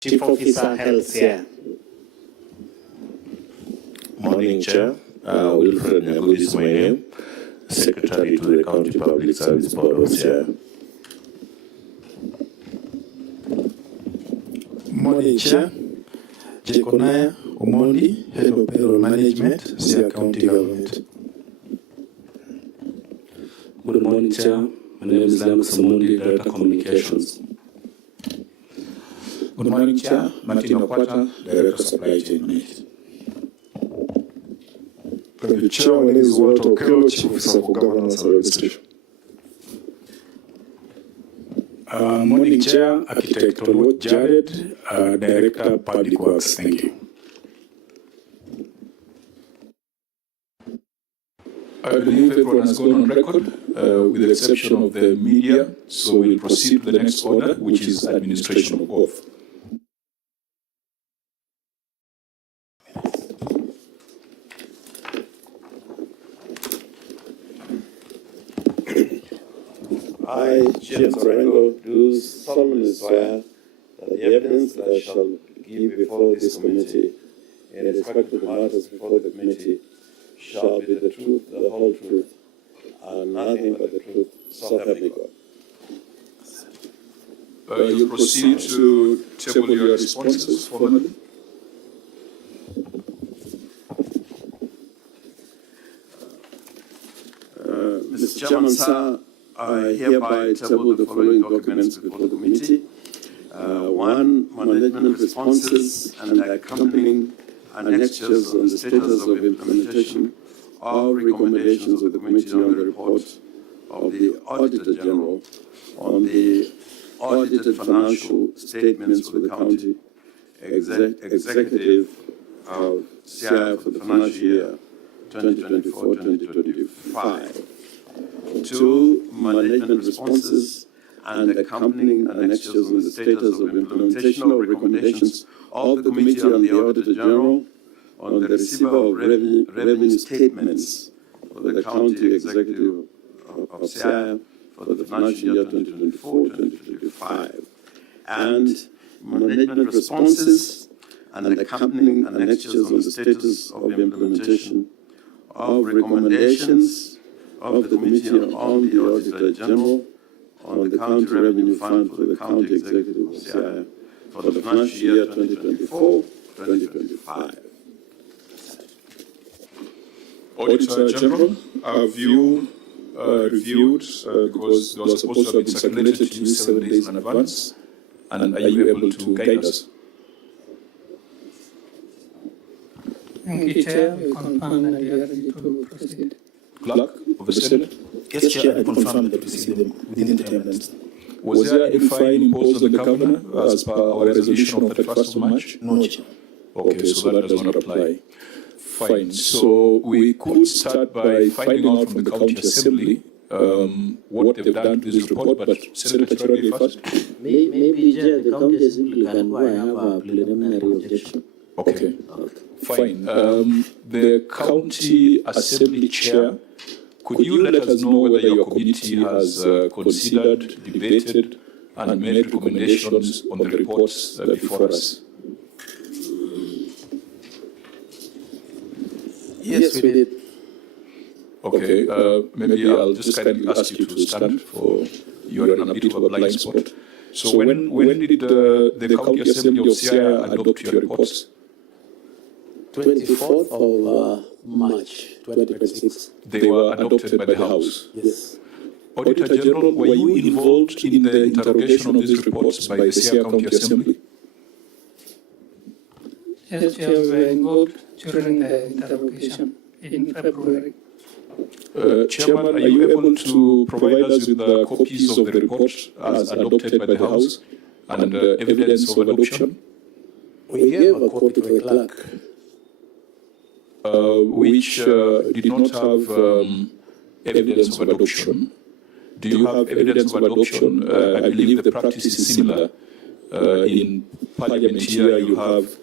Chief Officer Health here. Morning, Chair. Wilfred Nyagudi is my name. Secretary to the County Public Service Board was here. Morning, Chair. Jekonaya Omondi, Head of Payroll Management, Sia County Government. Good morning, Chair. My name is Lamus Omondi, Director Communications. Good morning, Chair. Martin Okwata, Director Supply Chain Management. Thank you, Chair. My name is Walter Okello, Chief Officer for Governance and Administration. Morning, Chair. Architect Olot Jared, Director Public Works. Thank you. I believe everyone has gone on record, with the exception of the media, so we'll proceed to the next order, which is administration of oath. I, James Orengo, do solemnly swear that the evidence that I shall give before this committee in respect to the matters before the committee shall be the truth, the whole truth, and nothing but the truth, so help me God. You'll proceed to table your responses formally. Mr. Chairman, sir, I hereby table the following documents before the committee. One, management responses and accompanying annexures on the status of implementation of recommendations of the committee on the report of the Auditor General on the audited financial statements for the county executive of CI for the financial year 2024-2025. Two, management responses and accompanying annexures on the status of implementation of recommendations of the Committee on the Auditor General on the receiver of revenue statements for the County Executive of CI for the financial year 2024-2025, and management responses and accompanying annexures on the status of implementation of recommendations of the Committee on the Auditor General on the County Revenue Fund for the County Executive of CI for the financial year 2024-2025. Auditor General, have you reviewed, because they were supposed to have been circulated to you 7 days in advance, and are you able to guide us? Thank you, Chair. We confirm that we are ready to proceed. Clerk of the Senate? Yes, Chair, I confirm that we see them within the timelines. Was there any fine imposed on the governor as per our resolution of 31st of March? No, Chair. Okay, so that does not apply. Fine. So we could start by finding out from the County Assembly what they've done to this report, but Senator Cherargei first. Maybe, Chair, the County Assembly can go and have a preliminary objection. Okay. Fine. The County Assembly Chair, could you let us know whether your committee has considered, debated, and made recommendations on the reports before us? Yes, we did. Okay. Maybe I'll just kindly ask you to stand, for you are in a bit of a blind spot. So when did the County Assembly of CI adopt your reports? 24th of March 2026. They were adopted by the House. Yes. Auditor General, were you involved in the interrogation of these reports by the Sia County Assembly? Yes, Chair, we were involved during the interrogation in February. Chairman, are you able to provide us with the copies of the report as adopted by the House and evidence of adoption? We gave a copy to the clerk. Which did not have evidence of adoption. Do you have evidence of adoption? I believe the practice is similar. In Parliament here, you have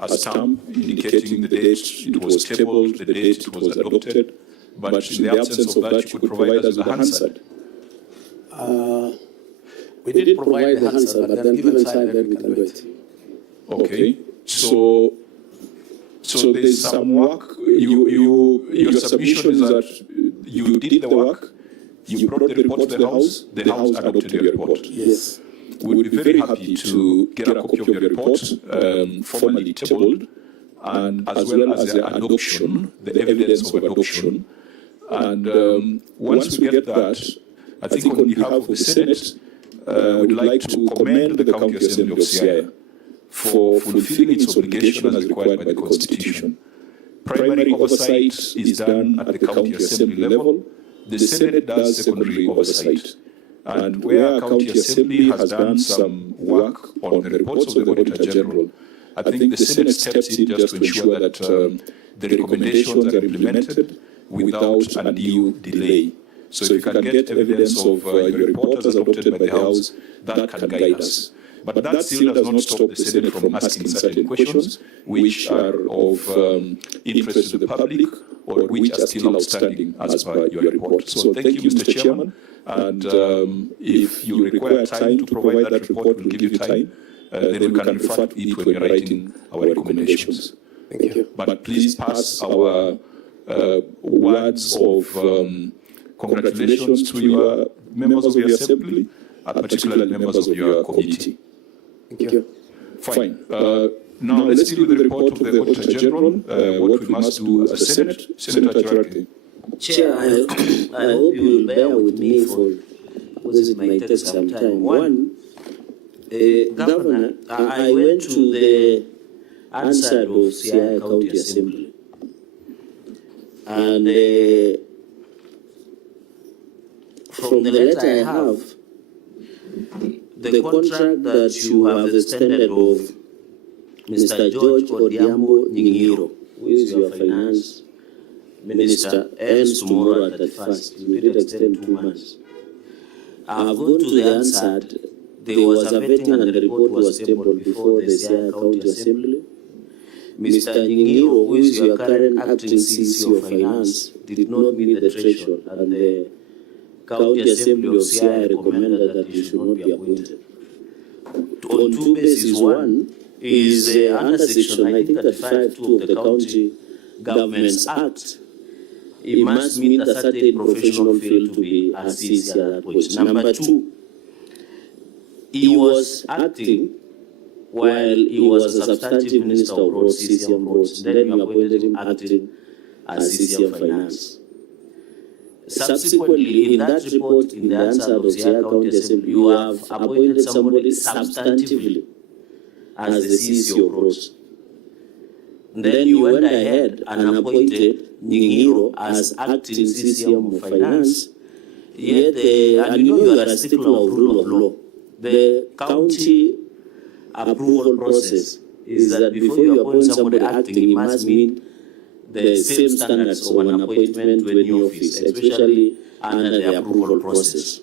a stamp indicating the date it was tabled, the date it was adopted, but in the absence of that, you could provide us with a Hansard. We did provide the Hansard, but then given time, then we can do it. Okay, so there's some work. Your submission is that you did the work, you brought the report to the House adopted your report. Yes. We would be very happy to get a copy of your report formally tabled, and as well as the adoption, the evidence of adoption. And once we get that, I think on behalf of the Senate, we'd like to commend the County Assembly of Siaya for fulfilling its obligation as required by the Constitution. Primary oversight is done at the County Assembly level. The Senate does secondary oversight. And where a County Assembly has done some work on the reports of the Auditor General, I think the Senate steps in just to ensure that the recommendations are implemented without undue delay. So if you can get evidence of your report as adopted by the House, that can guide us. But that still does not stop the Senate from asking certain questions which are of interest to the public or which are still outstanding as per your report. So thank you, Mr. Chairman. And if you require time to provide that report, we'll give you time. Then we can refer to it when we're writing our recommendations. Thank you. But please pass our words of congratulations to your members of your assembly, and particularly members of your committee. Thank you. Fine. Now let's deal with the report of the Auditor General, what we must do as a Senate. Senator Cherargei. Chair, I hope you will bear with me for because it might take some time. One, Governor, I went to the answer of Siaya County Assembly, and from the letter I have, the contract that you have extended of Mr. George Odiambo Nyingiro, who is your finance minister, ends tomorrow at the first. You did extend 2 months. I have gone to the answered. There was a vetting and the report was tabled before the Siaya County Assembly. Mr. Nyingiro, who is your current acting CC of Finance, did not meet the threshold, and the County Assembly of Siaya recommended that he should not be appointed. On 2 bases. One is under section, I think, 35(2) of the County Governments Act. He must meet a certain professional field to be a CC at that point. Number 2, he was acting while he was a substantive minister of roads, CCM roads. Then you appointed him acting as CCM Finance. Subsequently, in that report, in the answer of Siaya County Assembly, you have appointed somebody substantively as the CC of roads. Then you went ahead and appointed Nyingiro as acting CCM of Finance. Yet, and you are a stickler of rule of law. The county approval process is that before you appoint somebody acting, you must meet the same standards of an appointment to any office, especially under the approval process.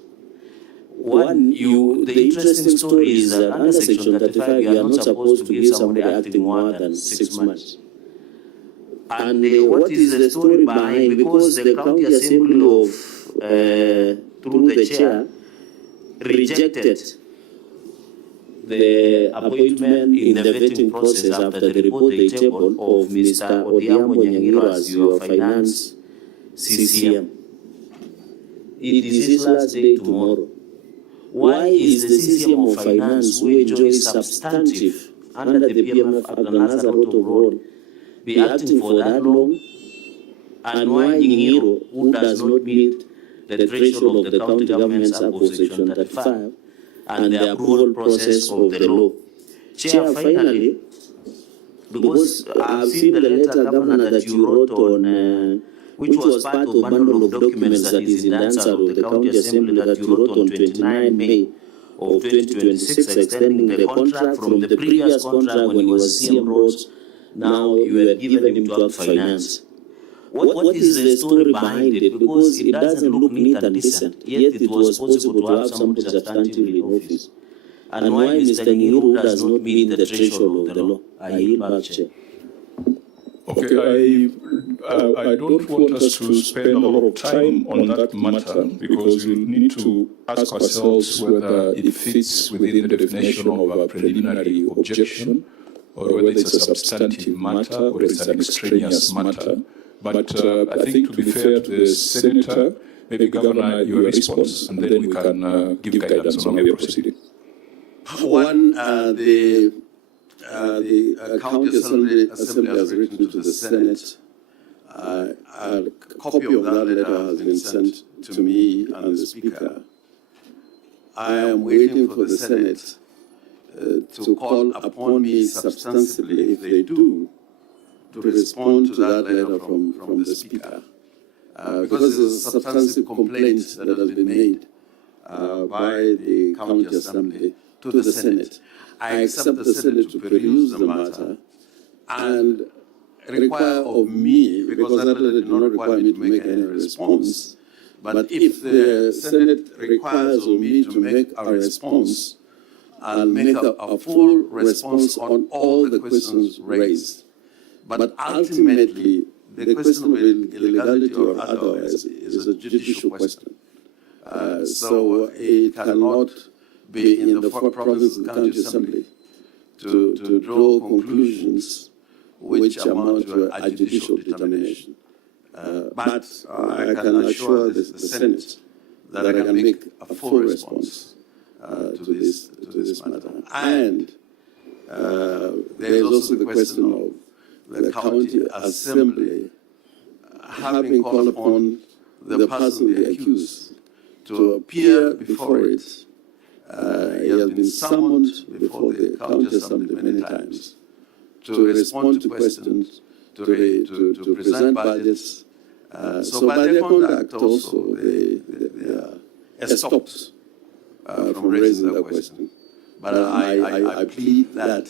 One, the interesting story is that under Section 35, you are not supposed to give somebody acting more than 6 months. And what is the story behind? Because the County Assembly of, through the chair, rejected the appointment in the vetting process after the report they tabled of Mr. Odiambo Nyingiro as your finance CCM. It is his last day tomorrow. Why is the CCM of Finance, who enjoys substantive under the PMF Act and has a lot of role, be acting for that long? And why Nyingiro, who does not meet the threshold of the County Government's Act of Section 35 and the approval process of the law? Chair, finally, because I've seen the letter, Governor, that you wrote on, which was part of a bundle of documents that is in the answer of the County Assembly that you wrote on 29 May of 2026, extending the contract from the previous contract when he was CM Roads. Now you have given him to act finance. What is the story behind it? Because it doesn't look neat and decent, yet it was possible to have somebody substantively in office. And why Mr. Nyingiro does not meet the threshold of the law? I yield back, Chair. Okay, I don't want us to spend a lot of time on that matter because we'll need to ask ourselves whether it fits within the definition of a preliminary objection or whether it's a substantive matter or it's an extraneous matter. But I think to be fair to the Senator, maybe Governor, your response, and then we can give guidance on how we are proceeding. One, the County Assembly has written to the Senate. A copy of that letter has been sent to me and the Speaker. I am waiting for the Senate to call upon me substantively, if they do, to respond to that letter from the Speaker. Because there's a substantive complaint that has been made by the County Assembly to the Senate. I accept the Senate to peruse the matter and require of me, because that letter did not require me to make any response, but if the Senate requires of me to make a response, I'll make a full response on all the questions raised. But ultimately, the question of illegality or otherwise is a judicial question. So it cannot be in the province and county assembly to draw conclusions which amount to a judicial determination. But I can assure the Senate that I can make a full response to this matter. And there is also the question of the county assembly having called upon the person they accused to appear before it. He has been summoned before the county assembly many times to respond to questions, to present budgets. So by their conduct also, they are stopped from raising that question. But I plead that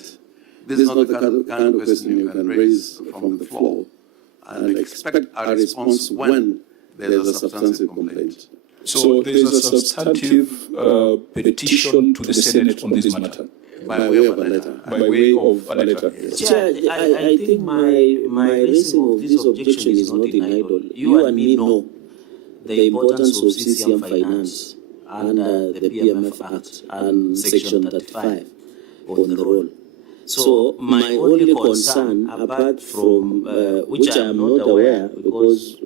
this is not the kind of question you can raise from the floor and expect a response when there is a substantive complaint. So there is a substantive petition to the Senate on this matter? By way of a letter. By way of a letter. Chair, I think my raising of this objection is not in idle. You and me know the importance of CCM finance under the PMF Act and Section 35 on the roll. So my only concern, apart from which I am not aware, because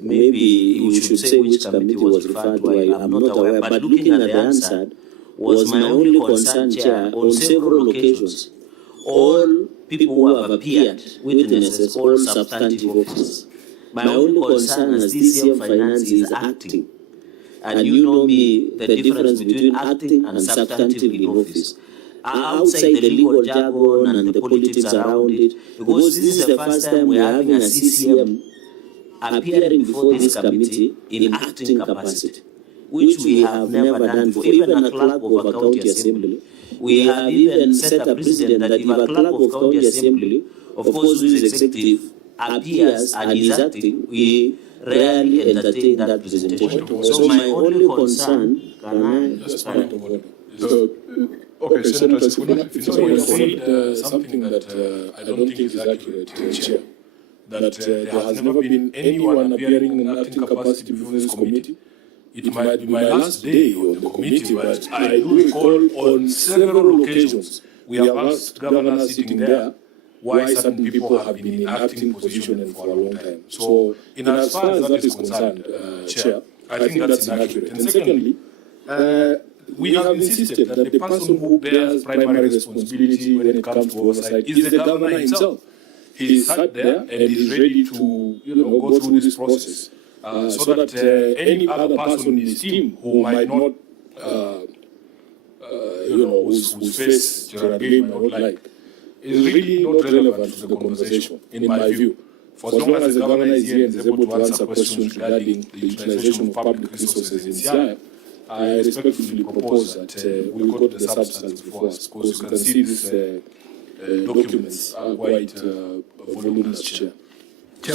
maybe we should say which committee was referred to, I am not aware, but looking at the answer, was my only concern, Chair, on several occasions, all people who have appeared, witnesses, all substantive officers. My only concern as DCM Finance is acting. And you know me, the difference between acting and substantive in office. Outside the legal jargon and the politics around it, because this is the first time we are having a CCM appearing before this committee in acting capacity, which we have never done before. Even a clerk of a county assembly, we have even set a precedent that if a clerk of county assembly, of course who is executive, appears and is acting, we rarely entertain that presentation. So my only concern, can I? Okay, Senator Sifuna, So you said something that I don't think is accurate, Chair. That there has never been anyone appearing in acting capacity before this committee. It might be my last day on the committee, but I do recall on several occasions we have asked governors sitting there why certain people have been in acting position for a long time. So, in as far as that is concerned, Chair, I think that's inaccurate. And secondly, we have insisted that the person who bears primary responsibility when it comes to oversight is the governor himself. He sat there and is ready to, go through this process, so that any other person in his team who might not, whose face Cherargei might not like, is really not relevant to the conversation, in my view. For as long as the governor is here and is able to answer questions regarding the utilization of public resources in CI, I respectfully propose that we go to the substance before us, because you can see these documents are quite voluminous, Chair. I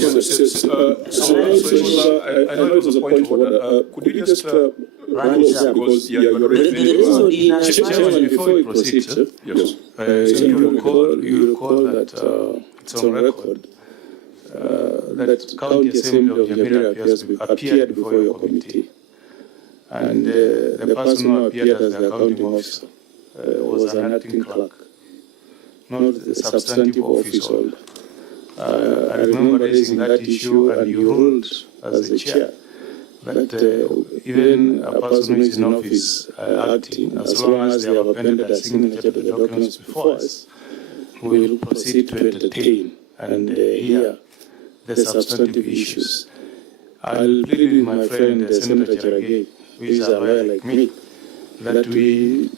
know it was a point of order. Could you just run this up, because you're already Chairman, before we proceed, sir? Yes. So you recall that it's on record that County Assembly of Cherargei appeared before your committee, and the person who appeared as the accounting officer was an acting clerk. not the substantive office holder. I remember raising that issue, and you ruled as the chair that even a person who is in office acting, as long as they have appended a signature to the documents before us, we will proceed to entertain and hear the substantive issues. I'll plead with my friend Senator Cherargei, who is a lawyer like me, that we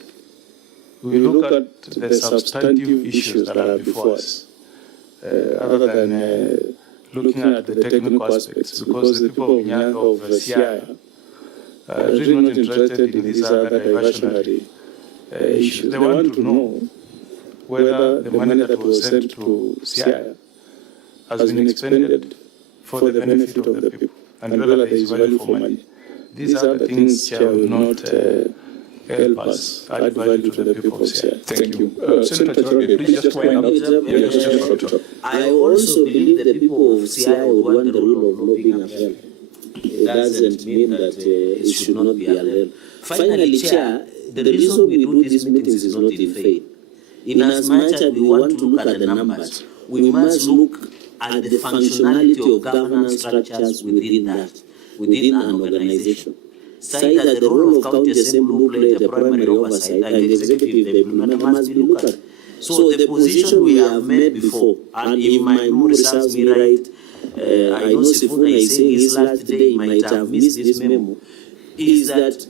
look at the substantive issues that are before us, other than looking at the technical aspects, because the people of CI are really not interested in these other diversionary issues. They want to know whether the money that was sent to CI has been expended for the benefit of the people, and whether there is value for money. These are the things Chair will not help us add value to the people of CI. Thank you. Senator Cherargei, please just wind up. I also believe the people of CI would want the rule of law being upheld. It doesn't mean that it should not be upheld. Finally, Chair, the reason we do these meetings is not in vain. In as much as we want to look at the numbers, we must look at the functionality of governance structures within an organization. Say that the role of county assembly will play the primary oversight and the executive the implementer must be looked at. So the position we have made before, and if my memory serves me right, I know Sifuna is saying his last day might have missed this memo, is that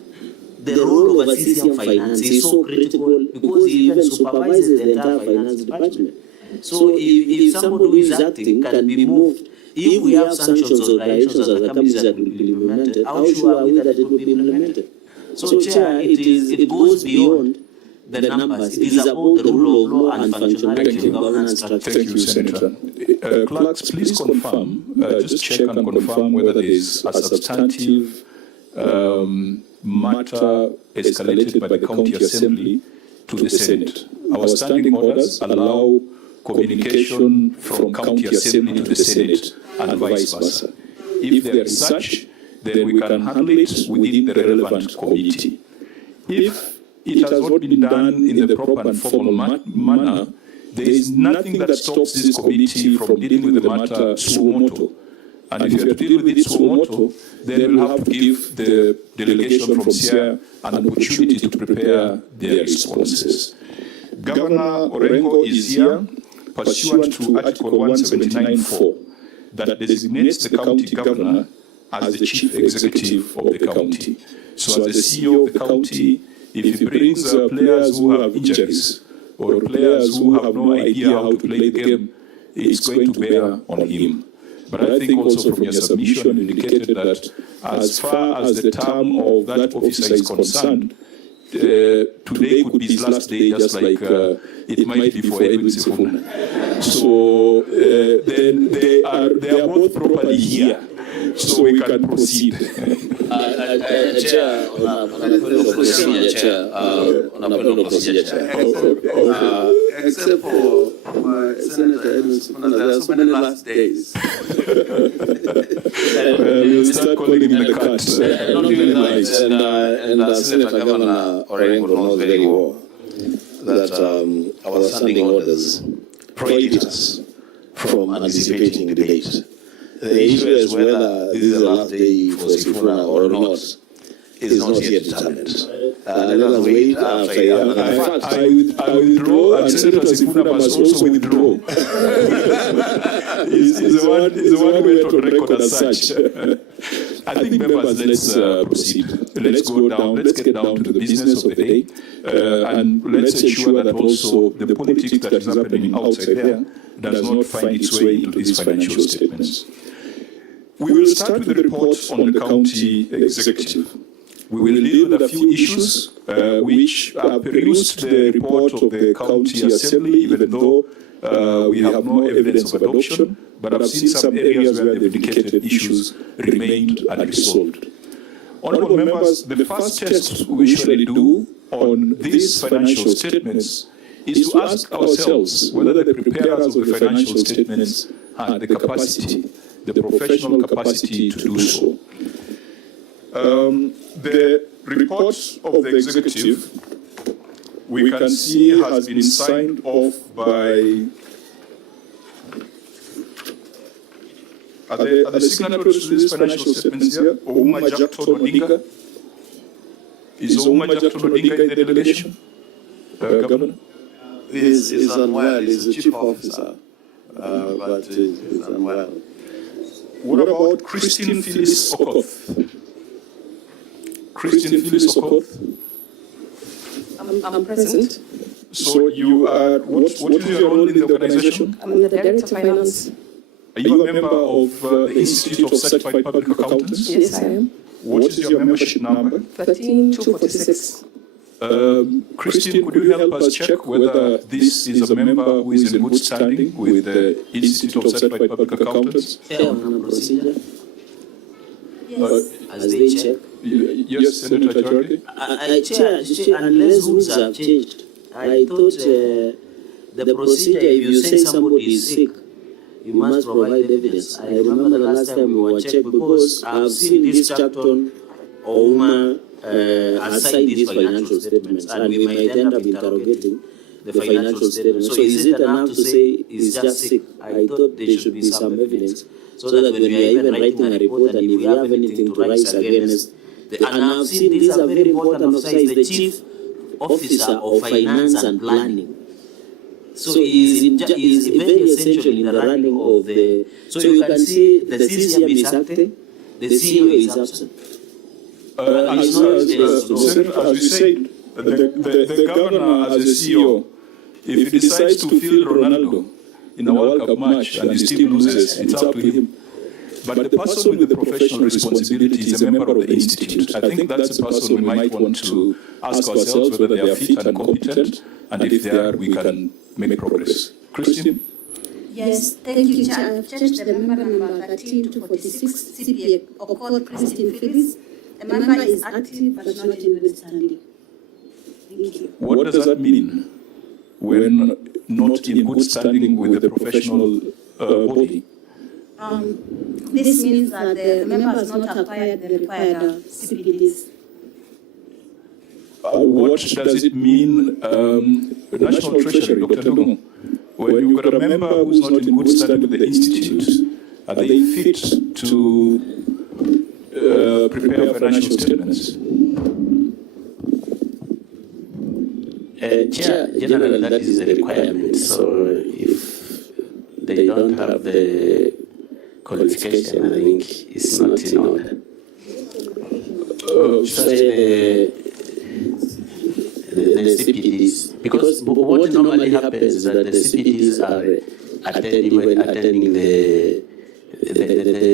the role of a CCM finance is so critical because he even supervises the entire finance department. So if somebody who is acting can be moved, if we have sanctions or directions as a committee that will be implemented, how sure are we that it will be implemented? So, Chair, it goes beyond the numbers. It is about the rule of law and functionality of governance structure. Thank you, Senator. Clerks, please confirm, just check and confirm whether there is a substantive matter escalated by the County Assembly to the Senate. Our standing orders allow communication from County Assembly to the Senate and vice versa. If there is such, then we can handle it within the relevant committee. If it has not been done in the proper and formal manner, there is nothing that stops this committee from dealing with the matter suo motu. And if you have to deal with it suo motu, then we'll have to give the delegation from CIA an opportunity to prepare their responses. Governor Orengo is here pursuant to Article 179.4 that designates the county governor as the chief executive of the county. So as the CEO of the county, if he brings players who have injuries or players who have no idea how to play the game, it's going to bear on him. But I think also from your submission you indicated that as far as the term of that officer is concerned, today could be his last day, just like it might be for Edwin Sifuna. So then they are both properly here, so we can proceed. Chair, except for Senator Edwin Sifuna, there are so many last days. We'll start calling him the cat. And Senator Governor Orengo knows very well that our standing orders prohibit us from anticipating the debate. The issue is whether this is the last day for Sifuna or not is not yet determined. Let us wait after I withdraw, and Senator Sifuna must also withdraw. He's the one who went on record as such. I think, members, let's proceed. Let's go down, let's get down to the business of the day, and let's ensure that also the politics that is happening outside there does not find its way into these financial statements. We will start with the report on the county executive. We will deal with a few issues which perused the report of the county assembly, even though we have no evidence of adoption, but I've seen some areas where the indicated issues remained unresolved. Honourable members, the first test we usually do on these financial statements is to ask ourselves whether the preparers of the financial statements had the capacity, the professional capacity to do so. The report of the executive we can see has been signed off by. Are the signatories to these financial statements here? Ouma Jackson Odinga? Is Ouma Jackson Odinga in the delegation? Governor? Is unwell. He's the chief officer, but he's unwell. What about Christine Phyllis Okoth? Christine Phyllis Okoth? I'm present. So you are, what is your role in the organization? I'm the Director of Finance. Are you a member of the Institute of Certified Public Accountants? Yes, I am. What is your membership number? 13246. Christine, could you help us check whether this is a member who is in good standing with the Institute of Certified Public Accountants? Procedure. Yes. As they check. Yes, Senator Cherargei? Chair, unless rules have changed, I thought the procedure, if you say somebody is sick, you must provide evidence. I remember the last time we were checked because I've seen this Chapton or Uma aside these financial statements, and we might end up interrogating the financial statements. So is it enough to say he's just sick? I thought there should be some evidence so that when we are even writing a report and if we have anything to write against, and I've seen these are very important officers, the chief officer of finance and planning. So he is very essential in the running of the. So you can see the CCM is active, the CEO is absent. As we said, the governor as a CEO, if he decides to field Ronaldo in a World Cup match and his team loses, it's up to him. But the person with the professional responsibility is a member of the institute. I think that's a person we might want to ask ourselves whether they are fit and competent, and if they are, we can make progress. Christine? Yes, thank you, Chair. I've checked the member number 13246, CPA, or called Christine Phyllis. The member is active but not in good standing. Thank you. What does that mean when not in good standing with the professional body? This means that the member has not acquired the required CPDs. What does it mean, National Treasury, Dr. Lungu, when you've got a member who's not in good standing with the institute, are they fit to prepare financial statements? Chair, generally that is the requirement. So if they don't have the qualification, I think it's not in order. The CPDs, because what normally happens is that the CPDs are attending the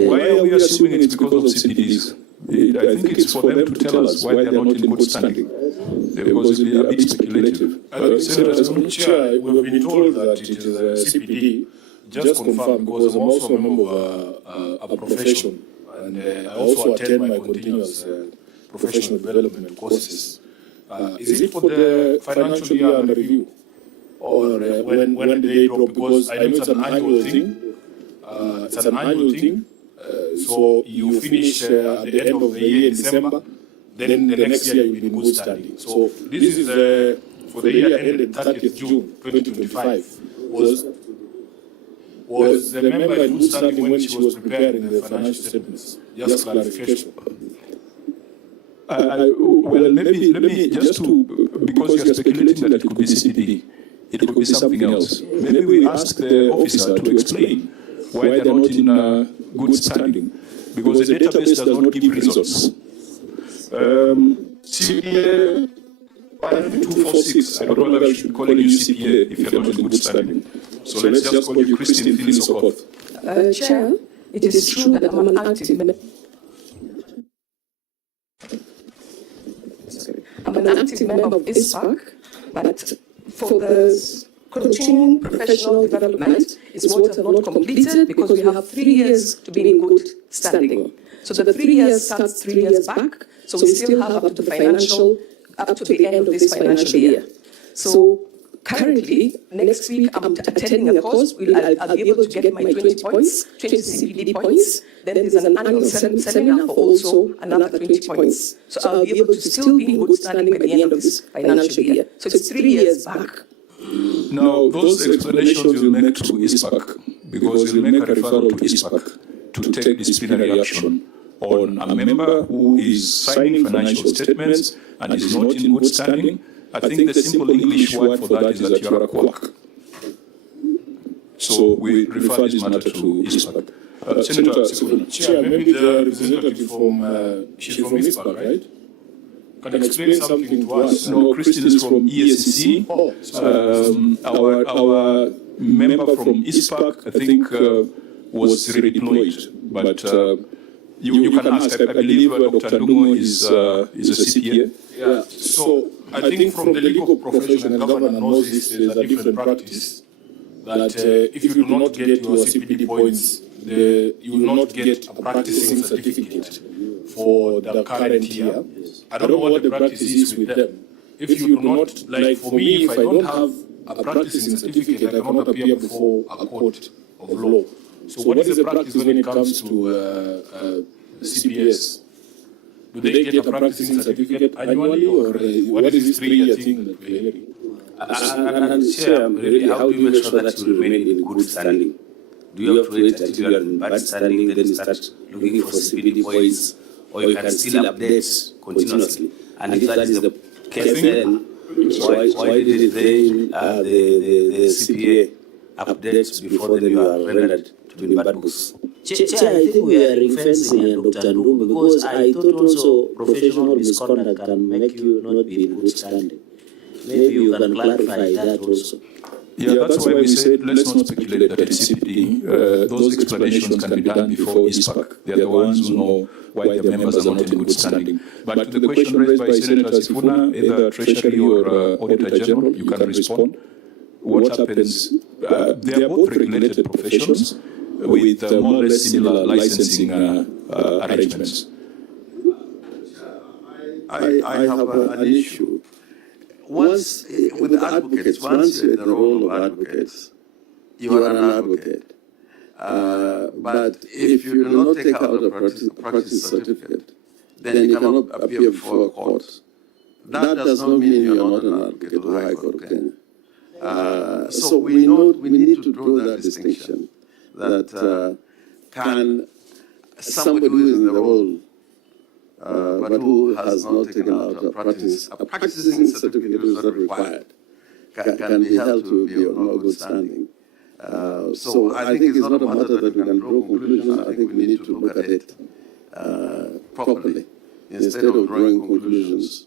Why are we assuming it's because of CPDs? I think it's for them to tell us why they're not in good standing, because it's a bit speculative. Senator Chair, we have been told that it is a CPD, just confirm, because I'm also a member of a profession, and I also attend my continuous professional development courses. Is it for the financial year under review? Or when they drop? Because I know it's an annual thing. So you finish at the end of the year in December, then the next year you'll be in good standing. So this is for the year ended 30th June 2025. Was the member in good standing when she was preparing the financial statements? Just clarification. Well, maybe let me just because you're speculating that it could be CPD, it could be something else. Maybe we ask the officer to explain why they're not in good standing, because the database does not give results. CPA 246, I don't know whether we should call you CPA if you're not in good standing. So let's just call you Christine Phyllis Okoth. Chair, it is true that I'm an active member. I'm an active member of ISPAC, but for the continuing professional development, it's what I've not completed because we have 3 years to be in good standing. So the 3 years starts 3 years back, so we still have up to the end of this financial year. So currently, next week, I'm attending a course. I'll be able to get my 20 points, 20 CPD points. Then there's an annual seminar for also another 20 points. So I'll be able to still be in good standing by the end of this financial year. So it's 3 years back. Now, those explanations you'll make to ISPAC, because you'll make a referral to ISPAC to take disciplinary action on a member who is signing financial statements and is not in good standing. I think the simple English word for that is that you are a quack. So we refer this matter to ISPAC. Senator Sifuna. Chair, maybe the representative from, she's from ISPAC, right? Can you explain something to us? No, Christine is from ESCC. Oh, sorry. Our member from ISPAC, I think, was redeployed, but you can ask. I believe Dr. Lungo is a CPA. Yeah. So I think from the legal profession, and the governor knows this, there is a different practice that if you do not get your CPD points, you will not get a practicing certificate for the current year. I don't know what the practice is with them. If you do not, like for me, if I don't have a practicing certificate, I cannot appear before a court of law. So what is the practice when it comes to CPS? Do they get a practicing certificate annually, or what is this 3-year thing that we're hearing? And Chair, really, how do you make sure that you remain in good standing? Do you have to wait until you are in bad standing, then you start looking for CPD points, or you can still update continuously? And if that is the case, then why did the CPA update before then you are rendered to be in bad books? Chair, I think we are ring-fencing Dr. Ndumbe because I thought also professional misconduct can make you not be in good standing. Maybe you can clarify that also. Yeah, that's why we said let's not speculate that it's CPD. Those explanations can be done before ISPAC. They are the ones who know why the members are not in good standing. But to the question raised by Senator Sifuna, either Treasury or Auditor General, you can respond. What happens? They are both regulated professions with more or less similar licensing arrangements. I have an issue. Once, with advocates, once you're in the role of advocates, you are an advocate. But if you do not take out a practice certificate, then you cannot appear before a court. That does not mean you are not an advocate of the High Court of Kenya. So we need to draw that distinction that can somebody who is in the role but who has not taken out a practicing certificate is not required, can be held to be of no good standing. So I think it's not a matter that we can draw conclusions. I think we need to look at it properly instead of drawing conclusions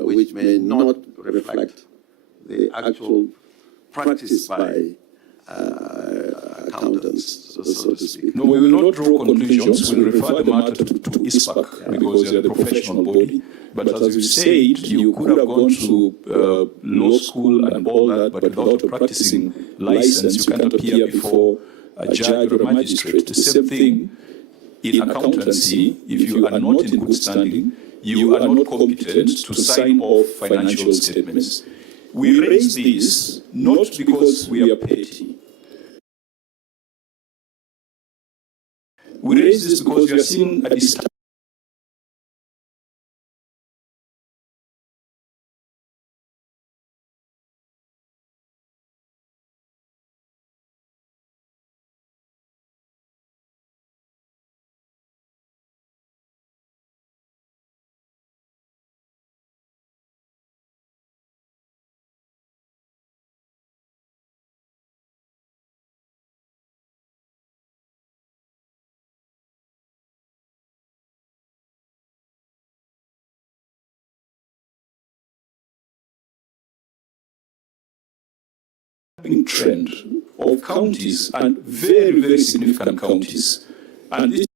which may not reflect the actual practice by accountants, so to speak. No, we will not draw conclusions. We will refer the matter to ISPAC because they are the professional body. But as you said, you could have gone to law school and all that, but without a practicing license, you can't appear before a judge or a magistrate. The same thing in accountancy. If you are not in good standing, you are not competent to sign off financial statements. We raise this not because we are petty. We raise this because we are seeing a distance. Trend of counties and very, very significant counties. And this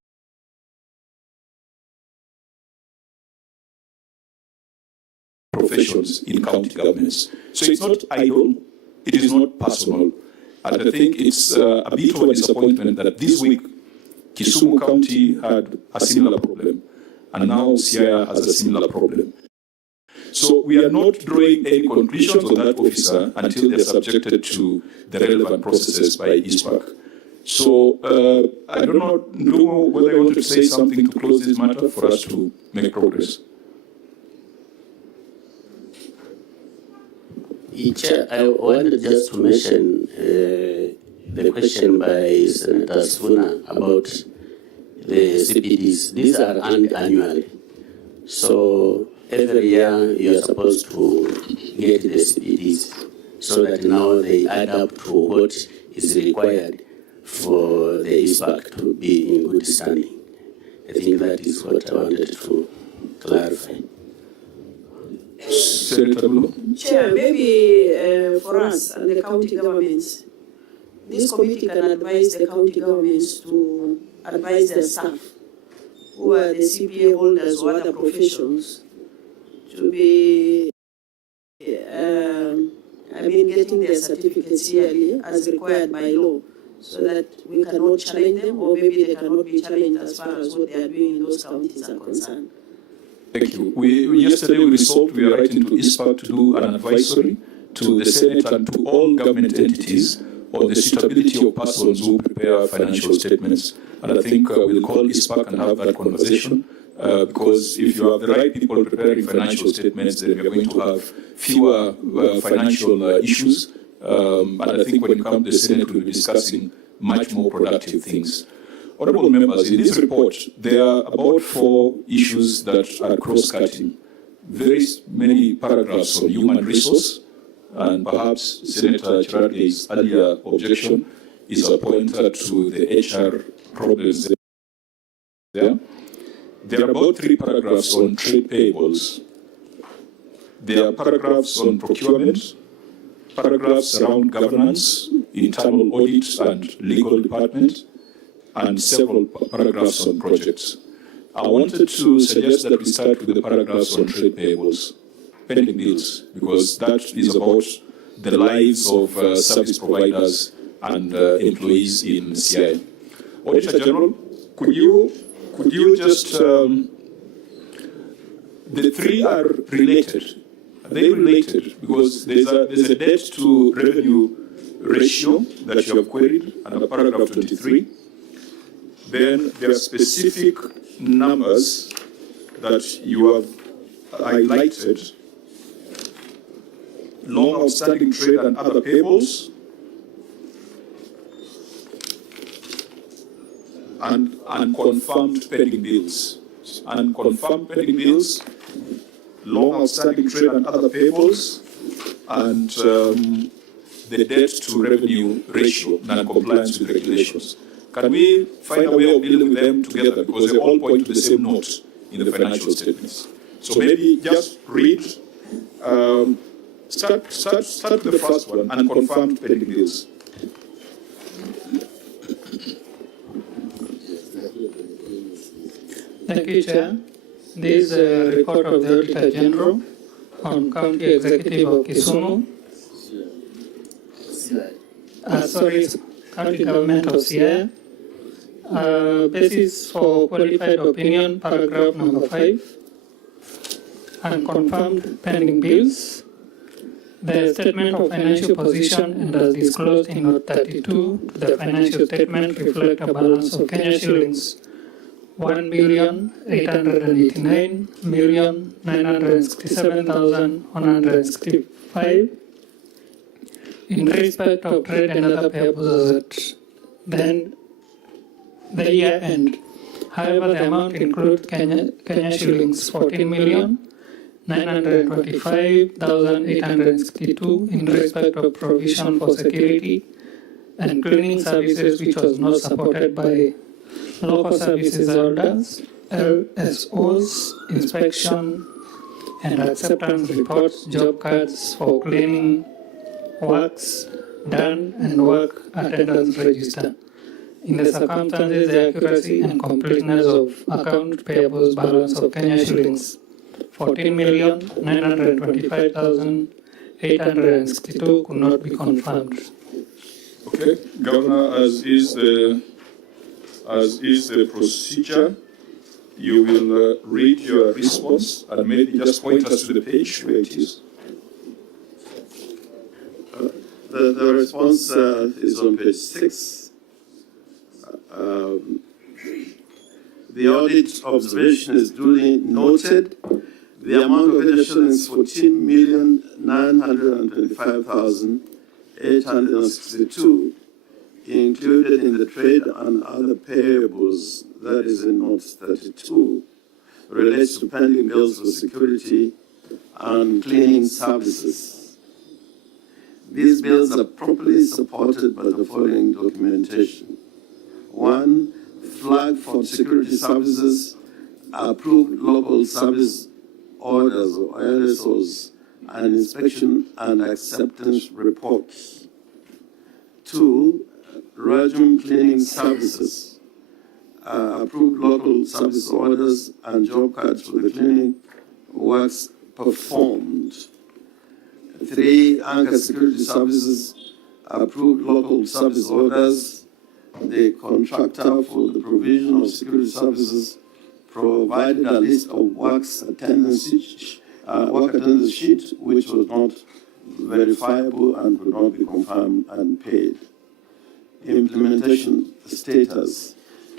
professions in county governments. So it's not idle, it is not personal. And I think it's a bit of a disappointment that this week Kisumu County had a similar problem, and now Siaya has a similar problem. So we are not drawing any conclusions on that officer until they're subjected to the relevant processes by ISPAC. So I don't know whether you want to say something to close this matter for us to make progress. Chair, I wanted just to mention the question by Senator Sifuna about the CPDs. These are annual. So every year you are supposed to get the CPDs so that now they add up to what is required for the ISPAC to be in good standing. I think that is what I wanted to clarify. Chair, maybe for us and the county governments, this committee can advise the county governments to advise their staff who are the CPA holders or other professions to be, getting their certificates yearly as required by law, so that we cannot challenge them, or maybe they cannot be challenged as far as what they are doing in those counties are concerned. Thank you. Yesterday we resolved we are writing to ISPAC to do an advisory to the Senate and to all government entities on the suitability of persons who prepare financial statements. And I think we'll call ISPAC and have that conversation because if you have the right people preparing financial statements, then we are going to have fewer financial issues. And I think when you come to the Senate, we'll be discussing much more productive things. Honourable members, in this report, there are about 4 issues that are cross-cutting. Very many paragraphs on human resource, and perhaps Senator Cherargei's earlier objection is pointed to the HR problems there. There are about 3 paragraphs on trade payables. There are paragraphs on procurement, paragraphs around governance, internal audit and legal department, and several paragraphs on projects. I wanted to suggest that we start with the paragraphs on trade payables, pending bills, because that is about the lives of service providers and employees in CIA. Auditor General, could you just, the 3 are related. Are they related? Because there's a debt to revenue ratio that you have queried under paragraph 23. Then there are specific numbers that you have highlighted: long outstanding trade and other payables, and unconfirmed pending bills. Unconfirmed pending bills, long outstanding trade and other payables, and the debt to revenue ratio, non-compliance with regulations. Can we find a way of dealing with them together? Because they all point to the same note in the financial statements. So maybe just read, start with the first one, unconfirmed pending bills. Thank you, Chair. This is a report of the Auditor General on County Executive of Kisumu. County Government of Siaya. Basis for qualified opinion, paragraph number 5. Unconfirmed pending bills. The statement of financial position and as disclosed in Note 32, the financial statement reflects a balance of Kenya shillings 1,889,967,165 in respect of trade and other payables at then the year end. However, the amount includes Kenya shillings 14,925,862 in respect of provision for security and cleaning services, which was not supported by local services orders, LSOs, inspection and acceptance reports, job cards for cleaning works done, and work attendance register. In the circumstances, the accuracy and completeness of account payables balance of Kenya shillings 14,925,862 could not be confirmed. Okay, Governor, as is the procedure, you will read your response and maybe just point us to the page where it is. The response is on page 6. The audit observation is duly noted. The amount of additional is 14,925,862, included in the trade and other payables, that is in note 32, relates to pending bills for security and cleaning services. These bills are properly supported by the following documentation. 1, flag for security services, approved local service orders or LSOs, and inspection and acceptance reports. 2, regime cleaning services, approved local service orders and job cards for the cleaning works performed. 3, anchor security services, approved local service orders. The contractor for the provision of security services provided a list of work attendance sheet, which was not verifiable and could not be confirmed and paid. Implementation status.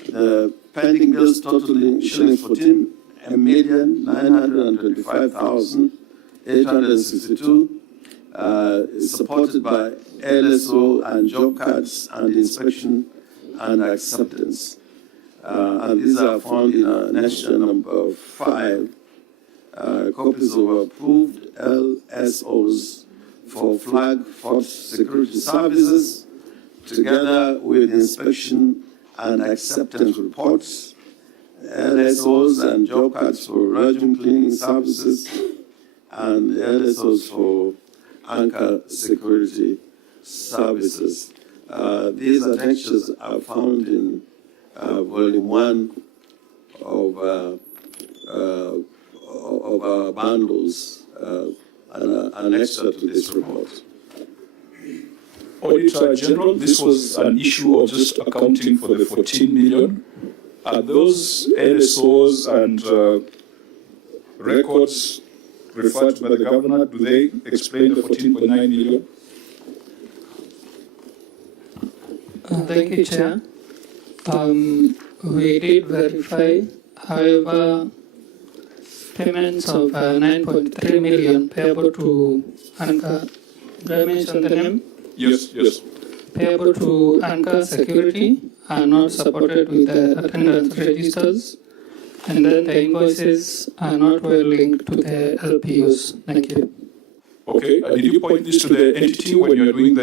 The pending bills totaling shillings 14,925,862 is supported by LSO and job cards and inspection and acceptance. And these are found in National number 5, copies of approved LSOs for flag for security services, together with inspection and acceptance reports, LSOs and job cards for regime cleaning services, and LSOs for anchor security services. These annexures are found in volume 1 of our bundles, an extra to this report. Auditor General, this was an issue of just accounting for the 14 million. Are those LSOs and records referred to by the governor, do they explain the 14.9 million? Thank you, Chair. We did verify, however, payments of 9.3 million payable to Anchor. Did I mention the name? Yes, yes. Payable to Anchor Security are not supported with the attendance registers, and then the invoices are not well linked to the LPUs. Thank you. Okay, did you point this to the entity when you are doing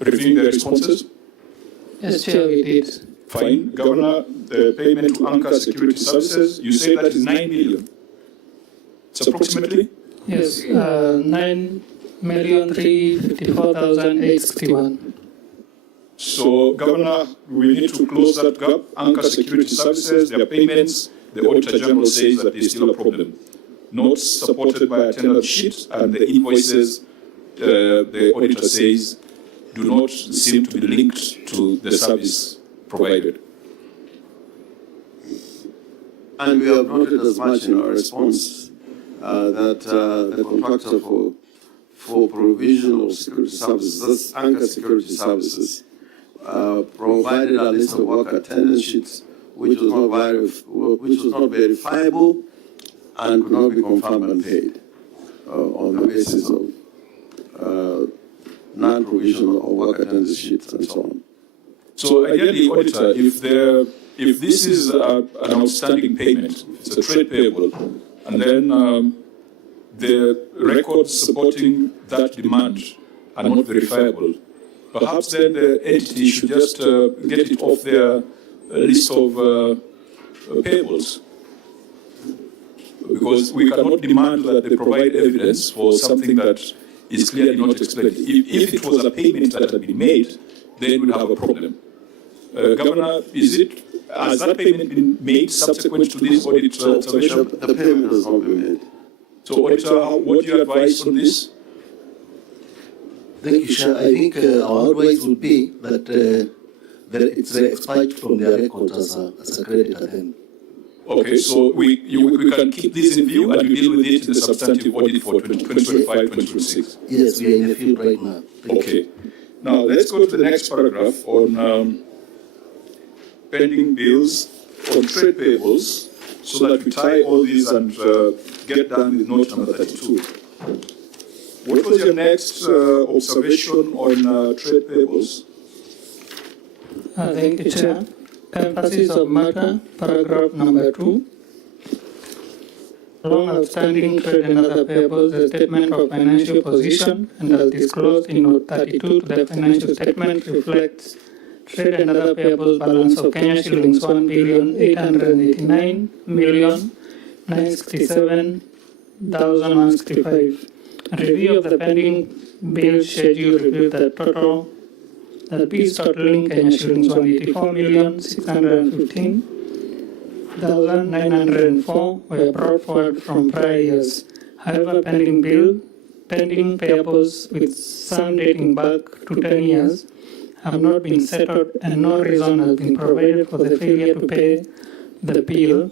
reviewing the responses? Yes, Chair, we did. Fine. Governor, the payment to Anchor Security Services, you say that is 9 million. It's approximately? Yes, 9,354,861. So, Governor, we need to close that gap. Anchor Security Services, their payments, the Auditor General says that there's still a problem. Not supported by attendance sheet, and the invoices, the auditor says, do not seem to be linked to the service provided. And we have noted as much in our response that the contractor for provision of security services, that's Anchor Security Services, provided a list of work attendance sheets which was not verifiable and could not be confirmed and paid on the basis of non-provision of work attendance sheets and so on. So ideally, Auditor, if this is an outstanding payment, it's a trade payable, and then the records supporting that demand are not verifiable, perhaps then the entity should just get it off their list of payables. Because we cannot demand that they provide evidence for something that is clearly not explained. If it was a payment that had been made, then we'd have a problem. Governor, has that payment been made subsequent to this audit observation? The payment has not been made. So, Auditor, what do you advise on this? Thank you, Chair. I think our advice would be that it's expired from their records as a creditor then. Okay, so we can keep this in view and we deal with it in the substantive audit for 2025-2026. Yes, we are in the field right now. Okay. Now let's go to the next paragraph on pending bills on trade payables, so that we tie all these and get done with note number 32. What was your next observation on trade payables? Thank you, Chair. Emphasis of matter, paragraph number 2. Long outstanding trade and other payables, the statement of financial position and as disclosed in note 32 to the financial statement reflects trade and other payables balance of Kenya shillings 1,889,967,165. A review of the pending bill schedule revealed that bills totaling Kenya shillings 184,615,904 were brought forward from prior years. However, pending payables with some dating back to 10 years have not been settled and no reason has been provided for the failure to pay the bill.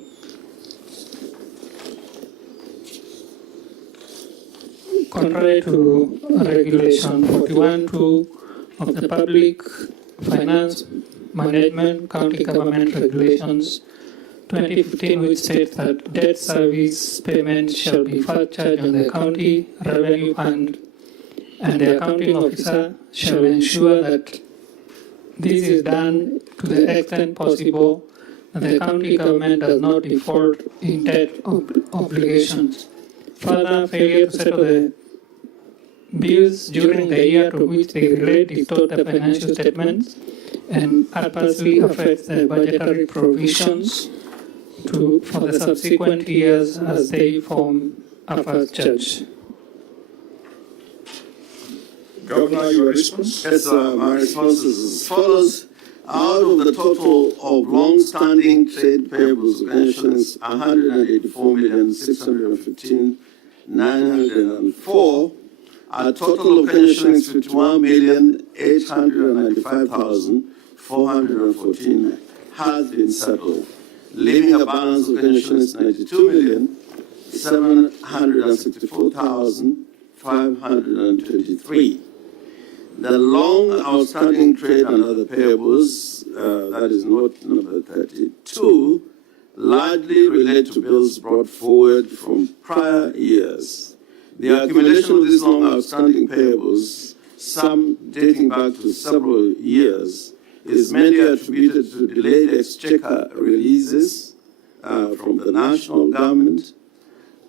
Contrary to Regulation 41(2) of the Public Finance Management County Government Regulations 2015, which states that debt service payment shall be first charged on the county revenue fund, and the accounting officer shall ensure that this is done to the extent possible that the county government does not default in debt obligations. Further, failure to settle the bills during the year to which they relate distort the financial statements and adversely affects the budgetary provisions for the subsequent years as they form a first charge. Governor, your response? Yes, my response is as follows. Out of the total of long-standing trade payables of Kenya shillings 184,615,904, a total of Kenya shillings 51,895,414 has been settled, leaving a balance of Kenya shillings 92,764,523. The long outstanding trade and other payables, that is note number 32, largely relate to bills brought forward from prior years. The accumulation of these long outstanding payables, some dating back to several years, is mainly attributed to delayed exchequer releases from the national government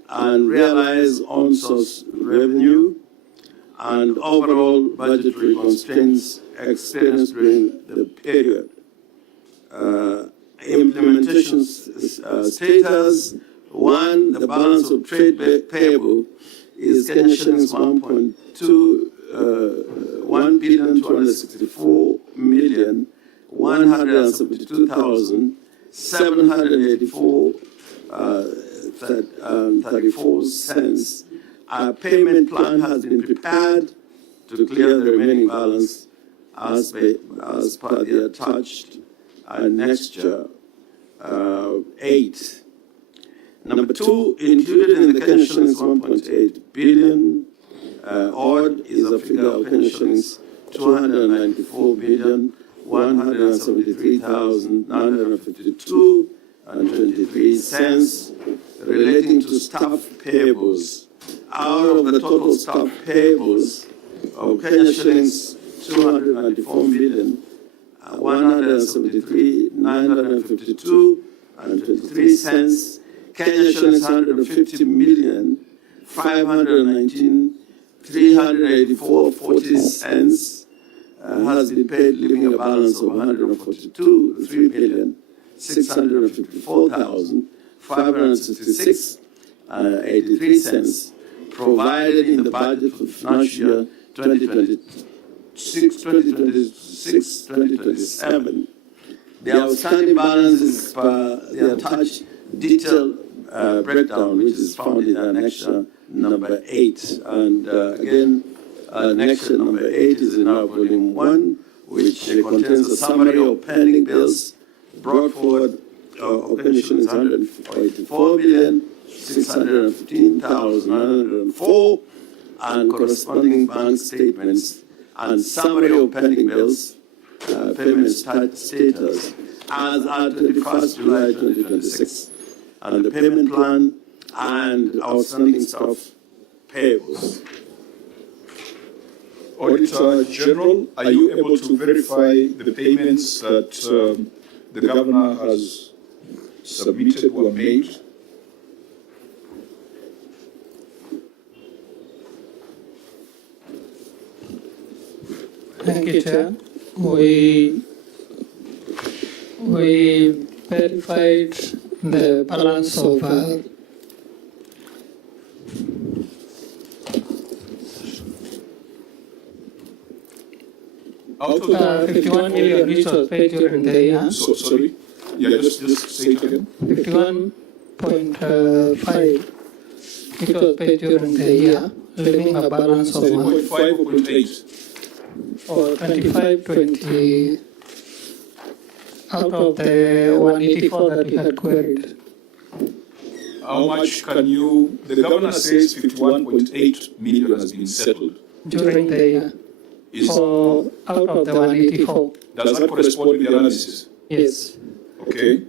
and realized on-source revenue and overall budgetary constraints experienced during the period. Implementation status: 1, the balance of trade payable is Kenya shillings 1,264,784.34 cents. A payment plan has been prepared to clear the remaining balance as per the attached annexure 8. Number 2, included in the Kenya shillings 1.8 billion odd is a figure of Kenya shillings 294,173,952.23 cents relating to staff payables. Out of the total staff payables of Kenya shillings 294,173,952.23 cents, Kenya shillings 150,519,384.40 cents has been paid, leaving a balance of 142,3,654,566.83 cents provided in the budget for financial year 2026-2027. The outstanding balance is per the attached detailed breakdown, which is found in annexure number 8. And again, annexure number 8 is in our volume 1, which contains a summary of pending bills brought forward organization is 184,615,904, and corresponding bank statements and summary of pending bills, payment status as at 21st July 2026, and the payment plan and outstanding staff payables. Auditor General, are you able to verify the payments that the Governor has submitted were made? Thank you, Chair. We verified the balance of 51 million which was paid during the year. Sorry? Yeah, just say it again. 51.5 which was paid during the year, leaving a balance of 0.5 or 0.8? Or 25.20 out of the 184 that we had queried. How much can you, the Governor says 51.8 million has been settled. During the year. So out of the 184. Does that correspond with the analysis? Yes. Okay.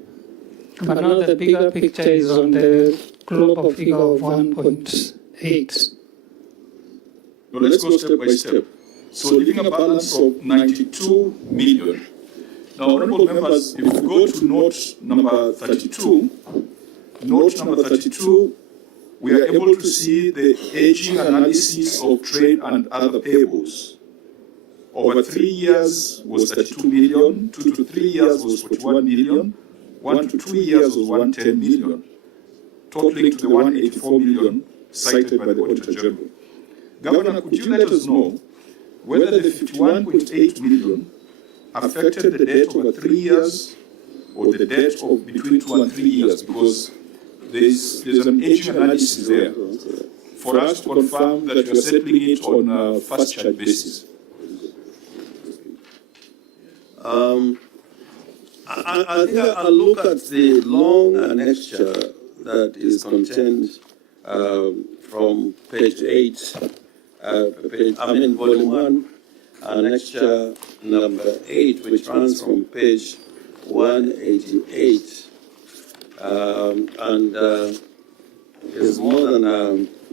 But now the bigger picture is on the global figure of 1.8. Now let's go step by step. So leaving a balance of 92 million. Now, honorable members, if we go to note number 32, we are able to see the aging analysis of trade and other payables. Over 3 years was 32 million, 2 to 3 years was 41 million, 1 to 2 years was 110 million, totaling to the 184 million cited by the Auditor General. Governor, could you let us know whether the 51.8 million affected the debt over 3 years or the debt of between 2 and 3 years, because there's an aging analysis there for us to confirm that we are settling it on a first charge basis. I think I'll look at the long annexure that is contained from page 8, volume 1, annexure number 8, which runs from page 188, and is more than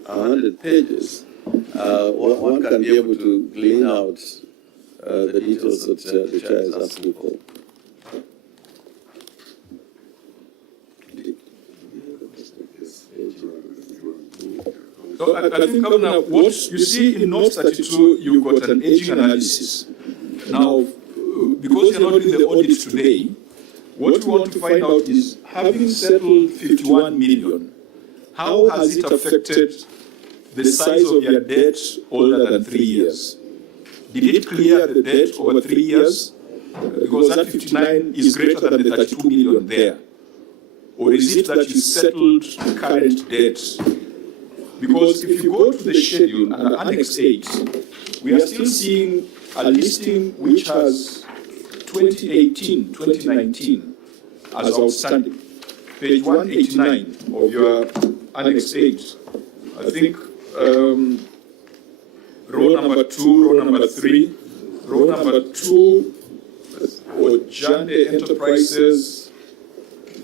100 pages. One can be able to glean out the details that the Chair is asking for. So I think, Governor, what you see in note 32, you've got an aging analysis. Now, because you're not doing the audit today, what we want to find out is, having settled 51 million, how has it affected the size of your debt older than 3 years? Did it clear the debt over 3 years? Because that 59 is greater than the 32 million there. Or is it that you settled current debt? Because if you go to the schedule under Annex 8, we are still seeing a listing which has 2018, 2019 as outstanding. Page 189 of your Annex 8. I think row number 2, row number 3, row number 2, or Jande Enterprises,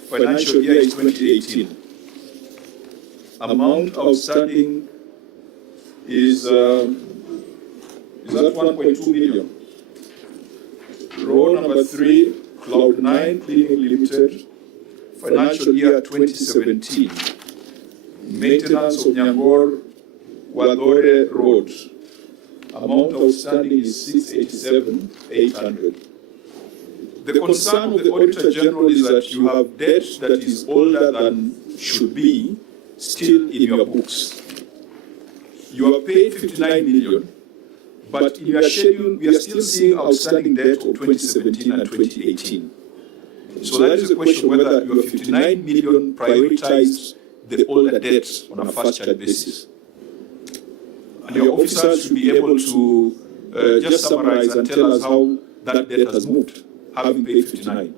financial year is 2018. Amount outstanding is that 1.2 million. Row number 3, Cloud9 Cleaning Limited, financial year 2017. Maintenance of Nyangor Wadore Road. Amount outstanding is 687,800. The concern of the Auditor General is that you have debt that is older than should be still in your books. You are paid 59 million, but in your schedule, we are still seeing outstanding debt of 2017 and 2018. So that is the question whether your 59 million prioritized the older debt on a first charge basis. And your officers should be able to just summarize and tell us how that debt has moved, having paid 59.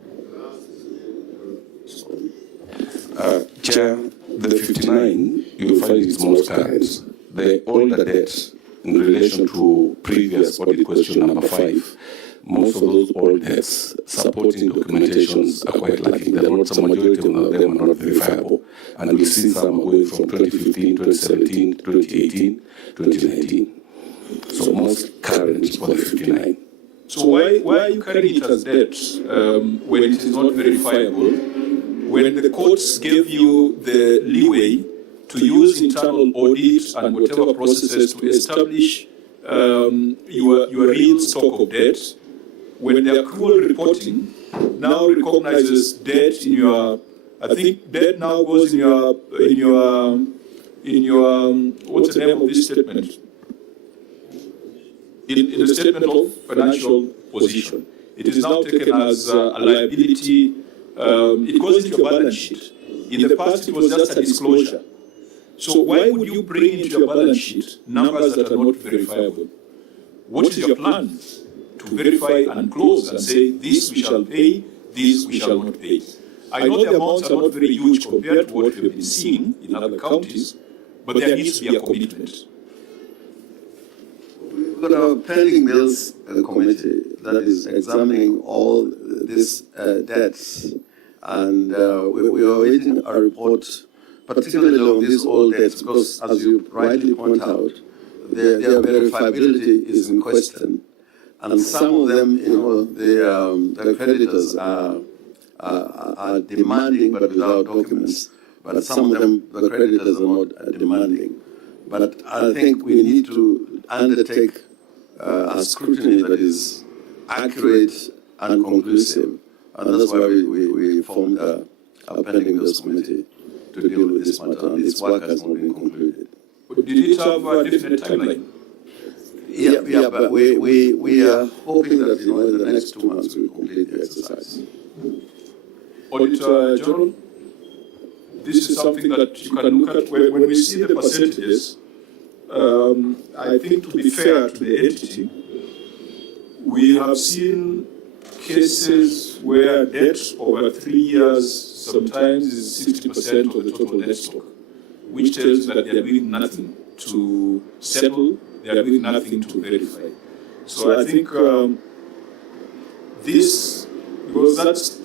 Chair, the 59, you will find it's most current. The older debt in relation to previous audit question number 5, most of those old debts supporting documentations are quite lacking. The majority of them are not verifiable. And we've seen some going from 2015, 2017, 2018, 2019. So most current is for the 59. So why are you carrying it as debt when it is not verifiable? When the courts gave you the leeway to use internal audit and whatever processes to establish your real stock of debt, when the accrual reporting now recognizes debt in your, I think debt now goes in your what's the name of this statement? In the statement of financial position. It is now taken as a liability. It goes into your balance sheet. In the past, it was just a disclosure. So why would you bring into your balance sheet numbers that are not verifiable? What is your plan to verify and close and say, this we shall pay, this we shall not pay? I know the amounts are not very huge compared to what we have been seeing in other counties, but there needs to be a commitment. We've got a pending bills committee that is examining all these debts, and we are waiting a report, particularly on these old debts, because as you rightly point out, their verifiability is in question, and some of them, the creditors are demanding but without documents, but some of them, the creditors are not demanding. But I think we need to undertake a scrutiny that is accurate and conclusive, and that's why we formed a pending bills committee to deal with this matter, and its work has not been concluded. But did it have a definite timeline? Yeah, but we are hoping that in the next 2 months we'll complete the exercise. Auditor General, this is something that you can look at when we see the percentages. I think to be fair to the entity, we have seen cases where debt over 3 years sometimes is 60% of the total debt stock, which tells you that they are doing nothing to settle, they are doing nothing to verify. So I think this, because that's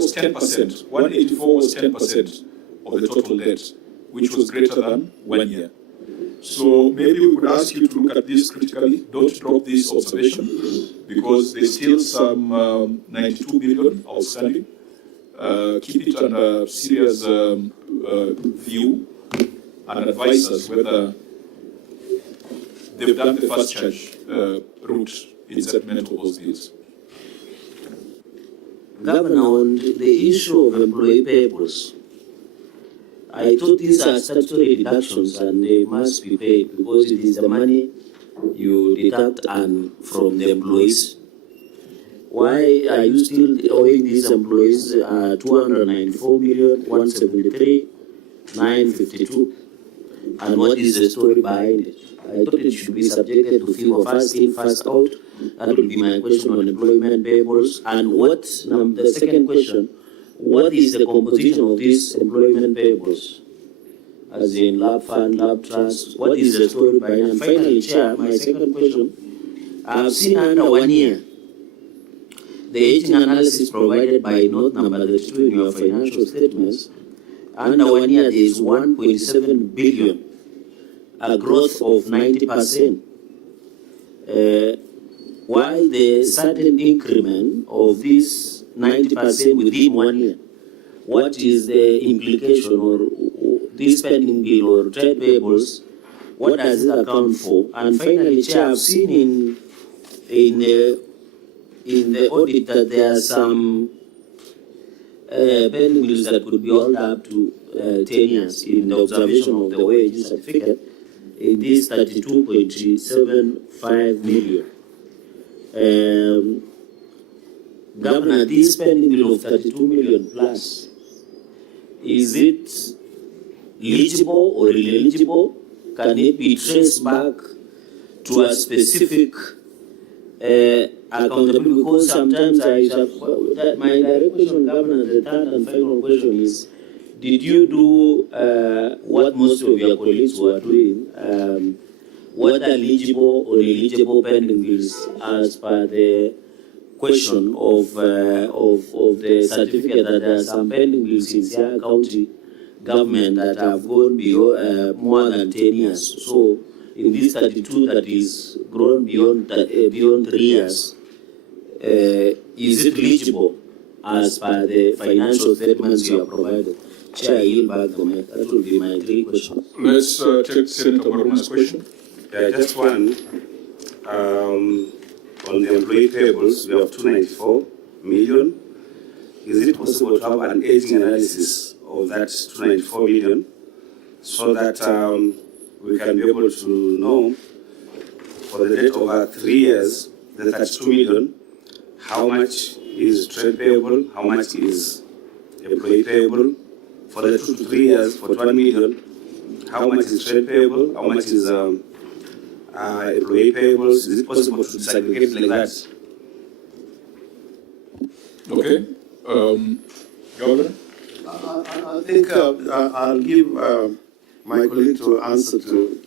was 10%. 184 was 10% of the total debt, which was greater than 1 year. So maybe we would ask you to look at this critically. Don't drop this observation, because there's still some 92 million outstanding. Keep it under serious view and advise us whether they've done the first charge route in settlement of those bills. Governor, on the issue of employee payables, I thought these are statutory deductions and they must be paid because it is the money you deduct and from the employees. Why are you still owing these employees 294,173,952? And what is the story behind it? I thought it should be subjected to fee of first in, first out. That would be my question on employment payables. And what, the second question, what is the composition of these employment payables? As in lab fund, lab trust, what is the story behind it? And finally, Chair, my second question, I've seen under 1 year, the aging analysis provided by note number 32 in your financial statements, under 1 year there is 1.7 billion, a growth of 90%. Why the sudden increment of this 90% within 1 year? What is the implication, or this spending bill or trade payables? What does it account for? And finally, Chair, I've seen in the audit that there are some pending bills that could be held up to 10 years in the observation of the wage certificate. in this 32.75 million. Governor, this spending bill of 32 million plus, is it eligible or ineligible? Can it be traced back to a specific accountability? Because sometimes my direct question, Governor, the third and final question is, did you do what most of your colleagues were doing? What are eligible or ineligible pending bills as per the question of the certificate that there are some pending bills in Siaya County government that have gone beyond more than 10 years. So in this 32 that is grown beyond 3 years, is it eligible as per the financial statements you have provided? Chair, I yield back the mic. That will be my 3 questions. Let's take Senator Maruna's question. Yeah, just one. On the employee payables, we have 294 million. Is it possible to have an aging analysis of that 294 million so that we can be able to know for the debt over 3 years, the 32 million, how much is trade payable, how much is employee payable? For the 2 to 3 years, for 1 million, how much is trade payable, how much is employee payables? Is it possible to disaggregate like that? Okay. Governor? I think I'll give my colleague to answer to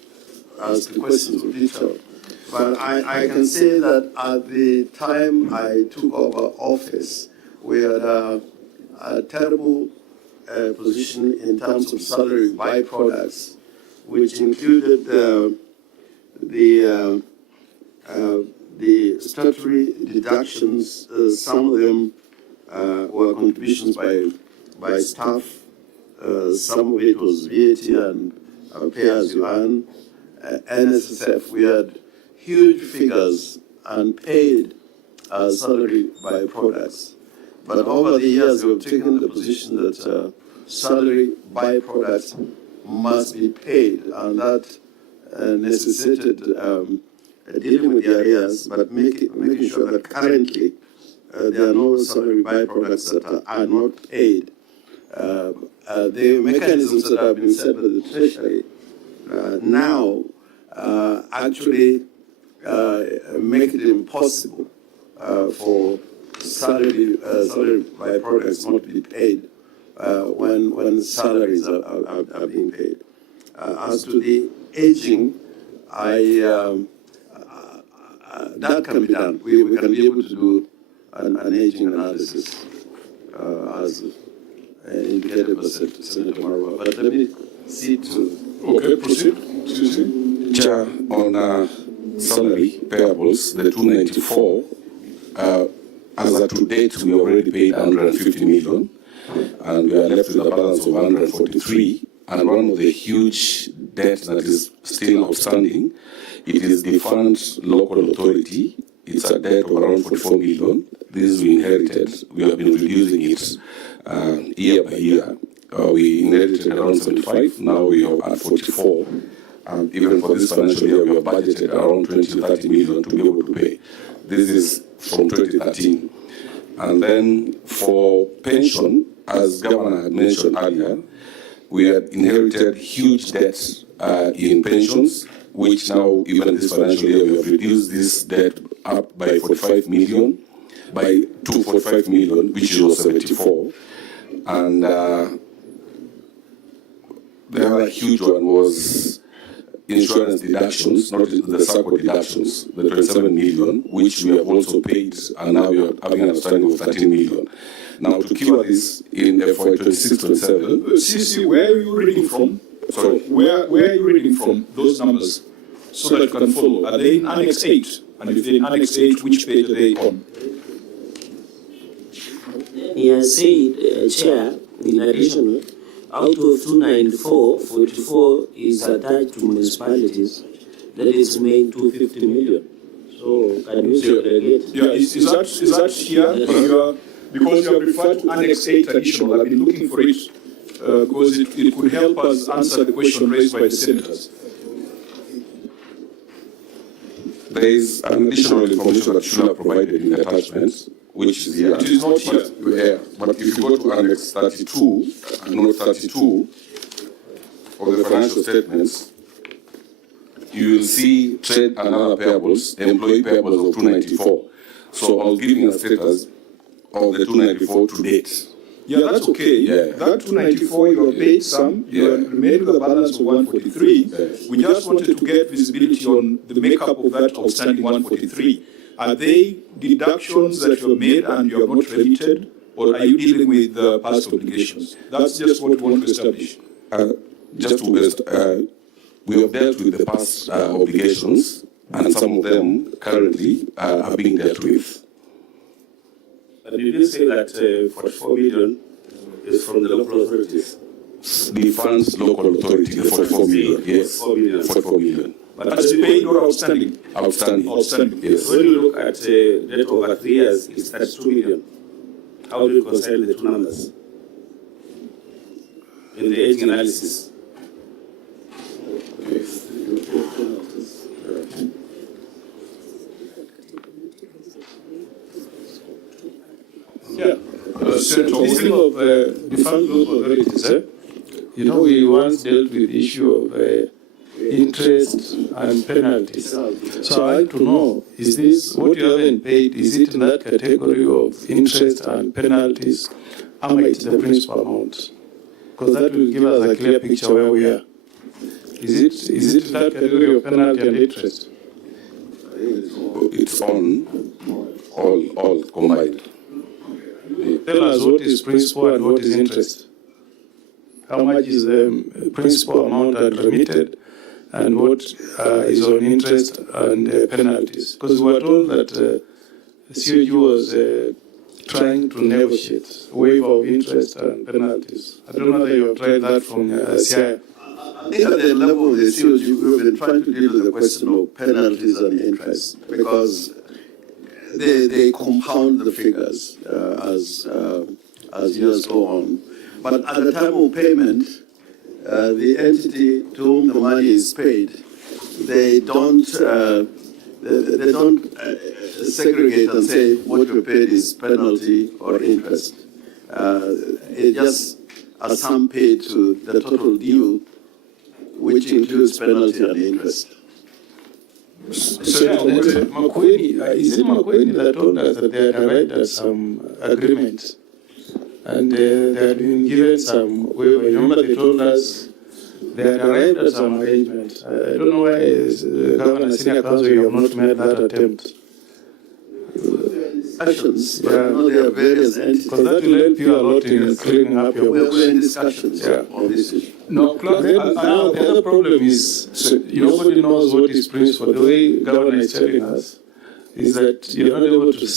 ask the questions in detail. But I can say that at the time I took over office, we had a terrible position in terms of salary byproducts, which included the statutory deductions. Some of them were contributions by staff. Some of it was VAT and pay as you earn. NSSF, we had huge figures and paid salary byproducts. But over the years, we've taken the position that salary byproducts must be paid, and that necessitated dealing with the arrears, but making sure that currently there are no salary byproducts that are not paid. The mechanisms that have been set by the Treasury now actually make it impossible for salary byproducts not to be paid when salaries are being paid. As to the aging, that can be done. We can be able to do an aging analysis as indicated by Senator Marwa. But let me see to... Okay, proceed. Chair, on salary payables, the 294, as of to date, we already paid 150 million, and we are left with a balance of 143. And one of the huge debt that is still outstanding, it is the fund local authority. It's a debt of around 44 million. This we inherited. We have been reducing it year by year. We inherited around 75. Now we are at 44. And even for this financial year, we have budgeted around 20 to 30 million to be able to pay. This is from 2013. And then for pension, as Governor had mentioned earlier, we had inherited huge debts in pensions, which now, even this financial year, we have reduced this debt up by 45 million, by 245 million, which was 74. And the other huge one was insurance deductions, not the SACCO deductions, the 27 million, which we have also paid, and now we are having an outstanding of 13 million. Now, to cure this in FY 26-27... CC, where are you reading from? Sorry? Where are you reading from, those numbers, so that you can follow? Are they in Annex 8? And if they're in Annex 8, which page are they on? He has said, Chair, in addition, out of 294, 44 is attached to municipalities. That is main 250 million. So can you segregate? Yeah, is that here? Yes. Because you have referred to Annex 8 additional, I've been looking for it because it could help us answer the question raised by the senators. There is an additional information that should have provided in the attachment, which is here. It is not here. Yeah, but if you go to Annex 32, note 32 of the financial statements, you will see trade and other payables, employee payables of 294. So I was giving a status of the 294 to date. Yeah, that's okay. Yeah. That 294, you have paid some, you have remained with a balance of 143. We just wanted to get visibility on the makeup of that outstanding 143. Are they deductions that you have made and you have not remitted, or are you dealing with past obligations? That's just what we want to establish. We have dealt with the past obligations, and some of them currently are being dealt with. But did you say that 44 million is from the local authorities? The funds local authority, the 44 million, yes. 44 million. 44 million. But that's paid or outstanding? Outstanding. Outstanding. Yes. When you look at debt over 3 years, it's 32 million. How do you reconcile the two numbers in the aging analysis? Yeah. Speaking of defunct local authorities, you know, we once dealt with the issue of interest and penalties. So I'd like to know, is this, what you haven't paid, is it in that category of interest and penalties? How much the principal amount? Because that will give us a clear picture where we are. Is it in that category of penalty and interest? It's on all combined. Tell us what is principal and what is interest. How much is the principal amount that remitted and what is on interest and penalties? Because we were told that COG was trying to negotiate waiver of interest and penalties. I don't know whether you have tried that from CIA. I think at the level of the COG, we've been trying to deal with the question of penalties and interest because they compound the figures as years go on. But at the time of payment, the entity to whom the money is paid, they don't segregate and say what you paid is penalty or interest. It just a sum paid to the total due, which includes penalty and interest. So, Makweni, is it Makweni that told us that they had arrived at some agreement and they had been given some waiver? Remember they told us they had arrived at some arrangement. I don't know why, Governor Senior Council, you have not made that attempt. Discussions, but there are various entities. Because that will help you a lot in cleaning up your books. We're in discussions on this issue. No, now the other problem is nobody knows what is principal. The way Governor is telling us is that you're not able to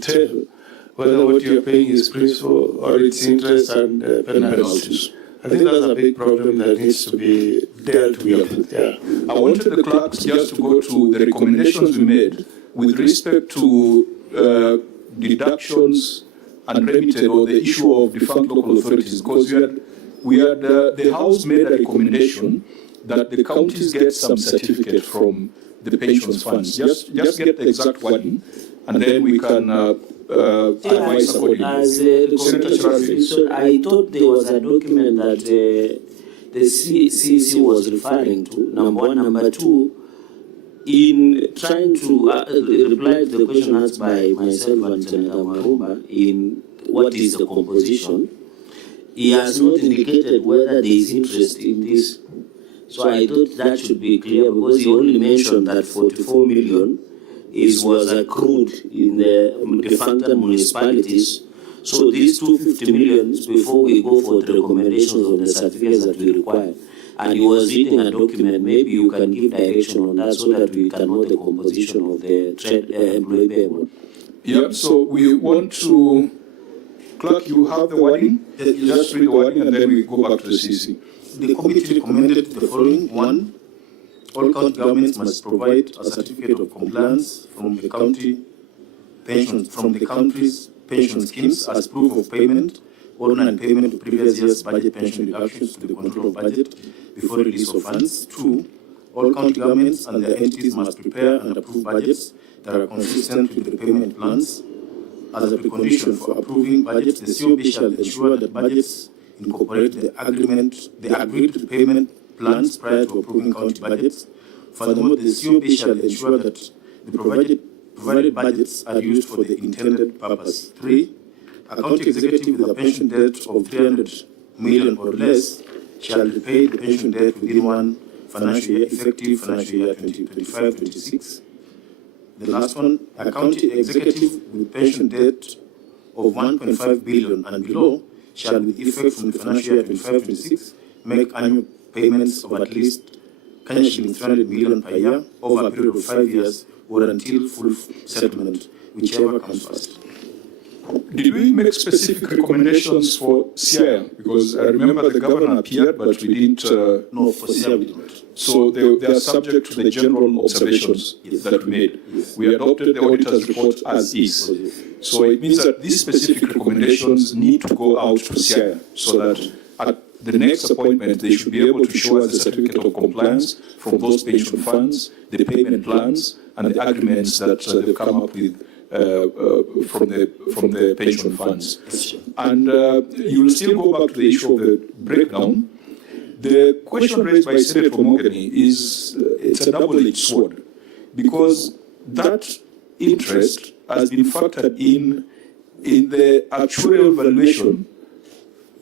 tell whether what you're paying is principal or it's interest and penalties. I think that's a big problem that needs to be dealt with. Yeah. I wanted the clerks just to go to the recommendations we made with respect to deductions and remitted, or the issue of defunct local authorities, because the House made a recommendation that the counties get some certificate from the pensions funds. Just get the exact wording, and then we can advise accordingly. As I thought there was a document that the CEC was referring to, number one. Number two, in trying to reply to the question asked by myself and Senator Marumba in what is the composition, he has not indicated whether there is interest in this. So I thought that should be clear because he only mentioned that 44 million was accrued in the defunct municipalities. So these 250 million, before we go for the recommendations of the certificates that we require, and he was reading a document, maybe you can give direction on that so that we can know the composition of the trade employee payable. Yep, so we want to, Clerk, you have the wording? You just read the wording and then we go back to the CC. The committee recommended the following. 1, all county governments must provide a certificate of compliance from the country's pension schemes as proof of payment or non-payment of previous year's budget pension reductions to the control of budget before release of funds. 2, All county governments and their entities must prepare and approve budgets that are consistent with the repayment plans. As a precondition for approving budgets, the COB shall ensure that budgets incorporate the agreed repayment plans prior to approving county budgets. Furthermore, the COB shall ensure that the provided budgets are used for the intended purpose. 3. A county executive with a pension debt of 300 million or less shall repay the pension debt within one financial year, effective financial year 2025-26. The last one, a county executive with pension debt of 1.5 billion and below shall, with effect from the financial year 25-26, make annual payments of at least Kenya shillings 300 million per year over a period of 5 years or until full settlement, whichever comes first. Did we make specific recommendations for Siaya? Because I remember the governor appeared, but we didn't. No, for Siaya we didn't. So they are subject to the general observations that we made. Yes. We adopted the auditor's report as is. So it means that these specific recommendations need to go out to Siaya so that at the next appointment they should be able to show us the certificate of compliance from those pension funds, the payment plans, and the agreements that they've come up with from the pension funds. And you will still go back to the issue of the breakdown. The question raised by Senator Mogany is it's a double-edged sword, because that interest has been factored in the actuarial valuation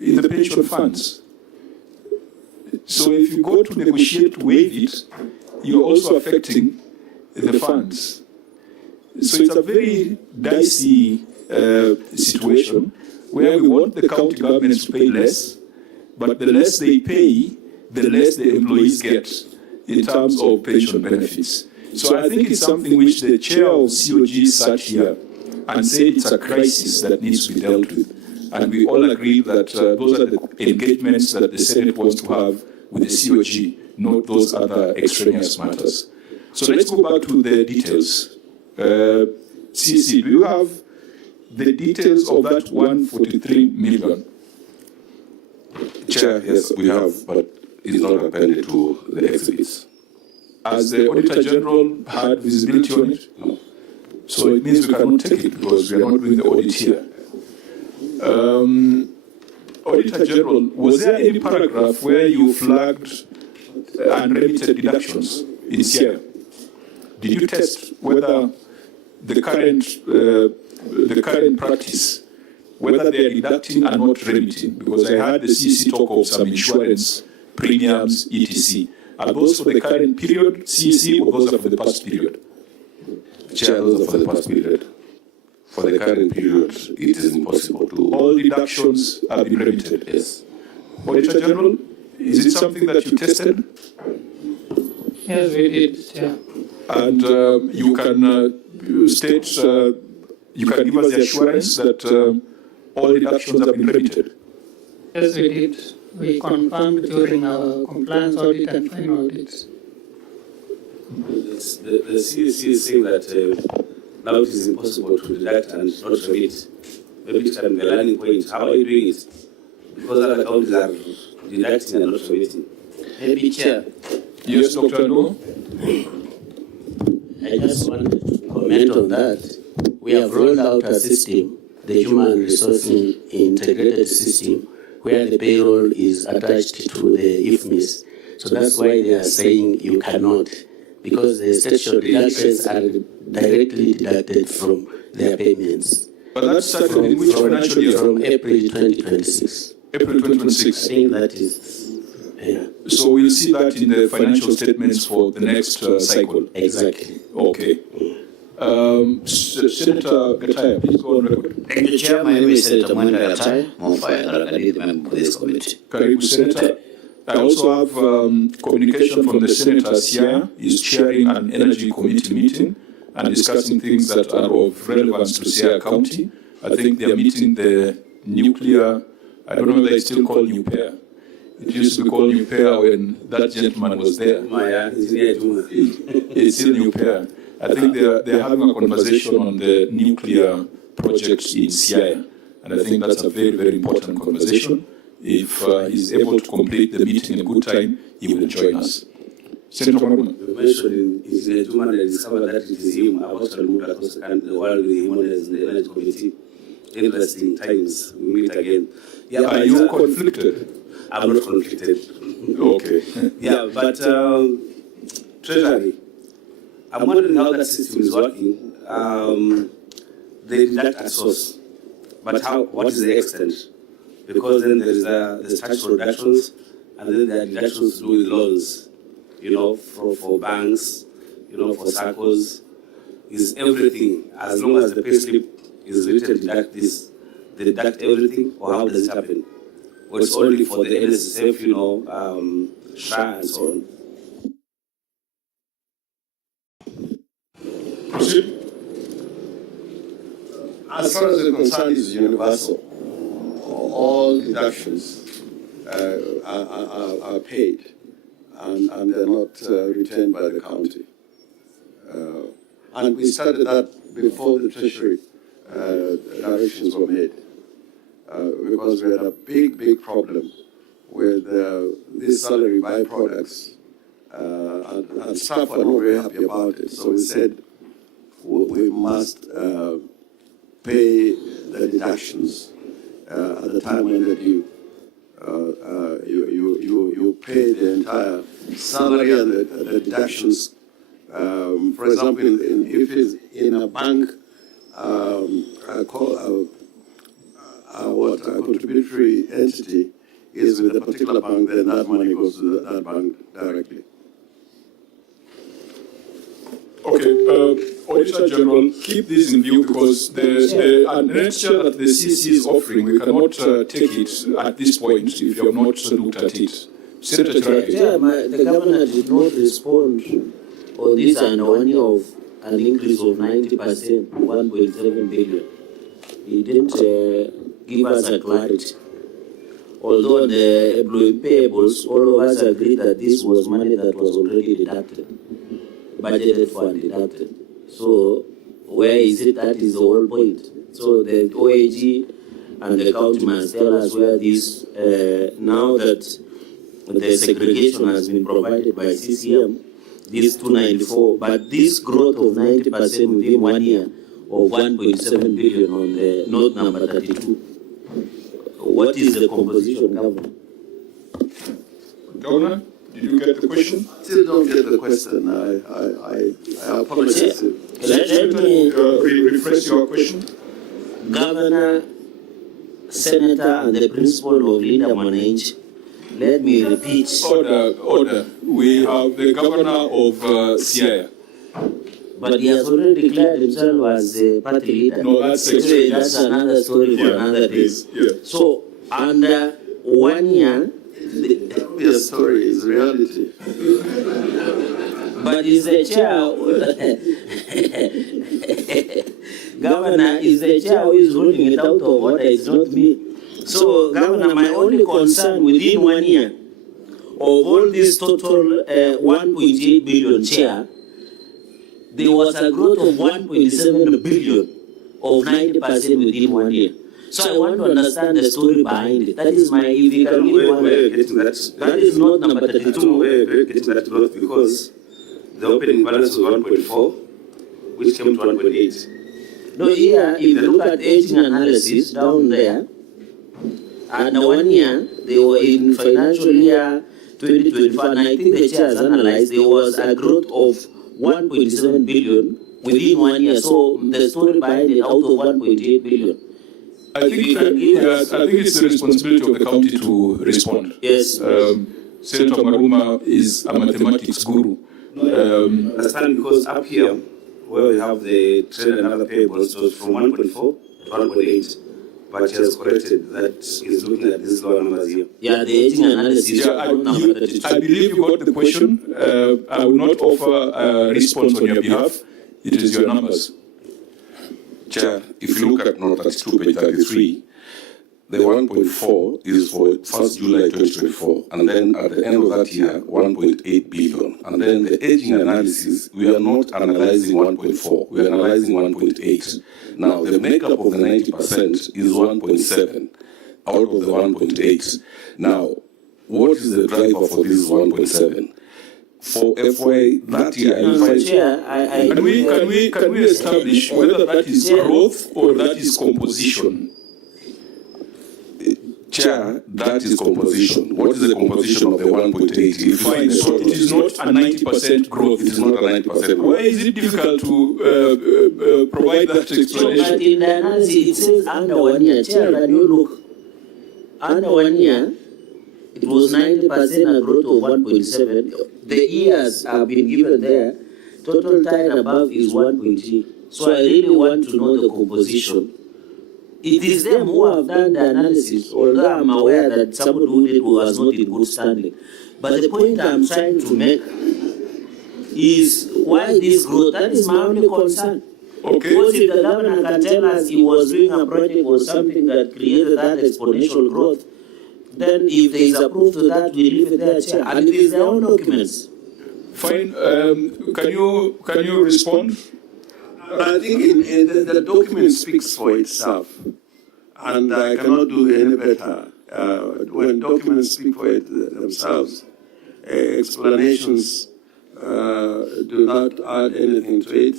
in the pension funds. So if you go to negotiate to waive it, you're also affecting the funds. So it's a very dicey situation where we want the county governments to pay less, but the less they pay, the less the employees get in terms of pension benefits. So I think it's something which the chair of COG sat here and said it's a crisis that needs to be dealt with. And we all agree that those are the engagements that the Senate wants to have with the COG, not those other extraneous matters. So let's go back to the details. CC, do you have the details of that 143 million? Chair, yes, we have, but it is not appended to the exhibits. Has the Auditor General had visibility on it? No. So it means we cannot take it because we are not doing the audit here. Auditor General, was there any paragraph where you flagged unremitted deductions in Siaya? Did you test whether the current practice, whether they are deducting and not remitting? Because I heard the CEC talk of some insurance premiums, etc. Are those for the current period, CEC, or those are for the past period? Chair, those are for the past period. For the current period, it is impossible to... All deductions have been remitted? Yes. Auditor General, is it something that you tested? Yes, we did, yeah. And you can state, you can give us the assurance that all deductions have been remitted? Yes, we did. We confirmed during our compliance audit and final audits. The CEC is saying that now it is impossible to deduct and not remit. Maybe it can be a learning point. How are you doing it? Because other counties are deducting and not remitting. Maybe, Chair. Yes, Dr. Ndo? I just wanted to comment on that. We have rolled out a system, the Human Resource Integrated System, where the payroll is attached to the IFMIS. So that's why they are saying you cannot, because the statutory deductions are directly deducted from their payments. But that started in which financial year? From April 2026. April 2026. I think that is, yeah. So we'll see that in the financial statements for the next cycle? Exactly. Okay. Senator Gataya, please go on record. Thank you, Chair. My name is Senator Mwenda Gataya, Mumbai, member of this committee. Karibu, Senator. I also have communication from the Senator Siaya. He's chairing an energy committee meeting and discussing things that are of relevance to Siaya County. I think they are meeting the nuclear, I don't know whether it's still called nuclear. It used to be called nuclear when that gentleman was there. It's still nuclear. I think they're having a conversation on the nuclear projects in Siaya. And I think that's a very, very important conversation. If he's able to complete the meeting in a good time, he will join us. Senator Maruma. You mentioned in 200 discovered that it is him. I've also moved across the country while with him in the Energy Committee. Interesting times. We meet again. Yeah, Are you conflicted? I'm not conflicted. Okay. Yeah, but Treasury, I'm wondering how that system is working. They deduct at source, but what is the extent? Because then there is the structural reductions, and then there are deductions to do with loans, for banks, for SACCOs. Is everything, as long as the payslip is written, deduct this, they deduct everything, or how does it happen? Or it's only for the NSSF, SHA and so on? Proceed. As far as the concern is universal, all deductions are paid and they're not retained by the county. And we started that before the Treasury directions were made because we had a big problem with these salary byproducts and staff were not very happy about it. So we said we must pay the deductions at the time when they're due. You pay the entire salary and the deductions. For example, if it's in a bank, a contributory entity is with a particular bank, then that money goes to that bank directly. Okay, Auditor General, keep this in view because an extra that the CC is offering, we cannot take it at this point if you have not looked at it. Senator Cherargei. Yeah, the governor did not respond on this and one of an increase of 90%, 1.7 billion. He didn't give us a clarity. Although the employee payables, all of us agreed that this was money that was already deducted, budgeted for and deducted. So where is it? That is the whole point. So the OAG and the county must tell us where this, now that the segregation has been provided by CCM, this 294, but this growth of 90% within 1 year of 1.7 billion on the note number 32. What is the composition, Governor? Governor, did you get the question? Still don't get the question. I apologize. Let me rephrase your question. Governor, Senator, and the principal of Linda Mwananchi, let me repeat. Order. We have the governor of Siaya. But he has already declared himself as the party leader. No, that's another story for another day. Yeah. So, under 1 year, Your story is reality. but is the chair, Governor, is the chair who is ruling it out of order, it's not me. So, Governor, my only concern within 1 year of all this total 1.8 billion chair, there was a growth of 1.7 billion of 90% within 1 year. So I want to understand the story behind it. That is my, if you can give one. We're getting that. That is not number 32. We're getting that growth because the opening balance was 1.4, which came to 1.8. No, here, if you look at aging analysis down there, and 1 year, they were in financial year 2025, and I think the chair has analyzed, there was a growth of 1.7 billion within 1 year. So the story behind it out of 1.8 billion. I think it's the responsibility of the county to respond. Yes. Senator Maruma is a mathematics guru. Understand, because up here, where we have the trade and other payables, so from 1.4 to 1.8. But he has corrected that he's looking at these lower numbers here. Yeah, the aging analysis. Yeah, I believe you got the question. I will not offer a response on your behalf. It is your numbers. Chair, if you look at note 32, page 33, the 1.4 is for 1st July 2024, and then at the end of that year, 1.8 billion. And then the aging analysis, we are not analyzing 1.4, we are analyzing 1.8. Now, the makeup of the 90% is 1.7 out of the 1.8. Now, what is the driver for this 1.7? for FY that year. Can we establish whether that is growth or that is composition? Chair, that is composition. What is the composition of the 1.8? Fine, so it is not a 90% growth. It is not a 90% growth. Why is it difficult to provide that explanation? But in the analysis, it says under 1 year. Chair, can you look? Under 1 year, it was 90% a growth of 1.7. The years have been given there. Total tied above is 1.3. So I really want to know the composition. It is them who have done the analysis, although I'm aware that somebody who did was not in good standing. But the point I'm trying to make is why this growth? That is my only concern. Okay. Because if the governor can tell us he was doing a project or something that created that exponential growth, then if there is a proof to that, we leave it there, Chair. And it is their own documents. Fine. Can you respond? I think the document speaks for itself, and I cannot do any better. When documents speak for themselves, explanations do not add anything to it.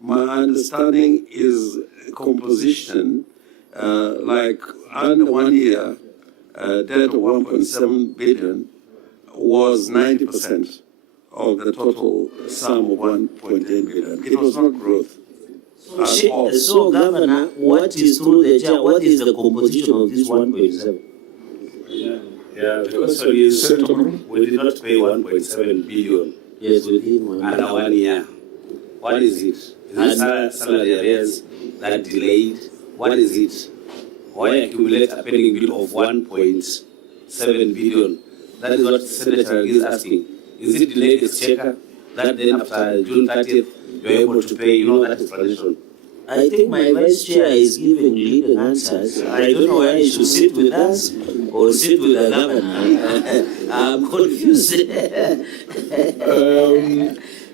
My understanding is composition, like under 1 year, debt of 1.7 billion was 90% of the total sum of 1.8 billion. It was not growth. So, Governor, what is through the chair? What is the composition of this 1.7? Yeah, the question is, we did not pay 1.7 billion. Yes, within 1 year. Under 1 year. What is it? Is it salary arrears that delayed? What is it? Why accumulate a pending bill of 1.7 billion? That is what Senator is asking. Is it delayed exchequer that then after June 30th you're able to pay? You know that explanation. I think my vice chair is giving leading answers. I don't know whether he should sit with us or sit with the governor. I'm confused.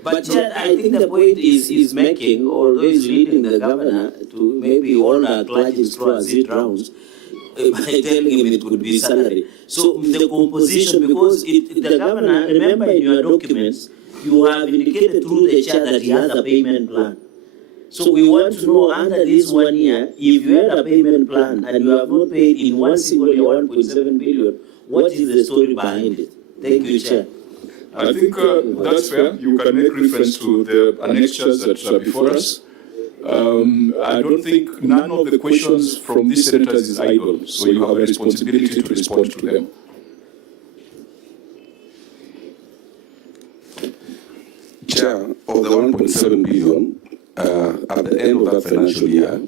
But Chair, I think the point is making, although he's leading the governor to maybe all our clergy through as it rounds, by telling him it could be salary. So the composition, because the governor, remember in your documents, you have indicated through the chair that he has a payment plan. So we want to know under this 1 year, if you had a payment plan and you have not paid in one single year 1.7 billion, what is the story behind it? Thank you, Chair. I think that's fair. You can make reference to the annexures that are before us. I don't think none of the questions from these senators is idle, so you have a responsibility to respond to them. Chair, of the 1.7 billion, at the end of that financial year,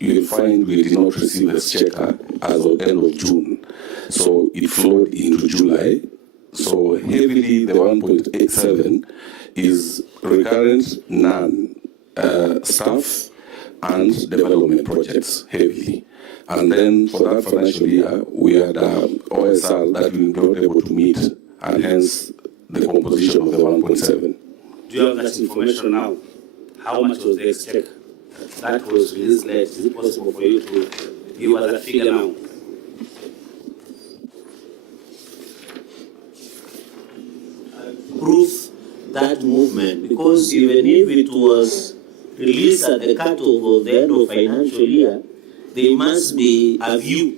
you will find we did not receive the checker as of end of June. So it flowed into July. So heavily, the 1.87 is recurrent non-staff and development projects heavily. And then for that financial year, we had OSR that we were not able to meet, and hence the composition of the 1.7. Do you have that information now? How much was the exchequer that was released late? Is it possible for you to give us a figure now? Proof that movement, because even if it was released at the cutoff of the end of financial year, there must be a view,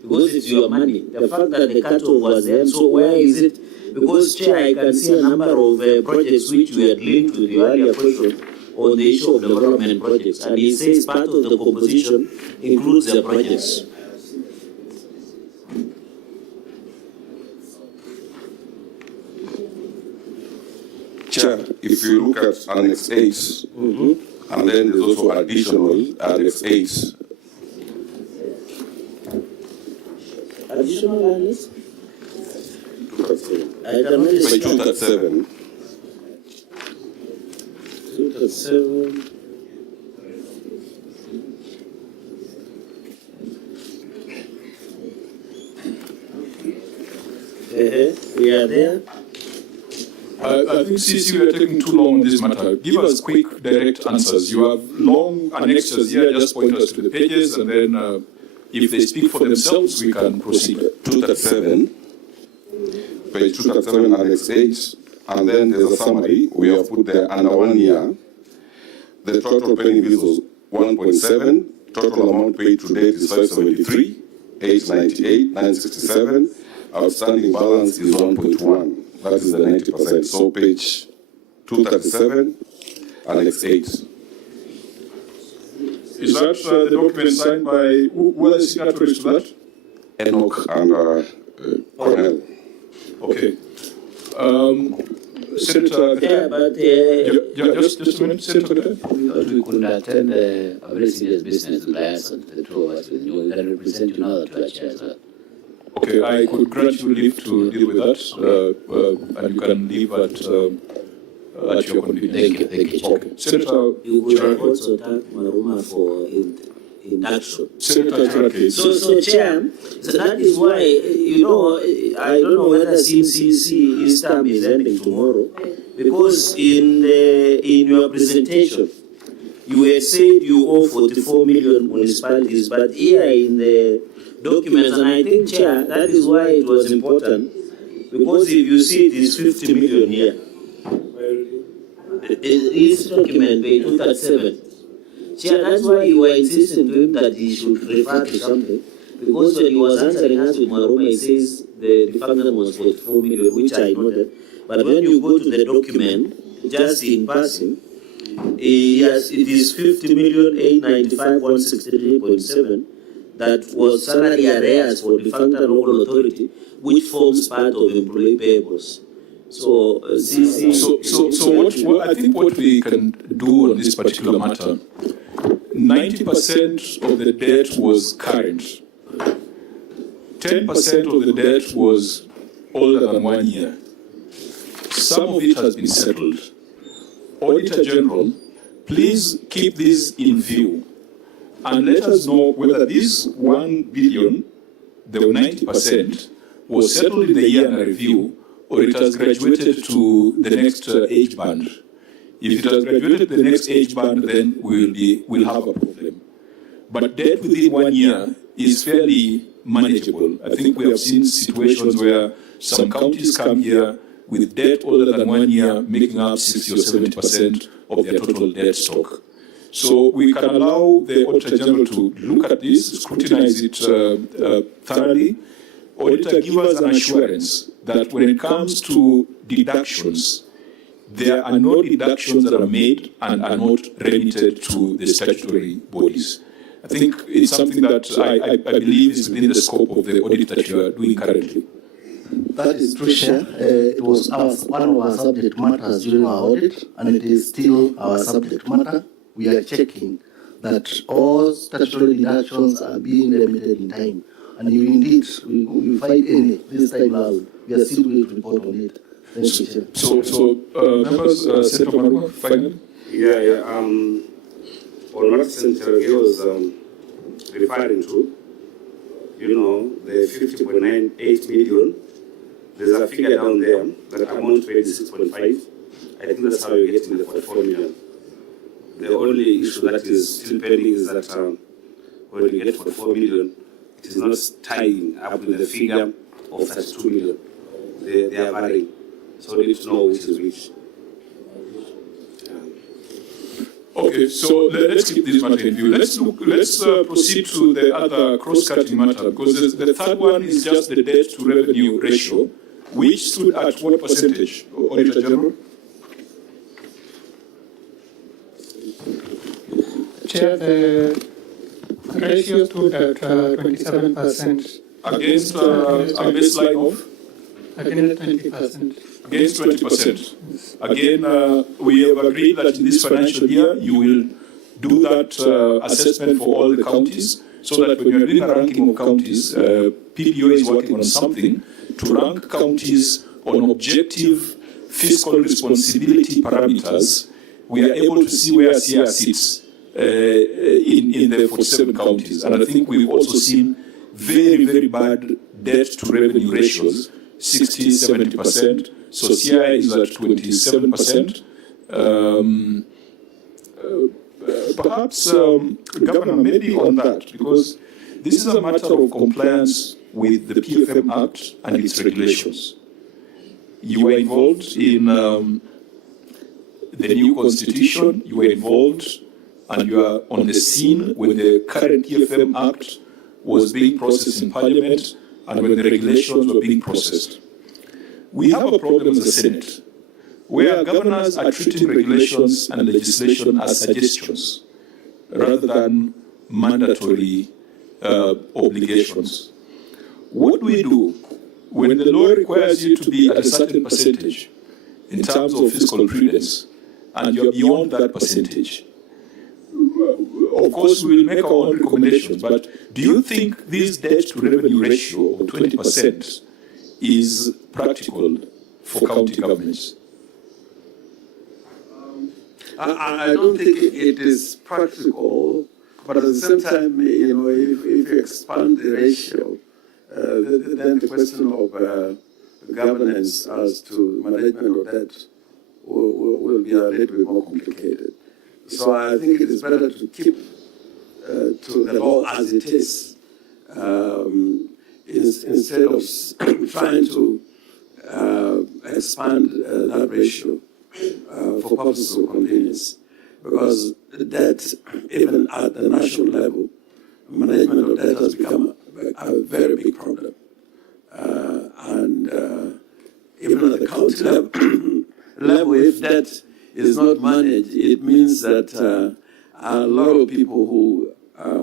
because it's your money. The fact that the cutoff was there, so where is it? Because, Chair, I can see a number of projects which we had linked to the earlier question on the issue of development projects, and it says part of the composition includes the projects. Chair, if you look at Annex 8, and then there's also additional Annex 8. Additional Annex? I can only Page 237. 237. We are there. I think, CC, we are taking too long on this matter. Give us quick, direct answers. You have long annexures here, just point us to the pages, and then if they speak for themselves, we can proceed. 237, page 237, Annex 8. And then there's a summary. We have put there under 1 year, the total pending bills was 1.7. Total amount paid to date is 573, 898, 967. Outstanding balance is 1.1. That is the 90%. So page 237, Annex 8. Is that the document signed by, who are the signatories to that? Enoch and Cornell. Okay. Senator, Yeah, but just a minute, Senator. we couldn't attend a very serious business liaison, the two of us with you. We can represent you now to a chair as well. Okay, I could grant you leave to deal with that, and you can leave at your convenience. Thank you. Okay. Senator, You will also thank Maruma for induction. Senator Cherargei. So, Chair, so that is why, I don't know whether CMCC term is ending tomorrow, because in your presentation, you had said you owe 44 million municipalities, but here in the documents, and I think, Chair, that is why it was important, because if you see it is 50 million here. This document, page 237. Chair, that's why you were insisting to him that he should refer to something. Because when he was answering us with Maruma, he says the function was 44 million, which I noted. But when you go to the document, just in passing, yes, it is 50,895,163.7 that was salary arrears for the function local authority, which forms part of employee payables. So, what I think what we can do on this particular matter, 90% of the debt was current. 10% of the debt was older than 1 year. Some of it has been settled. Auditor General, please keep this in view and let us know whether this 1 billion, the 90%, was settled in the year under review, or it has graduated to the next age band. If it has graduated to the next age band, then we'll have a problem. But debt within 1 year is fairly manageable. I think we have seen situations where some counties come here with debt older than 1 year, making up 60 or 70% of their total debt stock. So we can allow the Auditor General to look at this, scrutinize it thoroughly. Auditor, give us an assurance that when it comes to deductions, there are no deductions that are made and are not remitted to the statutory bodies. I think it's something that I believe is within the scope of the audit that you are doing currently. That is true, Chair. It was one of our subject matters during our audit, and it is still our subject matter. We are checking that all statutory deductions are being remitted in time. And if indeed we find any this time around, we are still going to report on it. Thank you, Chair. So members, Senator Maruma, finally? On what Senator Cherargei was referring to, the 50.98 million, there's a figure down there that amount to 86.5. I think that's how you're getting the 44 million. The only issue that is still pending is that when you get 44 million, it is not tying up with the figure of 32 million. They are varying. So we need to know which is which. Okay, so let's keep this matter in view. Let's proceed to the other cross-cutting matter, because the third one is just the debt to revenue ratio, which stood at what percentage, Auditor General? Chair, the ratio stood at 27%. Against a baseline of? Against 20%. Against 20%. Again, we have agreed that in this financial year, you will do that assessment for all the counties, so that when you're doing a ranking of counties, PPO is working on something to rank counties on objective fiscal responsibility parameters. We are able to see where CR sits in the 47 counties. And I think we've also seen very, very bad debt to revenue ratios, 60, 70%. So CI is at 27%. Perhaps, Governor, maybe on that, because this is a matter of compliance with the PFM Act and its regulations. You were involved in the new constitution, you were involved and you are on the scene when the current EFM Act was being processed in Parliament and when the regulations were being processed. We have a problem as the Senate, where governors are treating regulations and legislation as suggestions rather than mandatory obligations. What do we do when the law requires you to be at a certain percentage in terms of fiscal prudence and you're beyond that percentage? Of course, we will make our own recommendations, but do you think this debt-to-revenue ratio of 20% is practical for county governments? I don't think it is practical, but at the same time, you know, if you expand the ratio, then the question of governance as to management of debt will be a little bit more complicated. So I think it is better to keep to the law as it is, instead of trying to expand that ratio for purposes of convenience. Because debt, even at the national level, management of debt has become a very big problem. And even at the county level, if debt is not managed, it means that a lot of people who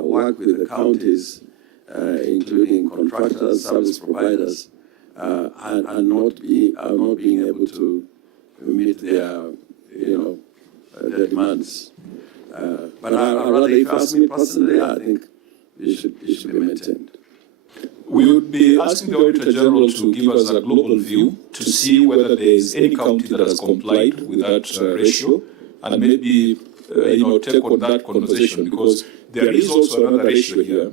work with the counties, including contractors, service providers, are not being able to meet their, their demands. But rather, if you ask me personally, I think it should be maintained. We would be asking the Auditor General to give us a global view to see whether there is any county that has complied with that ratio, and maybe take on that conversation, because there is also another ratio here,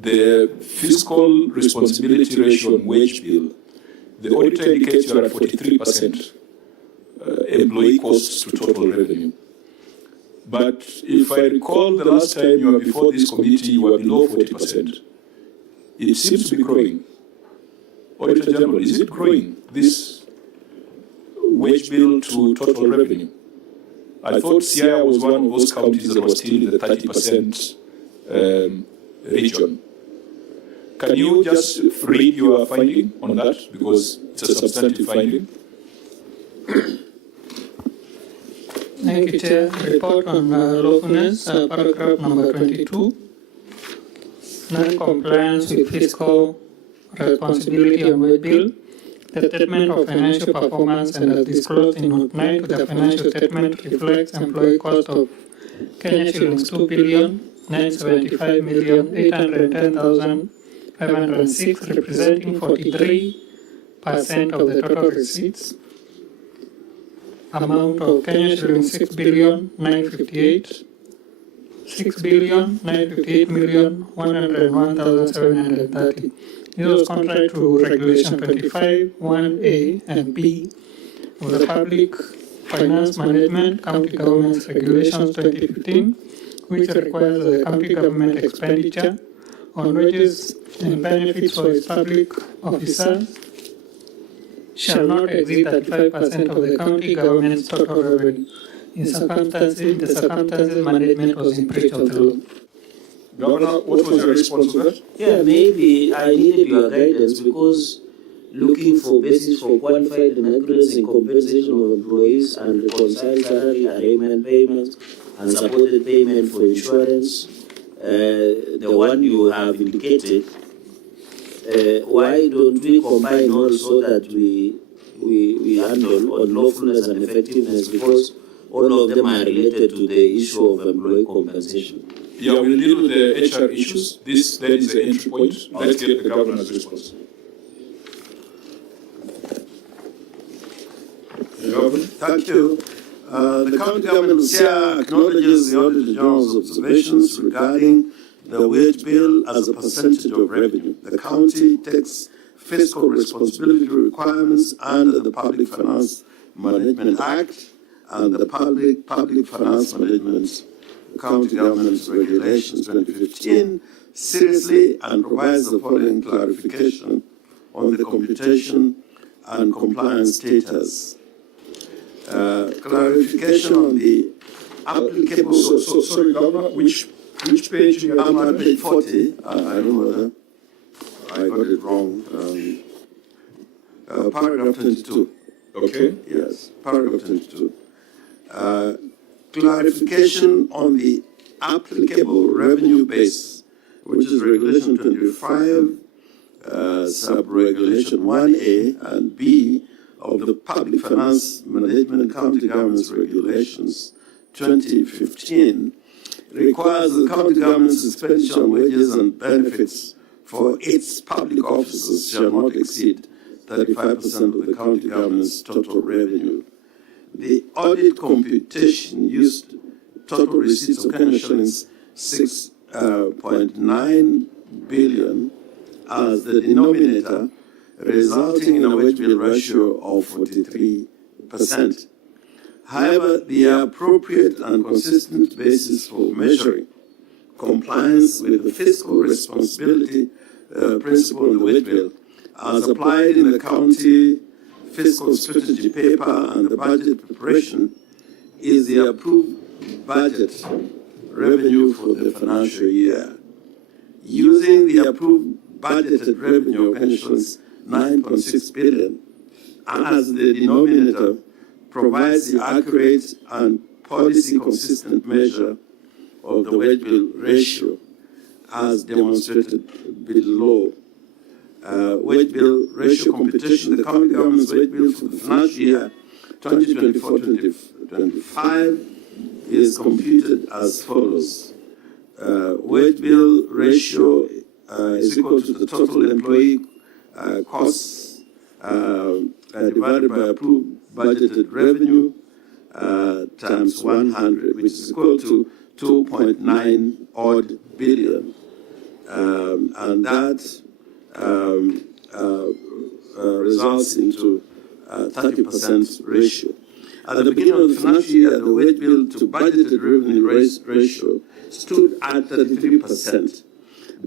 the fiscal responsibility ratio on wage bill. The auditor indicates you are at 43% employee costs to total revenue. But if I recall the last time you were before this committee, you were below 40%. It seems to be growing. Auditor General, is it growing, this wage bill to total revenue? I thought Siaya was one of those counties that was still in the 30% region. Can you just read your finding on that? Because it's a substantive finding. Thank you, Chair. Report on lawfulness, paragraph number 22. Non-compliance with fiscal responsibility on wage bill. The statement of financial performance and as disclosed in note 9 to the financial statement reflects employee cost of Kenya shillings 2,975,810,506, representing 43% of the total receipts. Amount of Kenya shillings 6,958,101,730. This was contrary to Regulation 25(1)A and B of the Public Finance Management County Governments Regulations 2015, which requires the county government expenditure on wages and benefits for its public officers shall not exceed 35% of the county government's total revenue. In the circumstances, management was in breach of the law. Governor, what was your response to that? Yeah, maybe I needed your guidance, because looking for basis for qualified negligence in compensation of employees and reconciled salary arrangement payments and supported payment for insurance, the one you have indicated, why don't we combine also that we handle on lawfulness and effectiveness, because all of them are related to the issue of employee compensation. Yeah, we'll deal with the HR issues. This then is the entry point. Let's get the governor's response. Thank you. The county government of Siaya acknowledges the Auditor General's observations regarding the wage bill as a percentage of revenue. The county takes fiscal responsibility requirements under the Public Finance Management Act and the Public Finance Management County Government Regulations 2015 seriously, and provides the following clarification on the computation and compliance status. Clarification on the applicable. Sorry, Governor, which page? I'm at page 40. I don't know whether I got it wrong. Paragraph 22. Okay. Yes, paragraph 22. Clarification on the applicable revenue base, which is Regulation 25, Sub-Regulation 1A and B of the Public Finance Management and County Government's Regulations 2015, requires the county government's expenditure on wages and benefits for its public officers shall not exceed 35% of the county government's total revenue. The audit computation used total receipts of Kenya shillings 6.9 billion as the denominator, resulting in a wage bill ratio of 43%. However, the appropriate and consistent basis for measuring compliance with the fiscal responsibility principle in the wage bill, as applied in the county fiscal strategy paper and the budget preparation, is the approved budget revenue for the financial year. Using the approved budgeted revenue of Kenya shillings 9.6 billion as the denominator provides the accurate and policy consistent measure of the wage bill ratio as demonstrated below. Wage bill ratio computation, the county government's wage bill for the financial year 2024-2025 is computed as follows. Wage bill ratio is equal to the total employee costs divided by approved budgeted revenue times 100, which is equal to 2.9 odd billion. And that results into 30% ratio. At the beginning of the financial year, the wage bill to budgeted revenue ratio stood at 33%.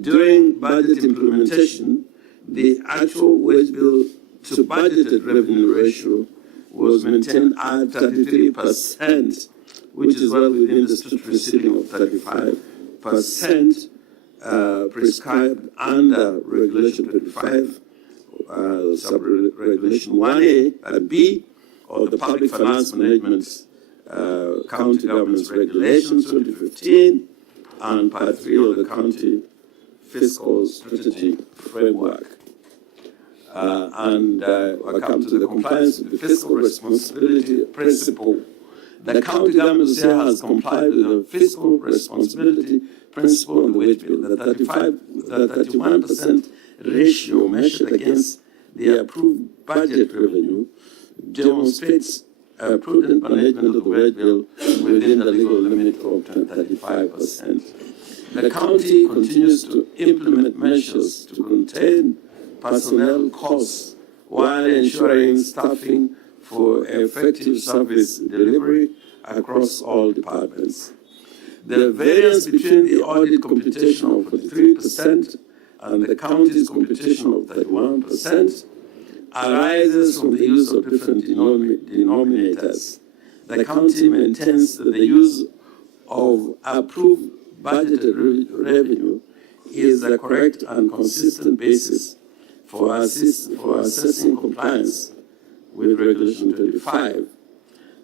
During budget implementation, the actual wage bill to budgeted revenue ratio was maintained at 33%, which is well within the statutory ceiling of 35% prescribed under Regulation 25, Sub-Regulation 1A and B of the Public Finance Management County Government's Regulations 2015 and Part 3 of the County Fiscal Strategy Framework. And I come to the compliance with the fiscal responsibility principle. The county government has complied with the fiscal responsibility principle on the wage bill. The 31% ratio measured against the approved budget revenue demonstrates prudent management of the wage bill within the legal limit of 35%. The county continues to implement measures to contain personnel costs while ensuring staffing for effective service delivery across all departments. The variance between the audit computation of 43% and the county's computation of 31% arises from the use of different denominators. The county maintains that the use of approved budgeted revenue is the correct and consistent basis for assessing compliance with Regulation 25,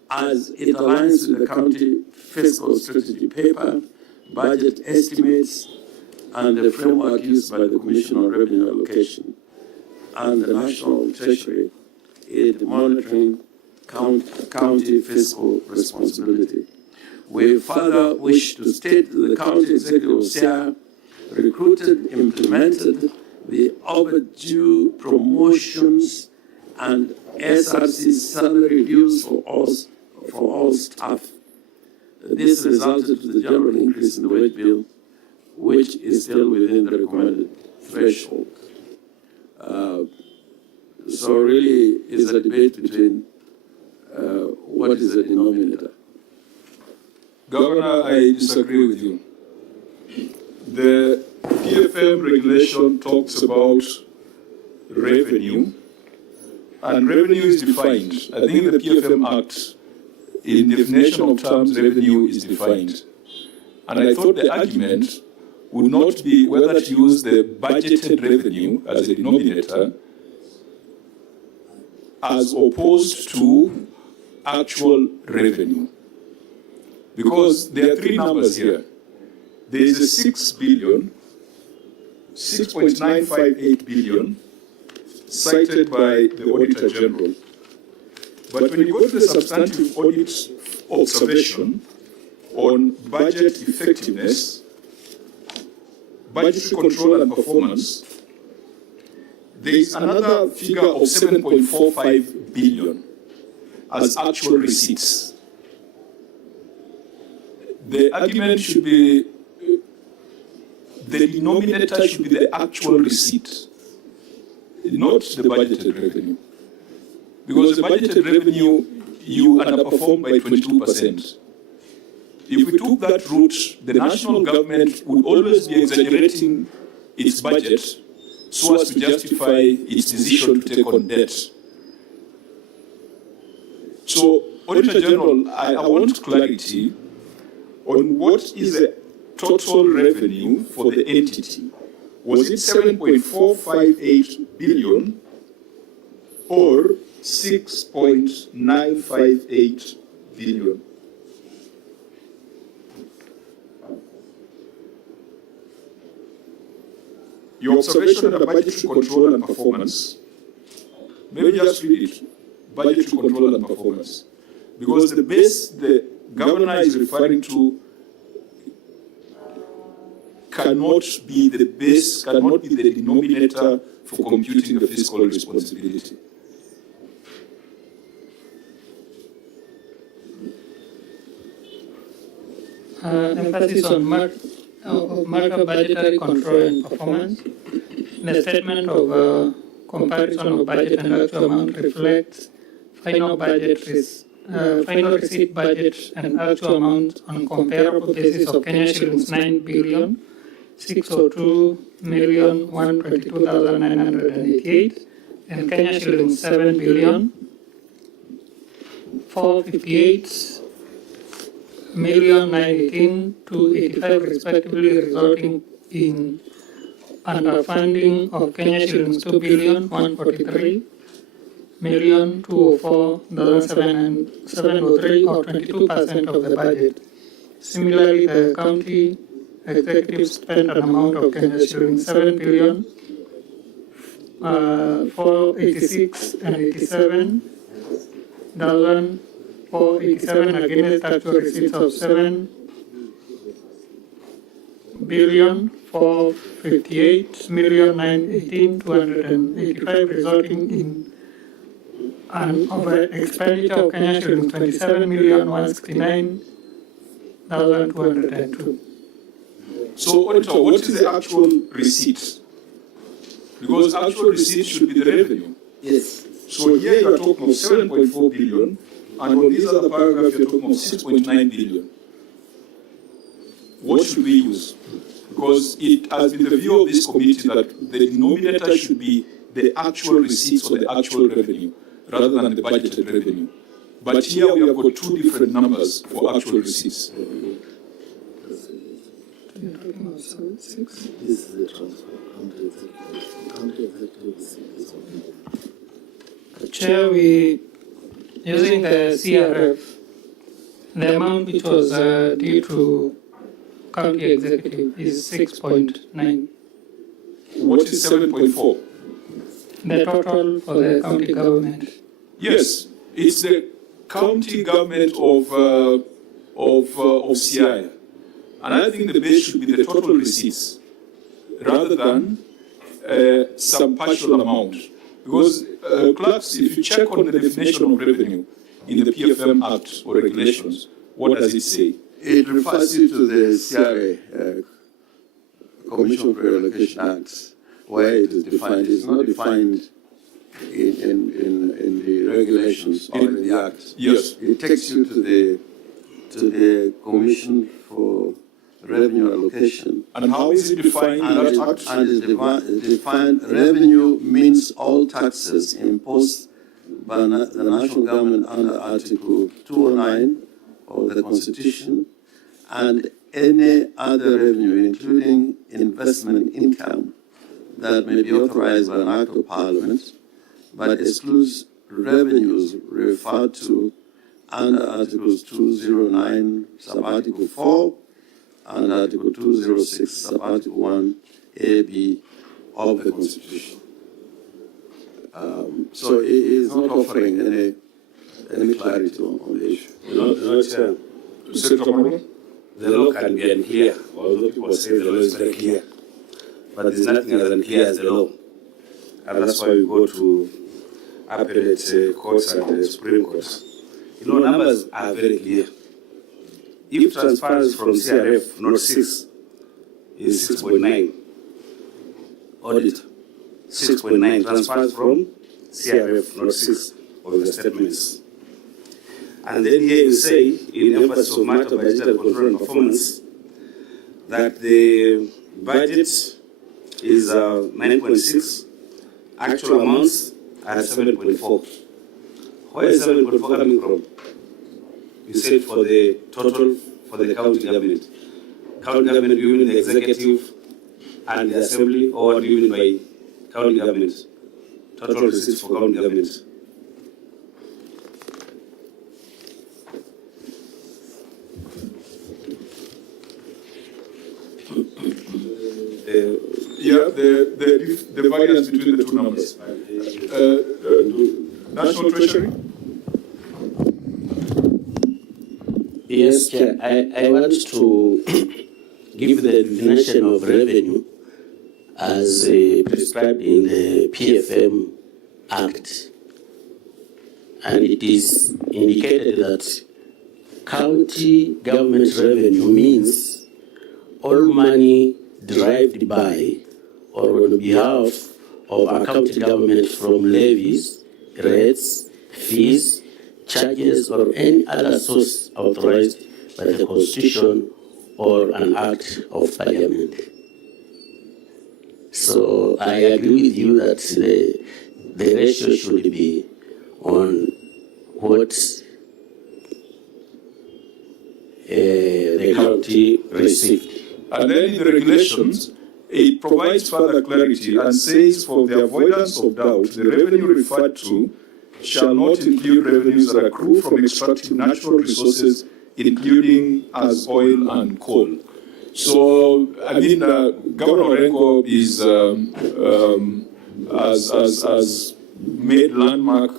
as it aligns with the county fiscal strategy paper, budget estimates, and the framework used by the Commission on Revenue Allocation and the National Treasury in monitoring county fiscal responsibility. We further wish to state that the county executive of SIA recruited, implemented the overdue promotions and SRC salary reviews for all staff. This resulted in the general increase in the wage bill, which is still within the recommended threshold. So really, it's a debate between what is the denominator. Governor, I disagree with you. The PFM regulation talks about revenue and revenue is defined. I think in the PFM Act, in definition of terms, revenue is defined. And I thought the argument would not be whether to use the budgeted revenue as a denominator as opposed to actual revenue. Because there are three numbers here. There is a 6 billion, 6.958 billion cited by the Auditor General. But when you go to the substantive audit observation on budget effectiveness, budgetary control and performance, there is another figure of 7.45 billion as actual receipts. The argument should be, the denominator should be the actual receipt, not the budgeted revenue. Because the budgeted revenue, you underperform by 22%. If we took that route, the national government would always be exaggerating its budget so as to justify its decision to take on debt. So, Auditor General, I want clarity on what is the total revenue for the entity. Was it 7.458 billion or 6.958 billion? Your observation on the budgetary control and performance, maybe just read it, budgetary control and performance. Because the base the governor is referring to cannot be the base, cannot be the denominator for computing the fiscal responsibility. Emphasis on markup budgetary control and performance. The statement of comparison of budget and actual amount reflects final receipt budget and actual amount on comparable basis of Kenya shillings 9,602,122,988 and Kenya shillings 7,458,918,285 respectively, resulting in underfunding of Kenya shillings 2,143,204,703 or 22% of the budget. Similarly, the county executive spent an amount of Kenya shillings 7,486,87,487 against actual receipts of 7,458,918,285, resulting in an over expenditure of Kenya shillings 27,169,202. So, Auditor, what is the actual receipt? Because actual receipt should be the revenue. Yes. So here you are talking of 7.4 billion, and on this other paragraph you are talking of 6.9 billion. What should we use? Because it has been the view of this committee that the denominator should be the actual receipts or the actual revenue, rather than the budgeted revenue. But here we have got two different numbers for actual receipts. This is the transfer. County executive. Chair, using the CRF, the amount which was due to county executive is 6.9. What is 7.4? The total for the county government. Yes, it's the county government of CI. And I think the base should be the total receipts rather than some partial amount. Because clerks, if you check on the definition of revenue in the PFM Act or regulations, what does it say? It refers you to the CRA, Commission for Allocation Act, where it is defined. It's not defined in the regulations or in the Act. Yes. It takes you to the Commission for Revenue Allocation. And how is it defined in that Act? And it's defined, revenue means all taxes imposed by the national government under Article 209 of the Constitution, and any other revenue, including investment income, that may be authorized by an act of Parliament, but excludes revenues referred to under Articles 209, Subarticle 4, and Article 206, Subarticle 1, A, B of the Constitution. So it is not offering any clarity on the issue. The law can be unclear, although people say the law is very clear. But there's nothing as unclear as the law. And that's why we go to appellate courts and the Supreme Court. Numbers are very clear. If transfers from CRF, not 6, is 6.9. Audit, 6.9. Transfers from CRF, not 6, of the statements. And then here you say, in emphasis of matter budgetary control and performance, that the budget is 9.6, actual amounts are 7.4. Where is 7.4 coming from? You said for the total for the county government. County government, do you mean the executive and the assembly, or do you mean by county government? Total receipts for county government. The variance between the two numbers. National Treasury? Yes, Chair. I want to give the definition of revenue as prescribed in the PFM Act. And it is indicated that county government revenue means all money derived by or on behalf of a county government from levies, rates, fees, charges, or any other source authorized by the Constitution or an Act of Parliament. So I agree with you that the ratio should be on what the county received. And then in the regulations, it provides further clarity and says, for the avoidance of doubt, the revenue referred to shall not include revenues that accrue from extracting natural resources, including as oil and coal. So, I mean, Governor Orengo is has made landmark,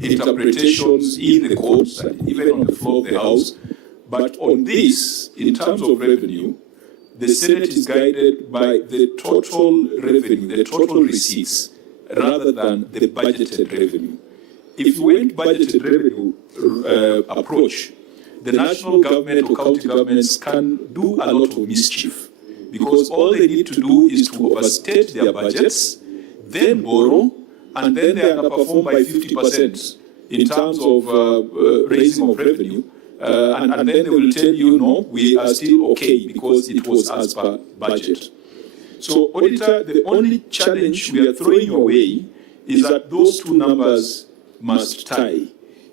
interpretations in the courts and even on the floor of the House. But on this, in terms of revenue, the Senate is guided by the total revenue, the total receipts, rather than the budgeted revenue. If you went budgeted revenue approach, the national government or county governments can do a lot of mischief, because all they need to do is to overstate their budgets, then borrow, and then they underperform by 50% in terms of raising of revenue. And then they will tell you, no, we are still okay because it was as per budget. So, Auditor, the only challenge we are throwing your way is that those two numbers must tie.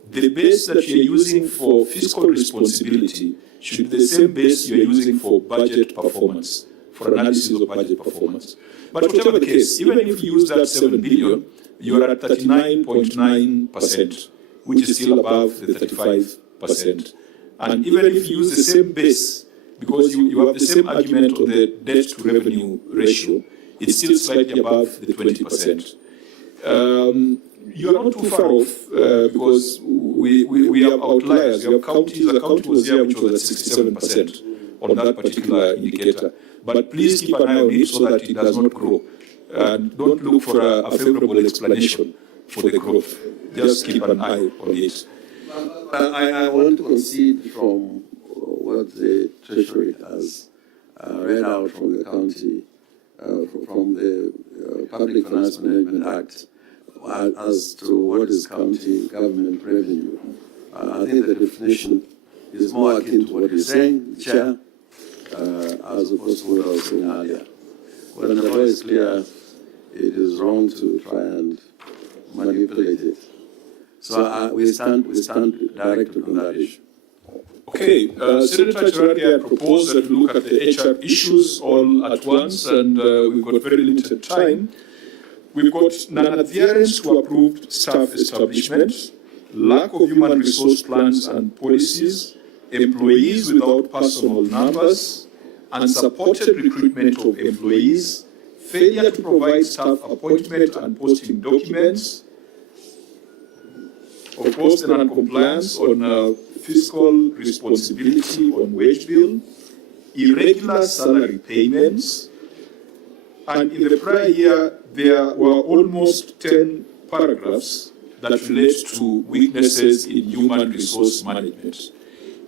The base that you are using for fiscal responsibility should be the same base you are using for budget performance, for analysis of budget performance. But whatever the case, even if you use that 7 billion, you are at 39.9%, which is still above the 35%. And even if you use the same base, because you have the same argument on the debt to revenue ratio, it's still slightly above the 20%. You are not too far off, because we have outliers. We have counties. The county was here, which was at 67% on that particular indicator. But please keep an eye on it so that it does not grow. And don't look for a favorable explanation for the growth. Just keep an eye on it. I want to concede from what the Treasury has read out from the county, from the Public Finance Management Act, as to what is county government revenue. I think the definition is more akin to what you're saying, Chair, as opposed to what I was saying earlier. When the law is clear, it is wrong to try and manipulate it. So we stand directed on that issue. Okay, Senator Cherargei, I propose that we look at the HR issues all at once, and we've got very limited time. We've got non-adherence to approved staff establishment, lack of human resource plans and policies, employees without personal numbers, unsupported recruitment of employees, failure to provide staff appointment and posting documents, of course, the non-compliance on fiscal responsibility on wage bill, irregular salary payments, and in the prior year, there were almost 10 paragraphs that relate to weaknesses in human resource management.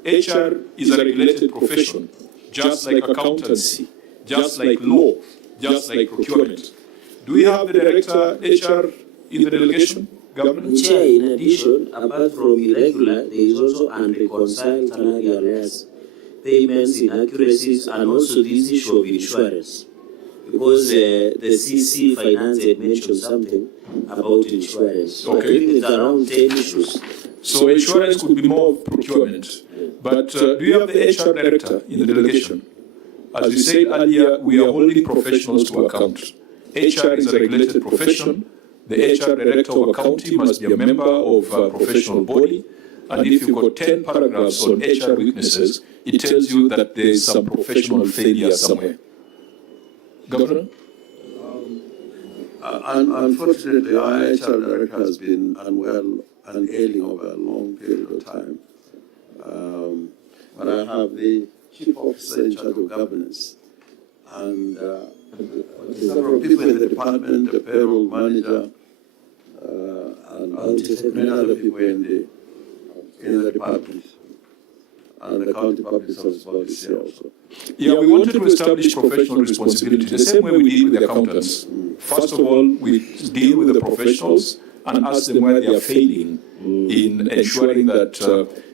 HR is a regulated profession, just like accountancy, just like law, just like procurement. Do we have the director HR in the delegation? Governor? Chair, in addition, apart from irregular, there is also unreconciled salary arrears, payments, inaccuracies, and also this issue of insurance. Because the CC Finance had mentioned something about insurance. So okay. I think it's around 10 issues. So insurance could be more of procurement. But do you have the HR director in the delegation? As we said earlier, we are holding professionals to account. HR is a regulated profession. The HR director of a county must be a member of a professional body. And if you've got 10 paragraphs on HR weaknesses, it tells you that there is some professional failure somewhere. Governor? Unfortunately, our HR director has been unwell and ailing over a long period of time. But I have the chief officer in charge of governance and several people in the department, the payroll manager, and many other people in the department. And the county public service board is here also. Yeah, we wanted to establish professional responsibility the same way we deal with the accountants. First of all, we deal with the professionals and ask them where they are failing in ensuring that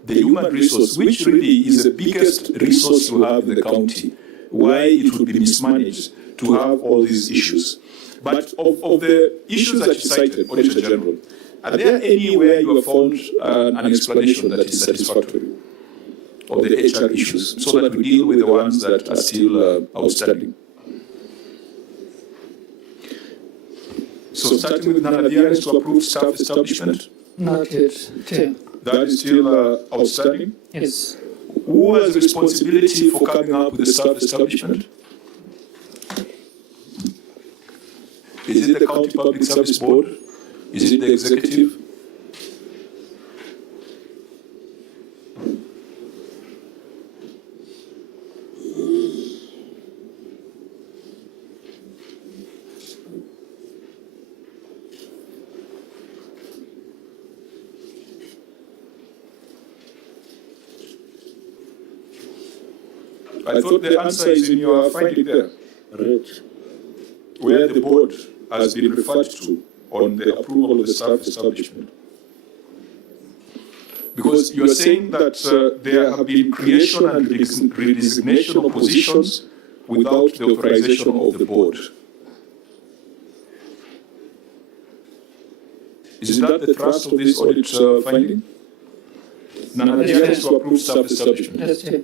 the human resource, which really is the biggest resource you have in the county, why it would be mismanaged to have all these issues. But of the issues that you cited, Auditor General, are there anywhere you have found an explanation that is satisfactory of the HR issues, so that we deal with the ones that are still outstanding? So starting with non-adherence to approved staff establishment? Not yet, Chair. That is still outstanding? Yes. Who has responsibility for coming up with the staff establishment? Is it the County Public Service Board? Is it the executive? I thought the answer is in your finding there. Right. Where the board has been referred to on the approval of the staff establishment. Because you are saying that there have been creation and resignation of positions without the authorization of the board. Is that the thrust of this audit finding? Non-adherence to approved staff establishment. Yes, Chair.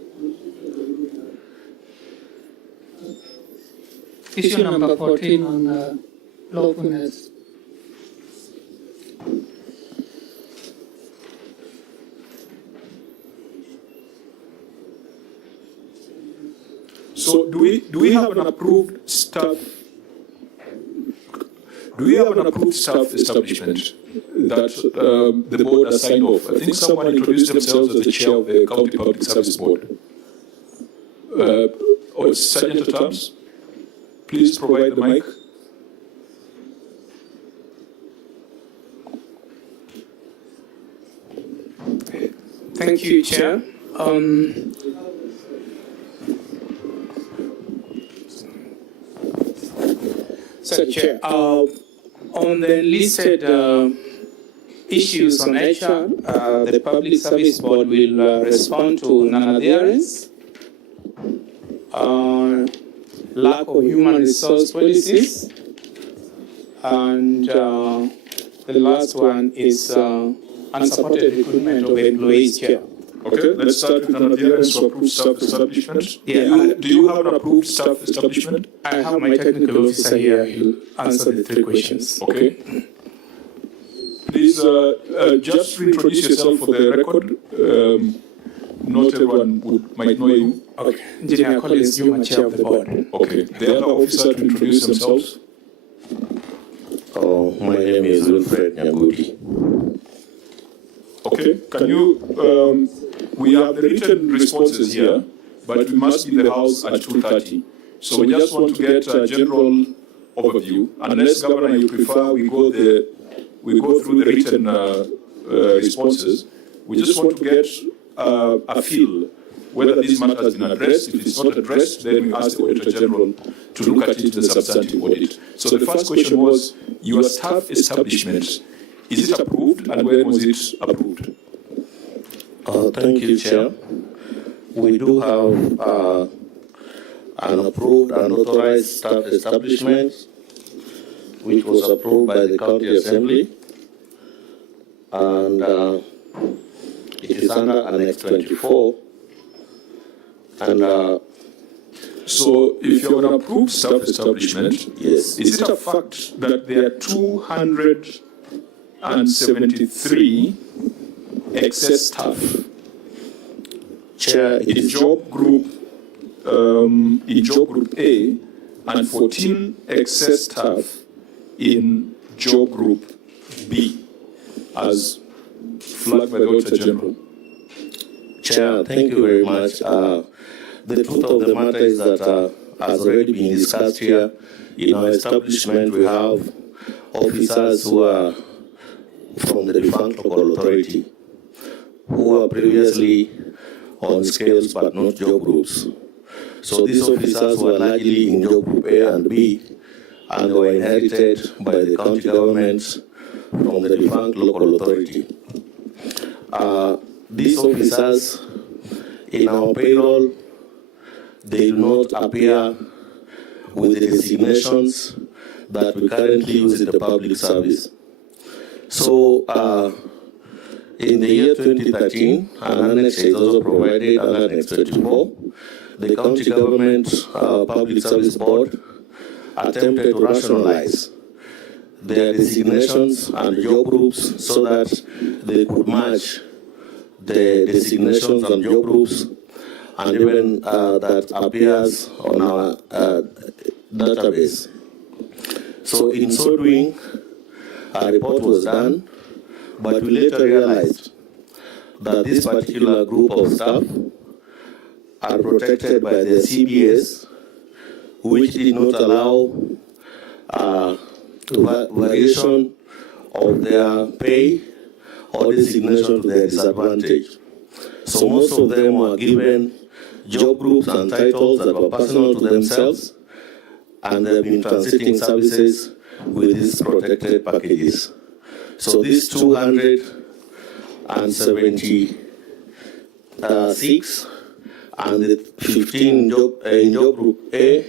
Issue number 14 on lawfulness. So do we have an approved staff? Do we have an approved staff establishment that the board has signed off? I think someone introduced themselves as the chair of the County Public Service Board. Sergeant at Arms, please provide the mic. Thank you, Chair. So, Chair, on the listed issues on HR, the Public Service Board will respond to non-adherence, lack of human resource policies, And the last one is unsupported recruitment of employees, Chair. Okay, let's start with an adherence to approved staff establishment. Yeah. Do you have an approved staff establishment? I have my technical officer here. He'll answer the 3 questions. Okay. Please just reintroduce yourself for the record. Not everyone might know you. Okay. Engineer Collins, you are chair of the board. Okay. The other officer to introduce themselves. Oh, my name is Wilfred Nyagudi. Okay. Can you? We have the written responses here, but we must be in the house at 2:30. So we just want to get a general overview. Unless, Governor, you prefer, we go through the written responses. We just want to get a feel whether this matter has been addressed. If it's not addressed, then we ask the Auditor General to look at it in the substantive audit. So the first question was, your staff establishment, is it approved and when was it approved? Thank you, Chair. We do have an approved and authorized staff establishment, which was approved by the County Assembly, and it is under Annex 24. And so, if you have an approved staff establishment, yes, is it a fact that there are 273 excess staff? Chair, in job group A, and 14 excess staff in job group B, as flagged by the Auditor General. Chair, thank you very much. The truth of the matter is that, as already been discussed here, in our establishment we have officers who are from the defunct local authority, who were previously on scales but not job groups. So these officers were largely in job group A and B, and were inherited by the county government from the defunct local authority. These officers in our payroll, they do not appear with the designations that we currently use in the public service. So in the year 2013, an annex is also provided under Annex 24. The county government public service board attempted to rationalize their designations and job groups so that they could match the designations and job groups, and even that appears on our database. So in so doing, a report was done, but we later realized that this particular group of staff are protected by their CBS, which did not allow variation of their pay or designation to their disadvantage. So most of them were given job groups and titles that were personal to themselves, and they have been transiting services with these protected packages. So these 276 and the 15 in job group A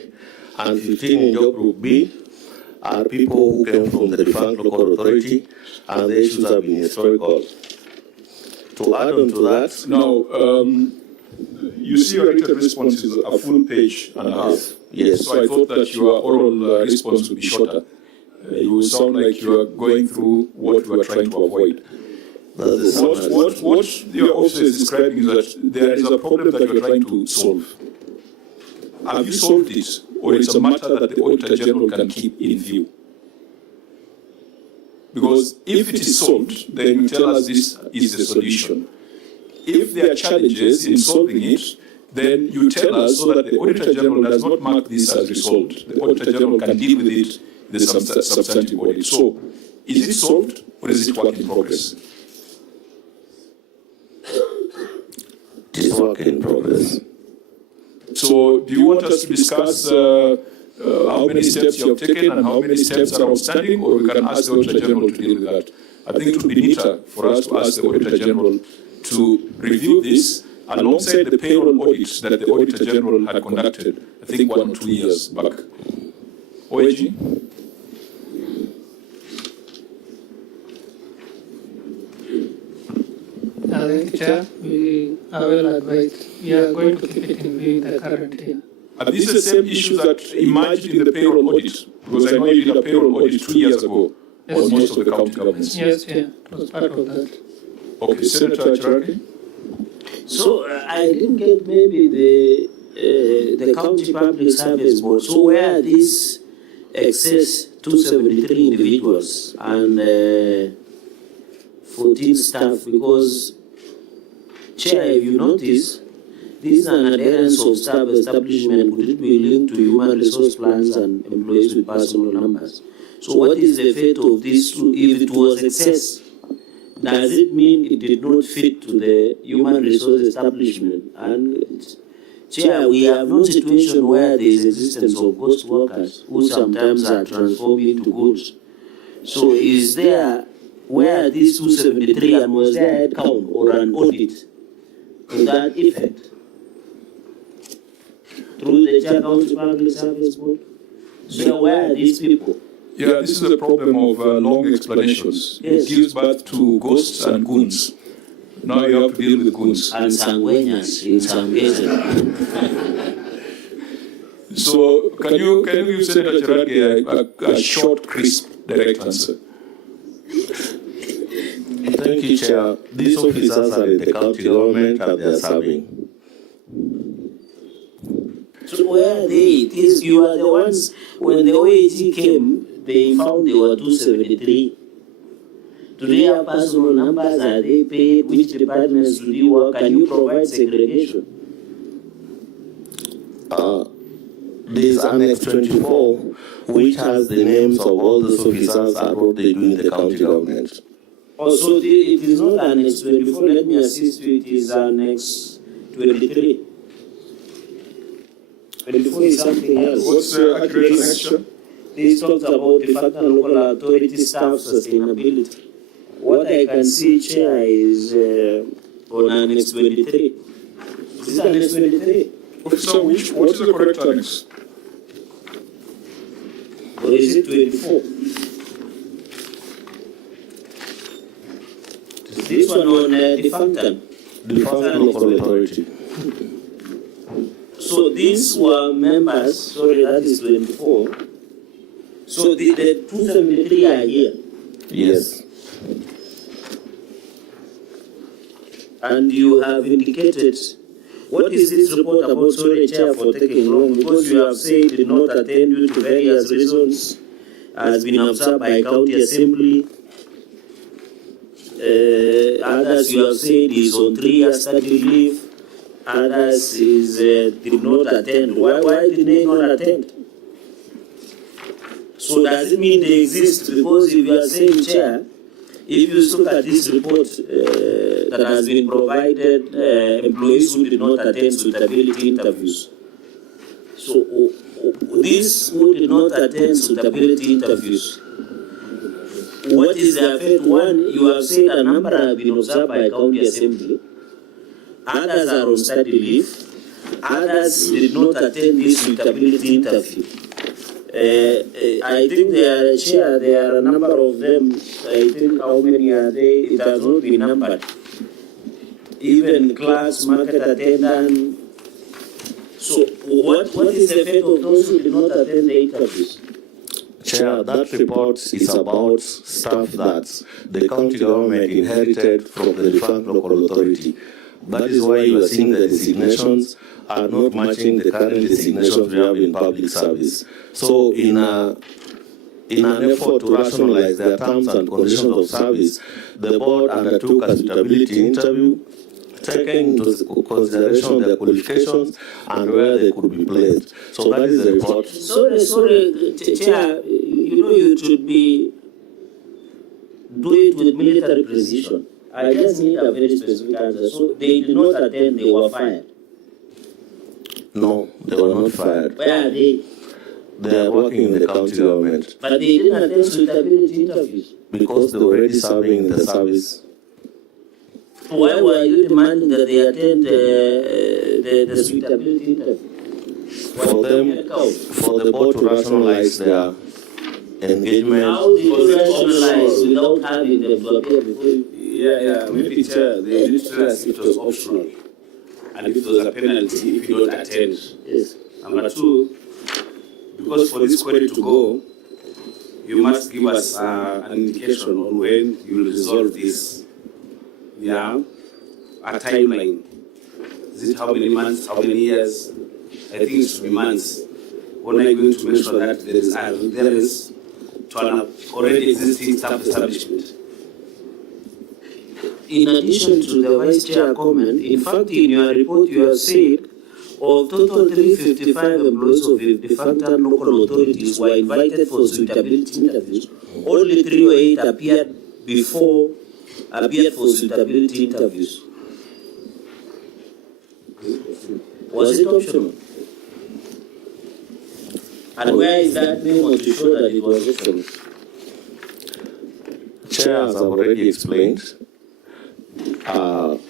and 15 in job group B are people who came from the defunct local authority, and the issues have been historical. To add on to that, now, you see your written response is a full page and a half. Yes. So I thought that your oral response would be shorter. You sound like you are going through what we are trying to avoid. What your officer is describing is that there is a problem that you are trying to solve. Have you solved it, or it's a matter that the Auditor General can keep in view? Because if it is solved, then you tell us this is the solution. If there are challenges in solving it, then you tell us so that the Auditor General does not mark this as resolved. The Auditor General can deal with it in the substantive audit. So, is it solved, or is it work in progress? It is work in progress. So, do you want us to discuss how many steps you have taken and how many steps are outstanding, or we can ask the Auditor General to deal with that? I think it would be neater for us to ask the Auditor General to review this alongside the payroll audit that the Auditor General had conducted, I think 1 or 2 years back. OAG? Thank you, Chair. We are well advised. We are going to keep it in view in the current year. Are these the same issues that emerged in the payroll audit? Because I know you did a payroll audit 2 years ago on most of the county governments. Yes, Chair. It was part of that. Okay, Senator Cherargei? So I didn't get maybe the county public service board. So where this excess 273 individuals and 14 staff, because Chair, if you notice, this is an adherence of staff establishment. Could it be linked to human resource plans and employees with personal numbers? So what is the fate of these two? If it was excess, does it mean it did not fit to the human resource establishment? And Chair, we have no situation where there is existence of ghost workers who sometimes are transformed into goods. So is there, where these 273, and was there a count or an audit to that effect through the Chair County Public Service Board? So where are these people? Yeah, this is a problem of long explanations. Yes. It gives birth to ghosts and goons. Now you have to deal with the goons. And sanguinas in some cases. So can you give Senator Cherargei a short, crisp, direct answer? Thank you, Chair. These officers are in the county government and they are serving. So where are they? You are the ones, when the OAG came, they found there were 273. Do they have personal numbers? Are they paid? Which departments do they work? Can you provide segregation? There is Annex 24, which has the names of all those officers and what they do in the county government. Also, it is not Annex 24. Let me assist you. It is Annex 23. 24 is something else. What's the accurate annexure? This talks about the fact that local authority staff sustainability. What I can see, Chair, is on Annex 23. This is Annex 23. So what is the correct annex? Or is it 24? This one on the Fountain. The Fountain Local Authority. So these were members, sorry, that is 24. So the 273 are here. Yes. And you have indicated, what is this report about? Sorry, Chair, for taking long, because you have said did not attend due to various reasons, has been observed by county assembly. Others you have said is on 3-year study leave. Others is did not attend. Why did they not attend? So does it mean they exist? Because if you are saying, Chair, if you look at this report that has been provided, employees who did not attend suitability interviews. So these who did not attend suitability interviews, what is the effect? One, you have said a number have been observed by county assembly. Others are on study leave. Others did not attend this suitability interview. I think there are a number of them. I think how many are they? It has not been numbered. Even class, market attendant. So what is the effect of those who did not attend the interviews? Chair, that report is about staff that the county government inherited from the defunct local authority. That is why you are seeing the designations are not matching the current designations we have in public service. So in an effort to rationalize their terms and conditions of service, the board undertook a suitability interview, taking into consideration their qualifications and where they could be placed. So that is the report. Sorry, Chair, you should be do it with military precision. I just need a very specific answer. So they did not attend, they were fired. No, they were not fired. Where are they? They are working in the county government. But they didn't attend suitability interviews. Because they were already serving in the service. Why were you demanding that they attend the suitability interview? For the board to rationalize their engagement. How do you rationalize without having them to appear before you? Maybe Chair, they need to tell us if it was optional and if there was a penalty if you don't attend. Yes. Number two, because for this query to go, you must give us an indication on when you will resolve this. Yeah, a timeline. Is it how many months, how many years? I think it should be months. When are you going to make sure that there is adherence to an already existing staff establishment? In addition to the Vice Chair comment, in fact, in your report, you have said of total 355 employees of the defunct local authorities were invited for suitability interviews. Only 308 appeared for suitability interviews. Was it optional? And where is that memo to show that it was optional? Chair, as I've already explained,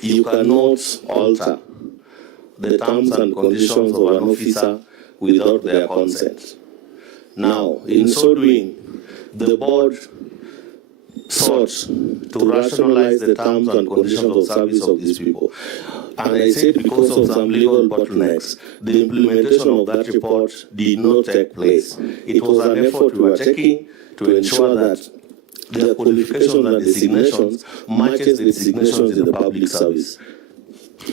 you cannot alter the terms and conditions of an officer without their consent. Now, in so doing, the board sought to rationalize the terms and conditions of service of these people. And I said because of some legal bottlenecks, the implementation of that report did not take place. It was an effort we were taking to ensure that their qualifications and designations matches the designations in the public service.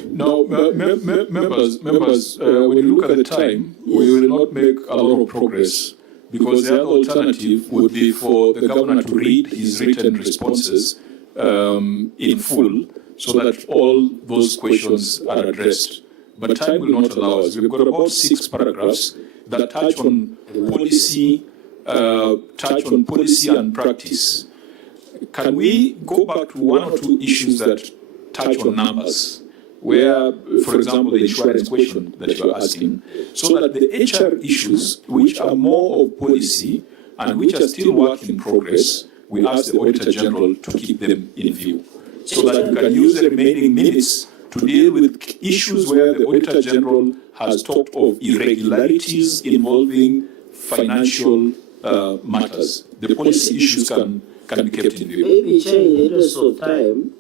Now, members, when you look at the time, we will not make a lot of progress because the other alternative would be for the governor to read his written responses in full so that all those questions are addressed. But time will not allow us. We've got about 6 paragraphs that touch on policy, and practice. Can we go back to 1 or 2 issues that touch on numbers? Where, for example, the insurance question that you are asking, so that the HR issues, which are more of policy and which are still work in progress, we ask the Auditor General to keep them in view, so that we can use the remaining minutes to deal with issues where the Auditor General has talked of irregularities involving financial matters. The policy issues can be kept in view. Maybe, Chair, in the interest of time,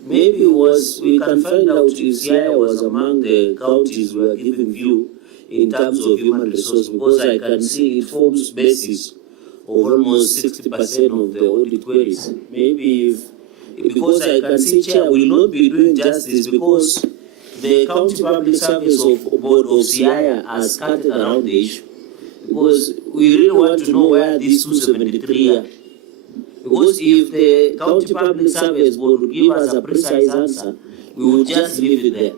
maybe we can find out if Siaya was among the counties we are giving view in terms of human resource, because I can see it forms basis of almost 60% of the audit queries. Maybe because I can see Chair will not be doing justice because the County Public Service Board of Siaya has scattered around the issue. Because we really want to know where these 273 are. Because if the County Public Service Board would give us a precise answer, we would just leave it there.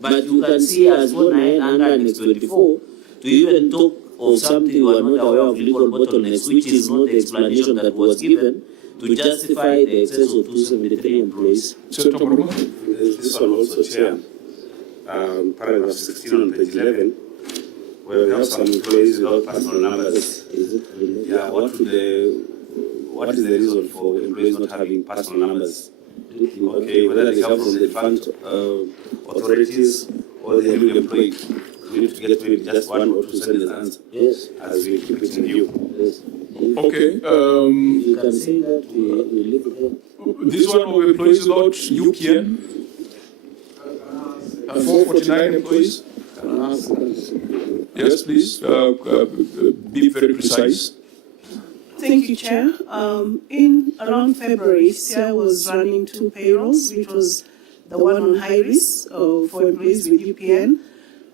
But you can see as gone ahead under Annex 24 to even talk of something you are not aware of legal bottlenecks, which is not the explanation that was given to justify the excess of 273 employees. This one also, Chair, paragraph 16 on page 11, where we have some employees without personal numbers. Yeah, what is the reason for employees not having personal numbers? Okay, whether they come from the defunct authorities or they are newly employed. We need to get maybe just 1 or 2 sentences answer. Yes. As we keep it in view. Yes. Okay. You can say that we live here. This one of employees about UPN. 449 employees. Yes, please. Be very precise. Thank you, Chair. In around February, SIA was running 2 payrolls, which was the one on high risk for employees with UPN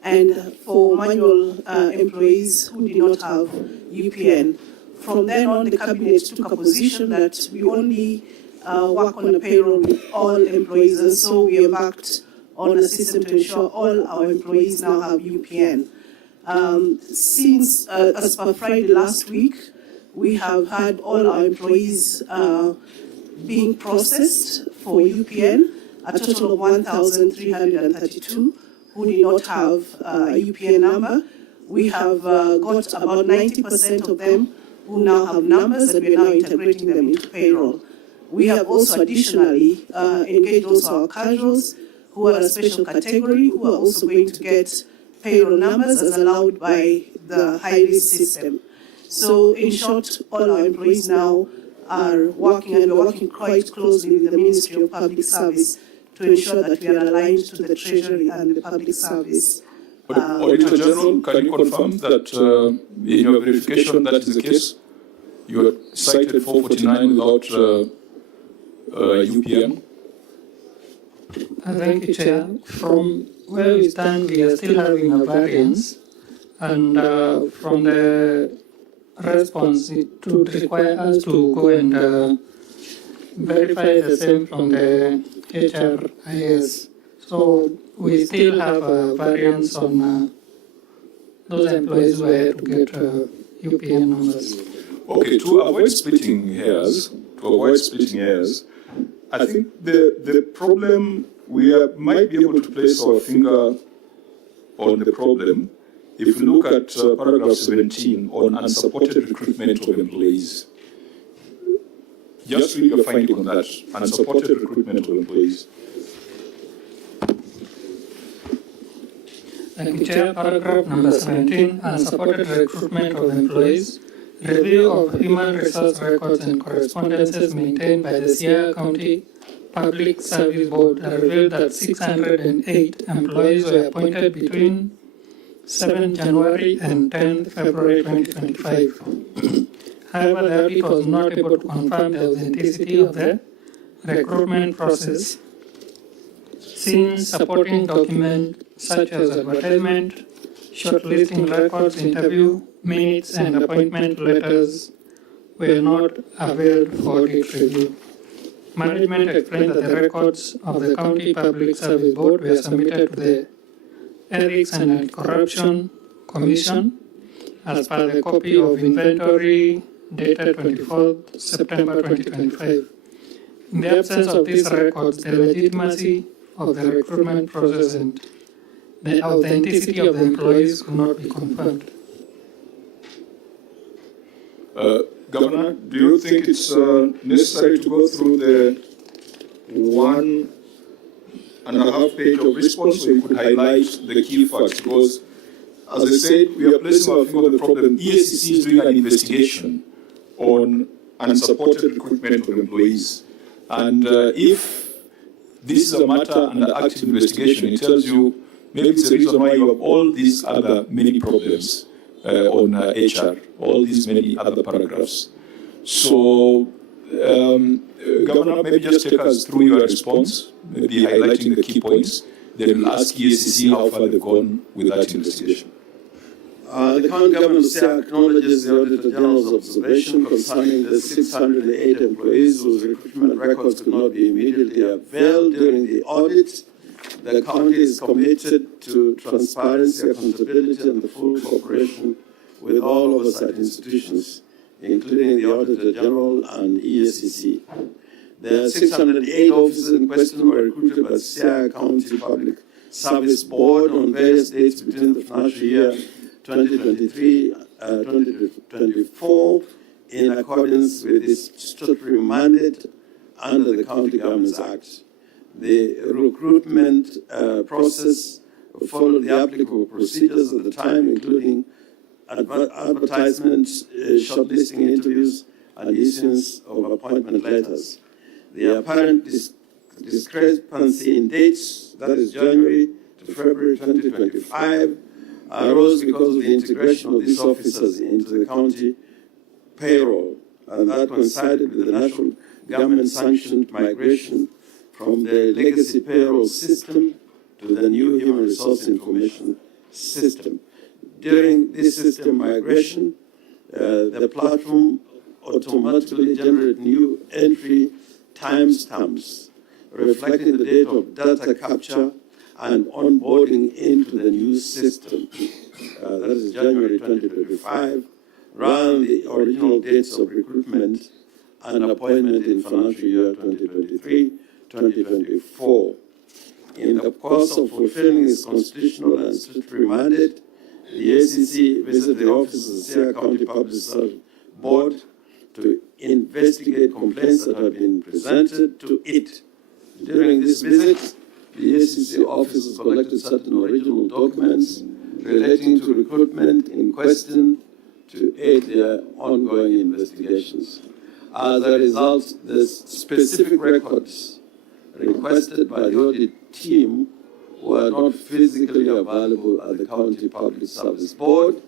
and for manual employees who did not have UPN. From then on, the Cabinet took a position that we only work on a payroll with all employees, and so we embarked on a system to ensure all our employees now have UPN. Since, as per Friday last week, we have had all our employees being processed for UPN, a total of 1,332 who did not have a UPN number. We have got about 90% of them who now have numbers, and we are now integrating them into payroll. We have also additionally engaged also our casuals who are a special category, who are also going to get payroll numbers as allowed by the high-risk system. So in short, all our employees now are working, and we're working quite closely with the Ministry of Public Service to ensure that we are aligned to the Treasury and the Public Service. Auditor General, can you confirm that in your verification that is the case? You are cited 449 without UPM? Thank you, Chair. From where we stand, we are still having a variance, and from the response, it would require us to go and verify the same from the HRIS. So we still have a variance on those employees who are to get UPN numbers. Okay, to avoid splitting hairs, I think the problem, might be able to place our finger on the problem if you look at paragraph 17 on unsupported recruitment of employees. Just read your finding on that, unsupported recruitment of employees. Thank you, Chair. Paragraph number 17, unsupported recruitment of employees. Review of human resource records and correspondences maintained by the Sierra County Public Service Board revealed that 608 employees were appointed between 7 January and 10 February 2025. However, the audit was not able to confirm the authenticity of the recruitment process, since supporting documents such as advertisement, shortlisting records, interview minutes, and appointment letters were not availed for audit review. Management explained that the records of the County Public Service Board were submitted to the Ethics and Anti-Corruption Commission as per the copy of inventory dated 24th September 2025. In the absence of these records, the legitimacy of the recruitment process and the authenticity of the employees could not be confirmed. Governor, do you think it's necessary to go through the 1.5 page of response so you could highlight the key facts? Because, as I said, we are placing our finger on the problem. EACC is doing an investigation on unsupported recruitment of employees. And if this is a matter under active investigation, it tells you maybe it's the reason why you have all these other many problems on HR, all these many other paragraphs. So, Governor, maybe just take us through your response, maybe highlighting the key points, then we'll ask EACC how far they've gone with that investigation. The County Government of Sierra acknowledges the Auditor General's observation concerning the 608 employees whose recruitment records could not be immediately availed during the audit. The county is committed to transparency, accountability, and the full cooperation with all oversight institutions, including the Auditor General and EACC. The 608 officers in question were recruited by the Sierra County Public Service Board on various dates between the financial year 2023-2024 in accordance with its statutory mandate under the County Governments Act. The recruitment process followed the applicable procedures at the time, including advertisements, shortlisting interviews, and issuance of appointment letters. The apparent discrepancy in dates, that is January to February 2025, arose because of the integration of these officers into the county payroll, and that coincided with the national government-sanctioned migration from the legacy payroll system to the new human resource information system. During this system migration, the platform automatically generated new entry timestamps reflecting the date of data capture and onboarding into the new system. That is January 2025, rather than the original dates of recruitment and appointment in financial year 2023-2024. In the course of fulfilling its constitutional and statutory mandate, the ACC visited the office of the Sierra County Public Service Board to investigate complaints that have been presented to it. During this visit, the ACC officers collected certain original documents relating to recruitment in question to aid their ongoing investigations. As a result, the specific records requested by the audit team were not physically available at the County Public Service Board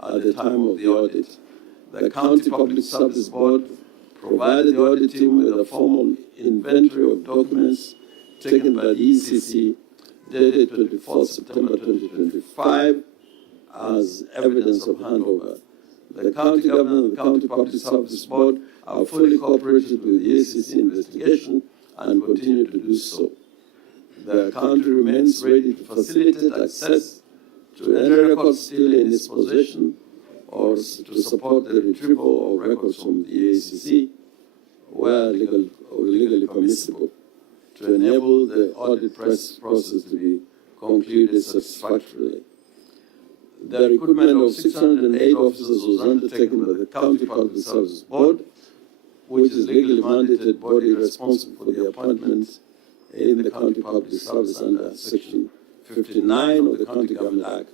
at the time of the audit. The County Public Service Board provided the audit team with a formal inventory of documents taken by the ECC dated 24 September 2025 as evidence of handover. The county government and the County Public Service Board have fully cooperated with the ECC investigation and continue to do so. The county remains ready to facilitate access to any records still in its possession or to support the retrieval of records from the ECC where legal or legally permissible to enable the audit process to be concluded satisfactorily. The recruitment of 608 officers was undertaken by the County Public Service Board, which is legally mandated body responsible for the appointments in the County Public Service under Section 59 of the County Government Act.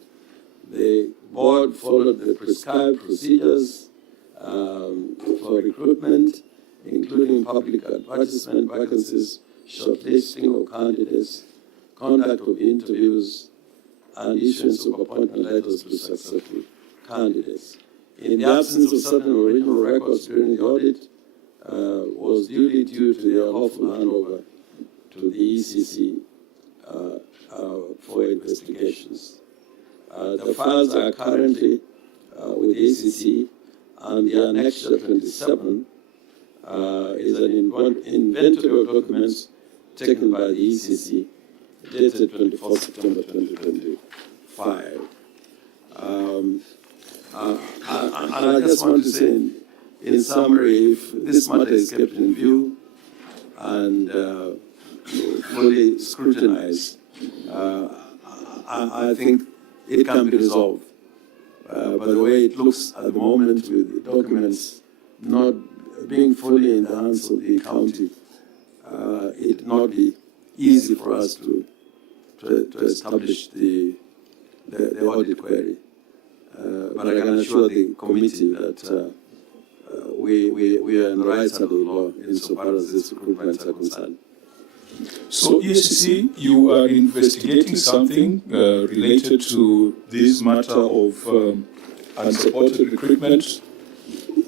The board followed the prescribed procedures for recruitment, including public advertisement, vacancies, shortlisting of candidates, conduct of interviews, and issuance of appointment letters to successful candidates. In the absence of certain original records during the audit, was duly due to their lawful handover to the ECC for investigations. The files are currently with the ECC, and the Annexure 27 is an inventory of documents taken by the ECC dated 24 September 2025. And I just want to say, in summary, if this matter is kept in view and fully scrutinized, I think it can be resolved. By the way it looks at the moment, with the documents not being fully in the hands of the county, it not be easy for us to establish the audit query. But I can assure the committee that we are in the right side of the law insofar as these recruitments are concerned. So, ECC, you are investigating something related to this matter of unsupported recruitment.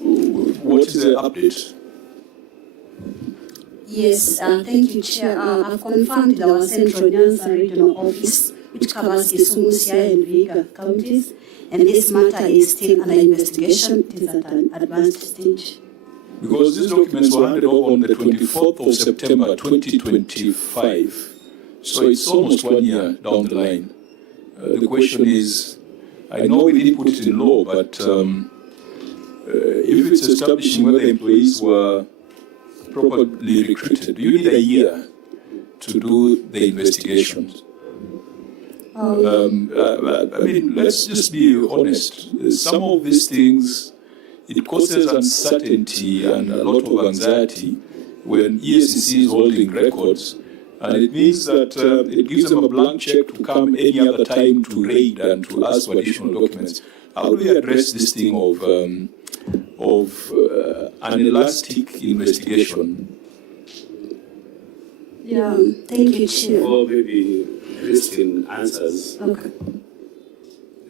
What is the update? Yes, thank you, Chair. I've confirmed with our Central Nyanza Regional Office, which covers Kisumu, Siaya, and Vihiga counties, and this matter is still under investigation. It is at an advanced stage. Because these documents were handed over on the 24th of September 2025, so it's almost 1 year down the line. The question is, I know we didn't put it in law, but if it's establishing whether employees were properly recruited, do you need a year to do the investigations? I mean, let's just be honest. Some of these things, it causes uncertainty and a lot of anxiety when ECC is holding records, and it means that it gives them a blank check to come any other time to raid and to ask for additional documents. How do we address this thing of an elastic investigation? Yeah, thank you, Chair. Or maybe Christine answers. Okay.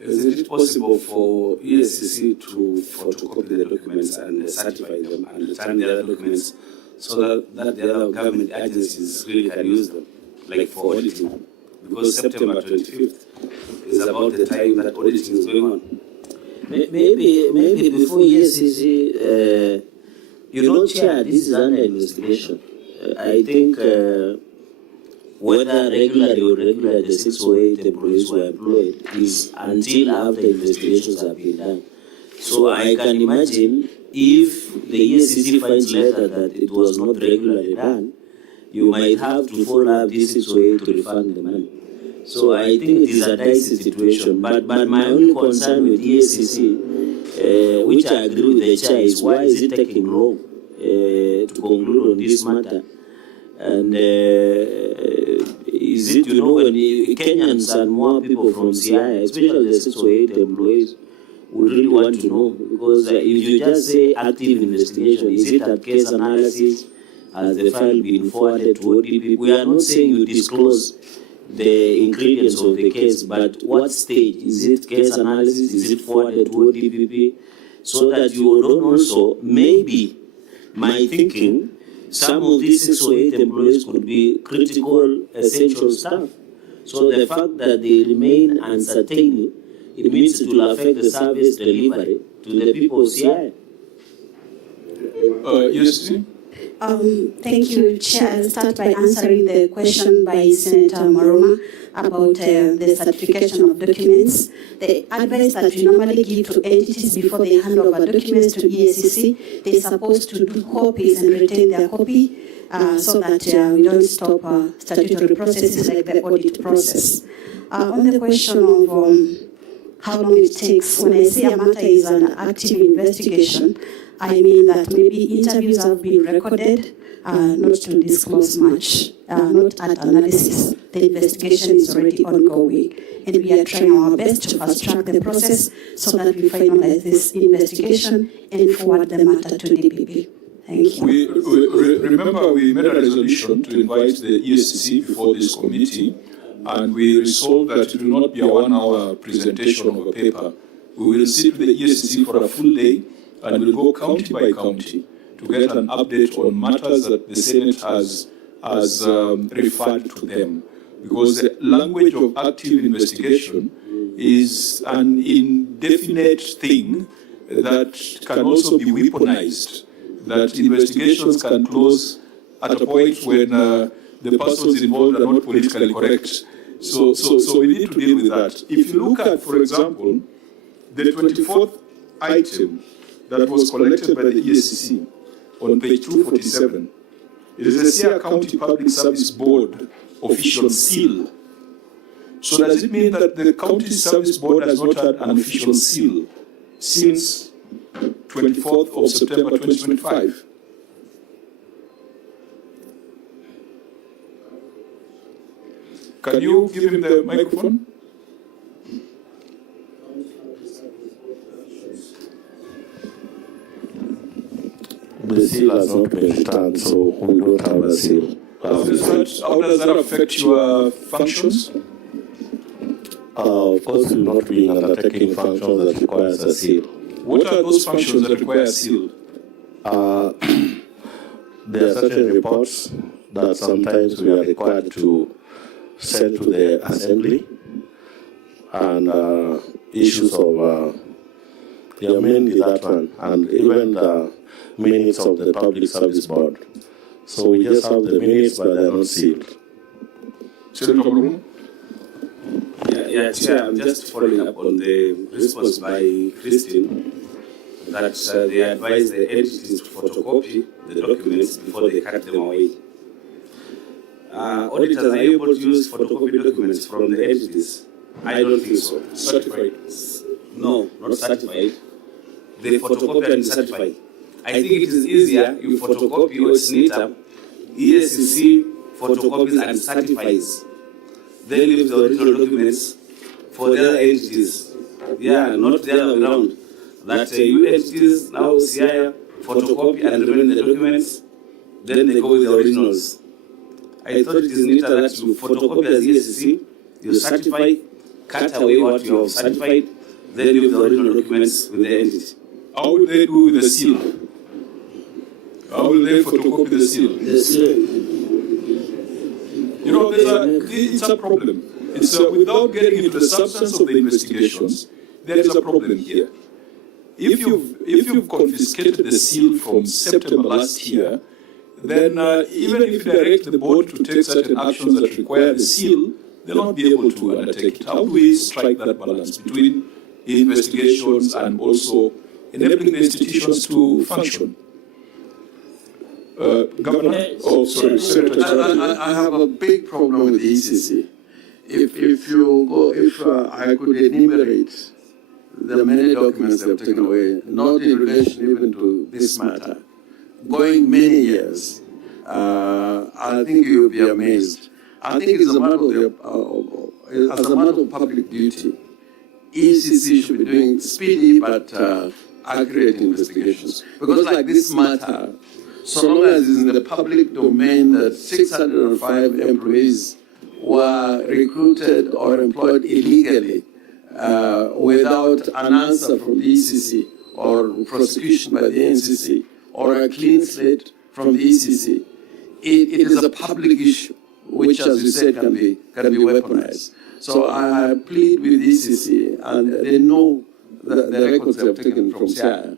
Is it possible for ECC to photocopy the documents and certify them and return the other documents so that the other government agencies really can use them, like for auditing? Because September 25th is about the time that auditing is going on. Maybe before ECC, Chair, this is under investigation. I think whether regularly or irregularly the 608 employees were employed is until after investigations have been done. So I can imagine if the ECC finds later that it was not regularly done, you might have to follow up this 608 to refund the money. So I think it is a dicey situation. But my only concern with ECC, which I agree with the Chair, is why is it taking long to conclude on this matter? And is it, when Kenyans and more people from Siaya, especially the 608 employees, we really want to know, because if you just say active investigation, is it a case analysis? Has the file been forwarded to ODP? We are not saying you disclose the ingredients of the case, but what stage? Is it case analysis? Is it forwarded to ODPP? So that you don't also, maybe, my thinking, some of these 608 employees could be critical, essential staff. So the fact that they remain uncertain, it means it will affect the service delivery to the people of CI. Yes, Thank you, Chair. I'll start by answering the question by Senator Maroma about the certification of documents. The advice that we normally give to entities before they hand over documents to EACC, they're supposed to do copies and retain their copy so that we don't stop statutory processes like the audit process. On the question of how long it takes, when I say a matter is an active investigation, I mean that maybe interviews have been recorded, not to disclose much, not at analysis. The investigation is already ongoing, and we are trying our best to fast-track the process so that we finalize this investigation and forward the matter to DPP. Thank you. Remember, we made a resolution to invite the EACC before this committee, and we resolved that it will not be a 1-hour presentation of a paper. We will sit with the EACC for a full day, and we'll go county by county to get an update on matters that the Senate has referred to them. Because the language of active investigation is an indefinite thing that can also be weaponized, that investigations can close at a point when the persons involved are not politically correct. So we need to deal with that. If you look at, for example, the 24th item that was collected by the EACC on page 247, it is a Sierra County Public Service Board official seal. So does it mean that the County Service Board has not had an official seal since 24th of September 2025? Can you give him the microphone? The seal has not been returned, so we don't have a seal. How does that affect your functions? Of course, we will not be undertaking functions that requires a seal. What are those functions that require a seal? There are certain reports that sometimes we are required to send to the assembly, and issues of mainly that one, and even the minutes of the Public Service Board. So we just have the minutes, but they are not sealed. Yeah, Chair, I'm just following up on the response by Christine that they advise the entities to photocopy the documents before they cut them away. Auditors are able to use photocopy documents from the entities? I don't think so. Certified? No, not certified. They photocopy and certify. I think it is easier you photocopy or it's neater. EACC photocopies and certifies. They leave the original documents for the other entities. Yeah, not the other way around. That you entities now CI photocopy and remain the documents, then they go with the originals. I thought it is neater that you photocopy as EACC, you certify, cut away what you have certified, then leave the original documents with the entity. How will they do with the seal? How will they photocopy the seal? The seal. You know, it's a problem. It's without getting into the substance of the investigations, there is a problem here. If you've confiscated the seal from September last year, then even if you direct the board to take certain actions that require the seal, they'll not be able to undertake it. How do we strike that balance between investigations and also enabling the institutions to function? Governor? Oh, sorry, Senator. I have a big problem with the ECC. If I could enumerate the many documents they have taken away, not in relation even to this matter, going many years, I think you will be amazed. I think it's a matter of public duty. ECC should be doing speedy but accurate investigations. Because like this matter, so long as it's in the public domain that 605 employees were recruited or employed illegally without an answer from the ECC or prosecution by the NCC or a clean slate from the ECC, it is a public issue, which, as you said, can be weaponized. So I plead with the ECC, and they know the records they have taken from CIA,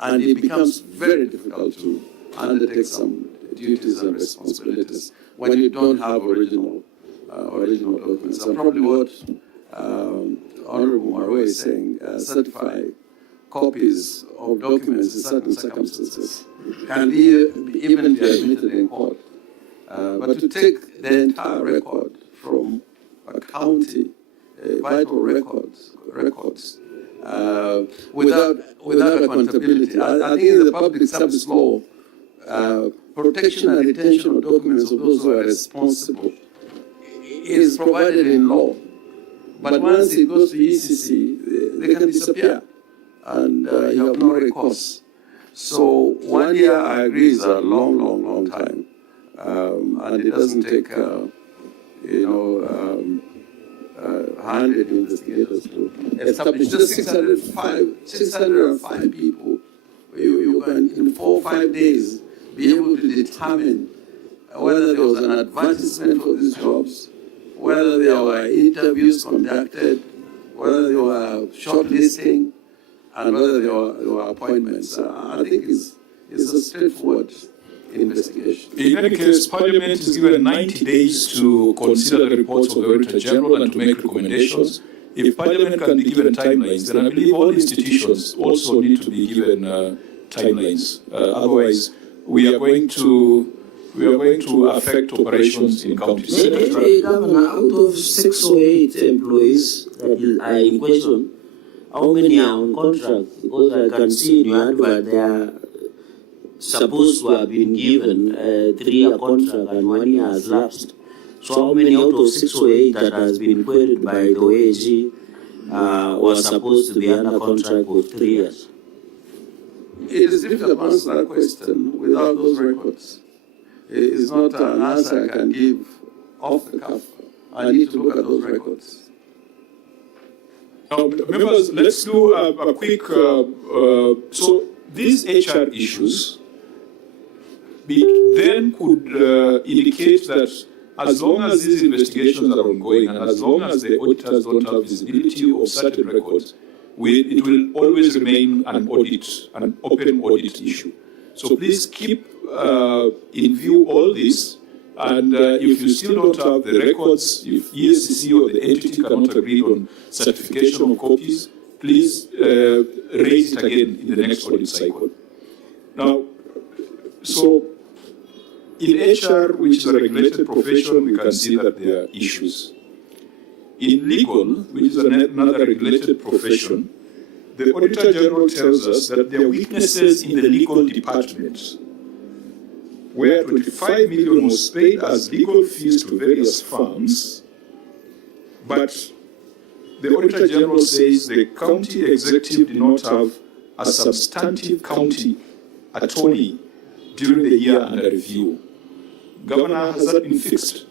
and it becomes very difficult to undertake some duties and responsibilities when you don't have original documents. And probably what Honorable Marwe is saying, certify copies of documents in certain circumstances can even be admitted in court. But to take the entire record from a county, vital records, without accountability. I think in the public service law, protection and retention of documents of those who are responsible is provided in law. But once it goes to ECC, they can disappear, and you have no recourse. So 1 year, I agree, is a long time, and it doesn't take 100 investigators to establish just 605 people. You can, in 4 or 5 days, be able to determine whether there was an advertisement for these jobs, whether there were interviews conducted, whether there were shortlisting, and whether there were appointments. I think it's a straightforward investigation. In any case, Parliament is given 90 days to consider the reports of the Auditor General and to make recommendations. If Parliament can be given timelines, then I believe all institutions also need to be given timelines. Otherwise, we are going to affect operations in counties. Governor, out of 6 or 8 employees that are in question, how many are on contract? Because I can see in your advert they are supposed to have been given 3-year contract and 1 year has lapsed. So how many out of 6 or 8 that has been queried by the OAG was supposed to be under contract for 3 years? It is difficult to answer that question without those records. It's not an answer I can give off the cuff. I need to look at those records. Now, members, let's do a quick. So these HR issues then could indicate that as long as these investigations are ongoing and as long as the auditors don't have visibility of certain records, it will always remain an open audit issue. So please keep in view all this, and if you still don't have the records, if ESCC or the entity cannot agree on certification of copies, please raise it again in the next audit cycle. Now, so in HR, which is a regulated profession, we can see that there are issues. In legal, which is another regulated profession, the Auditor General tells us that there are weaknesses in the legal department, where 25 million was paid as legal fees to various firms, but the Auditor General says the county executive did not have a substantive county attorney during the year under review. Governor, has that been fixed?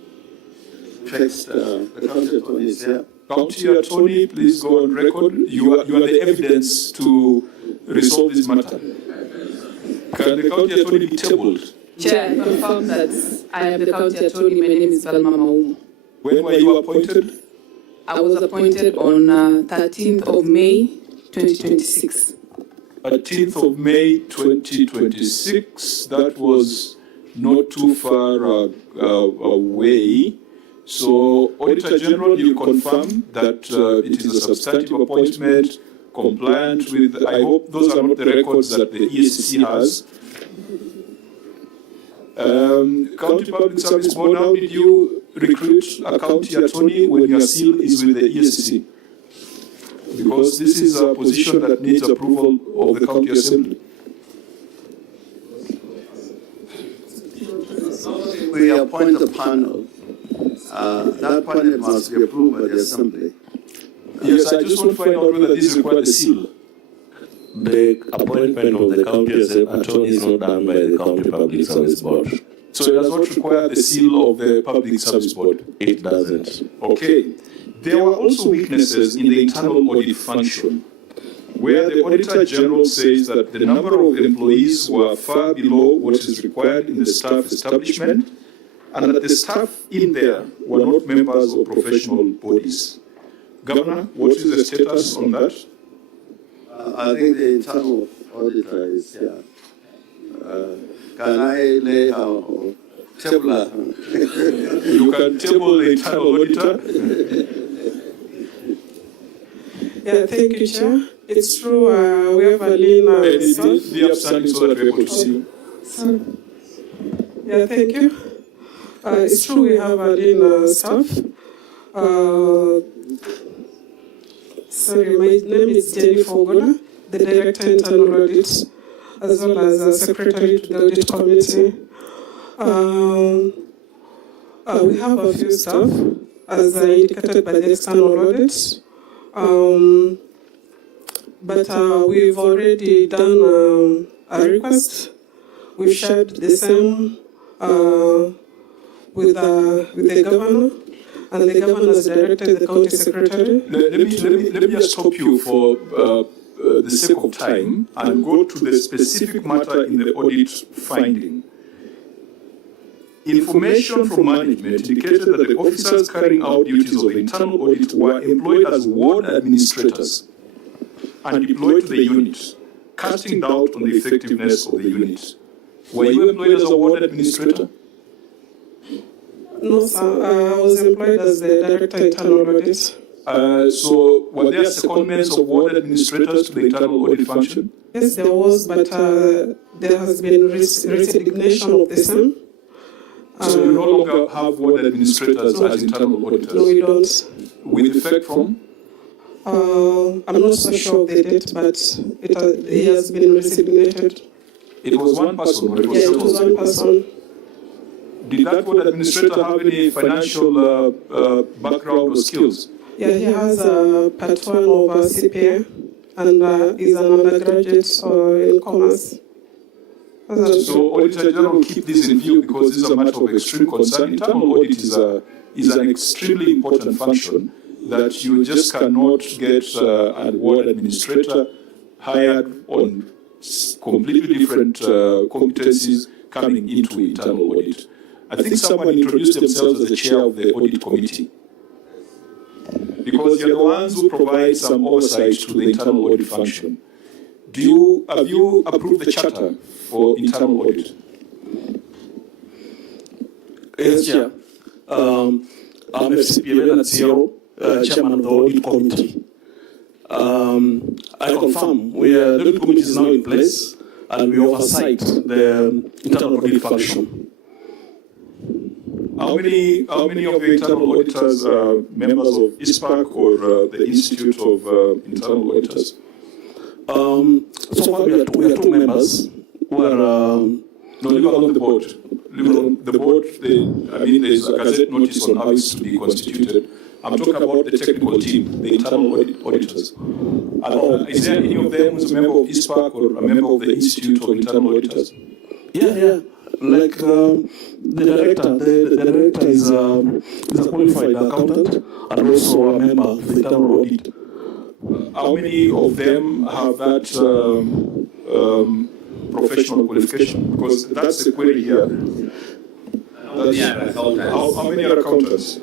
The county attorney is here. County attorney, please go on record. You are the evidence to resolve this matter. Can the county attorney be tabled? Chair, I confirm that I am the county attorney. My name is Valma Maumu. When were you appointed? I was appointed on 13th of May, 2026. 13th of May, 2026. That was not too far away. So, Auditor General, you confirm that it is a substantive appointment, compliant with, I hope those are not the records that the ESCC has. County Public Service Board, how did you recruit a county attorney when your seal is with the ESCC? Because this is a position that needs approval of the County Assembly. We appoint a panel. That panel must be approved by the Assembly. Yes, I just want to find out whether this requires a seal. The appointment of the county attorney is not done by the county public service board. So it does not require the seal of the public service board? It doesn't. Okay. There were also weaknesses in the internal audit function, where the Auditor General says that the number of employees were far below what is required in the staff establishment, and that the staff in there were not members of professional bodies. Governor, what is the status on that? I think the internal auditor is here. Can I lay our table? You can table the internal auditor. Yeah, thank you, Chair. It's true, we have a lean staff. The upstanding so that we're able to see you. Yeah, thank you. It's true, we have a lean staff. Sorry, my name is Jennifer Ogola, the Director Internal Audit, as well as Secretary to the Audit Committee. We have a few staff, as indicated by the external audit. But we've already done a request. We've shared the same with the governor, and the governor has directed the county secretary. Let me just stop you for the sake of time and go to the specific matter in the audit finding. Information from management indicated that the officers carrying out duties of the internal audit were employed as ward administrators and deployed to the unit, casting doubt on the effectiveness of the unit. Were you employed as a ward administrator? No, sir. I was employed as the Director Internal Audit. So were there secondments of ward administrators to the internal audit function? Yes, there was, but there has been resignation of the same. So you no longer have ward administrators as internal auditors? No, we don't. With effect from? I'm not so sure of the date, but he has been resignated. It was one person? Or it was it was one person. Did that ward administrator have any financial background or skills? Yeah, he has a part 1 of CPA and is an undergraduate in commerce. So Auditor General will keep this in view because this is a matter of extreme concern. Internal audit is an extremely important function that you just cannot get a ward administrator hired on completely different competencies coming into internal audit. I think someone introduced themselves as the chair of the audit committee, because you're the ones who provide some oversight to the internal audit function. Have you approved the charter for internal audit? Yes, Chair. I'm FCPA Zero, Chairman of the Audit Committee. I confirm the audit committee is now in place and we oversight the internal audit function. How many of the internal auditors are members of ISPAC or the Institute of Internal Auditors? So far we are two members who are... no, leave alone the board. Leave alone the board. There's a gazette notice on how it's to be constituted. I'm talking about the technical team, the internal auditors. Is there any of them who's a member of ISPAC or a member of the Institute of Internal Auditors? Yeah. Like the director is a qualified accountant and also a member of the internal audit. How many of them have that professional qualification? Because that's the query here. How many are accountants?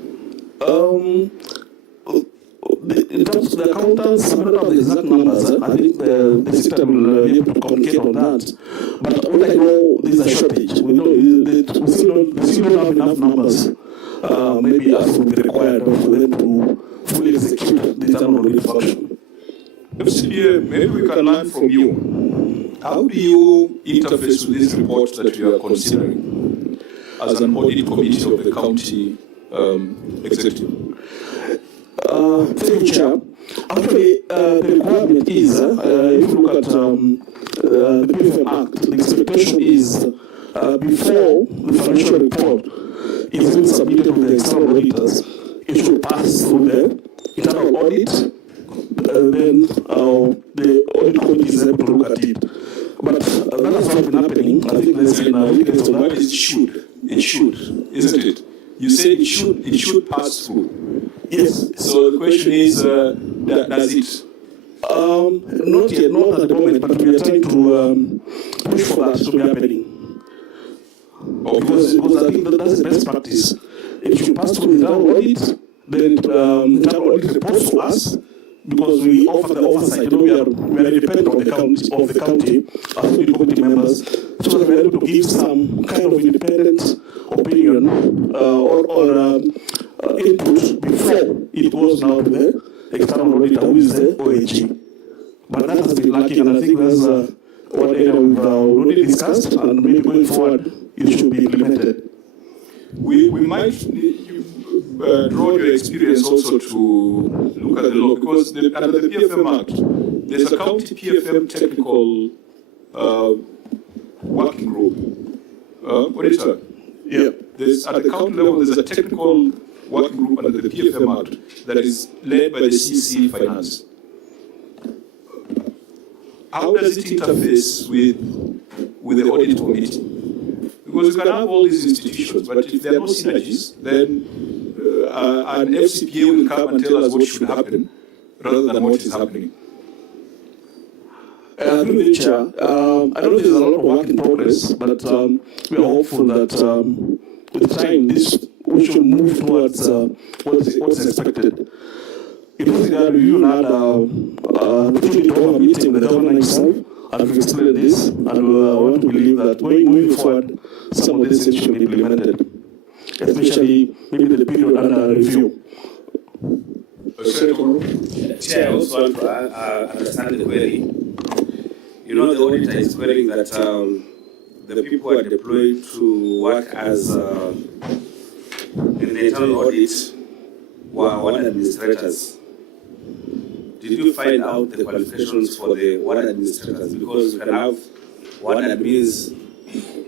In terms of the accountants, I don't have the exact numbers. I think the system will be able to communicate on that. But what I know, there's a shortage. We still don't have enough numbers, maybe as would be required for them to fully execute the internal audit function. FCPA, maybe we can learn from you. How do you interface with this report that you are considering as an audit committee of the county executive? Thank you, Chair. Actually, the requirement is, if you look at the PFM Act, the expectation is before the financial report is being submitted to the external auditors, it should pass through the internal audit then the audit committee is able to look at it. But that has not been happening. I think there's been evidence of that. It should, isn't it? You say it should pass through. Yes. So the question is, does it? Not yet, not at the moment, but we are trying to push for that to be happening. Because I think that's the best practice. It should pass through the internal audit, then the internal audit reports to us, because we offer the oversight. We are independent of the county as audit committee members, so that we are able to give some kind of independent opinion or input before it goes now to the external auditor, who is the OAG. But that has been lacking, and I think that's one area we've already discussed, and maybe going forward it should be implemented. We might draw your experience also to look at the law, because under the PFM Act, there's a county PFM technical working group. Auditor? Yeah. At the county level, there's a technical working group under the PFM Act that is led by the CC Finance. How does it interface with the audit committee? Because you can have all these institutions, but if there are no synergies, then an FCPA will come and tell us what should happen rather than what is happening. I agree with the Chair. I know there's a lot of work in progress, but we are hopeful that with time we should move towards what's expected. It was that we had an opportunity to have a meeting with the governor himself, and we've explained this, and I want to believe that moving forward, some of these things should be implemented, especially maybe the period under review. Chair, I also want to understand the query. You know, the auditor is querying that the people who are deployed to work as in the internal audit were one administrators. Did you find out the qualifications for the one administrators? Because you can have one admins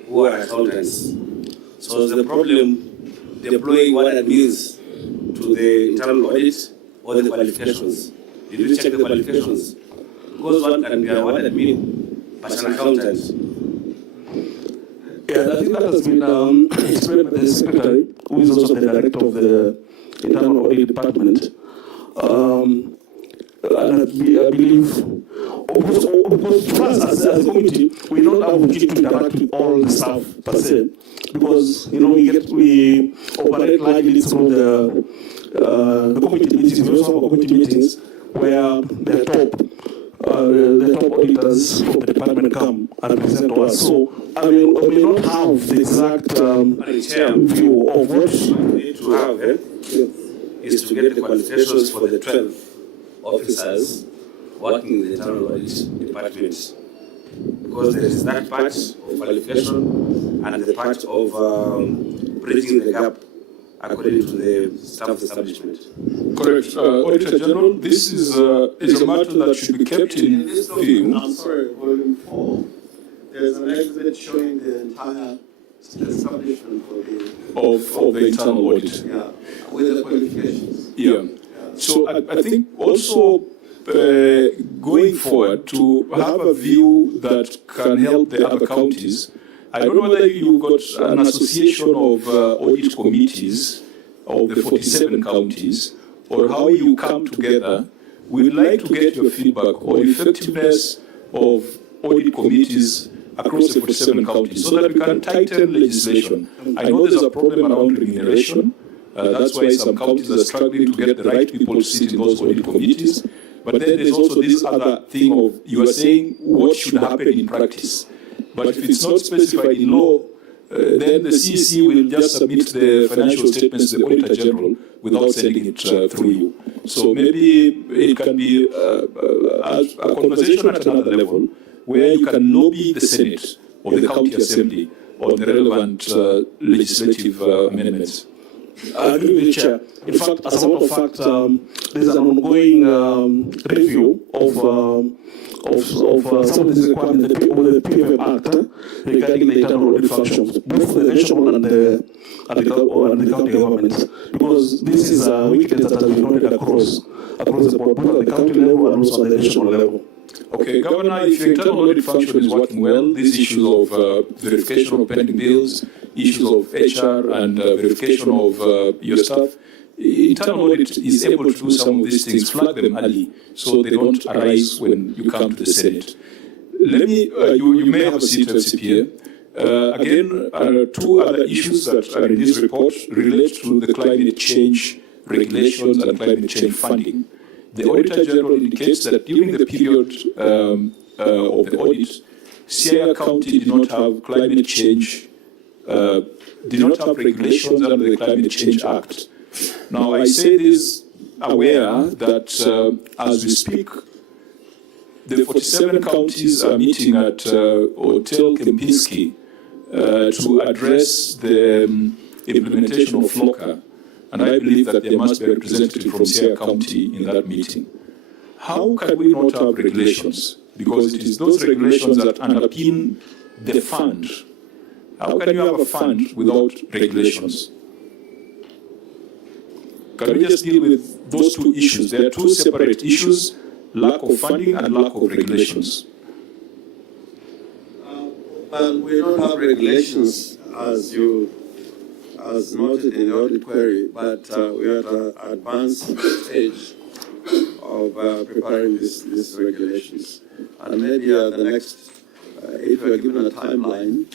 who are accountants. So is the problem deploying one admins to the internal audit or the qualifications? Did you check the qualifications? Because one can be a one admin, but an accountant. Yeah, I think that has been explained by the Secretary, who is also the Director of the Internal Audit Department. And I believe, because for us as a committee, we don't have the opportunity to interact with all the staff per se, because we operate largely through the committee meetings. We also have committee meetings where the top auditors from the department come and present to us. So I mean, we may not have the exact view of what we need to have is to get the qualifications for the 12 officers working in the internal audit department. Because there is that part of qualification and the part of bridging the gap according to the staff establishment. Correct. Auditor General, this is a matter that should be kept in view. I'm sorry, volume 4. There's an exhibit showing the entire establishment of the internal audit. Yeah, with the qualifications. Yeah. So I think also going forward to have a view that can help the other counties. I don't know whether you've got an association of audit committees of the 47 counties, or how you come together. We'd like to get your feedback on effectiveness of audit committees across the 47 counties so that we can tighten legislation. I know there's a problem around remuneration. That's why some counties are struggling to get the right people to sit in those audit committees. But then there's also this other thing of, you are saying what should happen in practice. But if it's not specified in law, then the CEC will just submit the financial statements to the Auditor General without sending it through you. So maybe it can be a conversation at another level where you can lobby the Senate or the County Assembly on the relevant legislative amendments. I agree with the Chair. In fact, as a matter of fact, there's an ongoing review of some of these requirements of the PFM Act regarding the internal audit functions, both for the national and the county governments, because this is a weakness that has been noted across the board, both at the county level and also at the national level. Okay, Governor, if your internal audit function is working well, these issues of verification of pending bills, issues of HR and verification of your staff, internal audit is able to do some of these things, flag them early, so they don't arise when you come to the Senate. Let me, you may have a seat, FCPA. Again, two other issues that are in this report relate to the climate change regulations and climate change funding. The Auditor General indicates that during the period of the audit, Siaya County did not have climate change, did not have regulations under the Climate Change Act. Now, I say this aware that as we speak, the 47 counties are meeting at Hotel Kempinski to address the implementation of FLOCA. And I believe that there must be a representative from Siaya County in that meeting. How can we not have regulations? Because it is those regulations that underpin the fund. How can you have a fund without regulations? Can we just deal with those two issues? They are two separate issues, lack of funding and lack of regulations. Well, we don't have regulations as noted in the audit query, but we are at an advanced stage of preparing these regulations. And maybe the next, if we are given a timeline,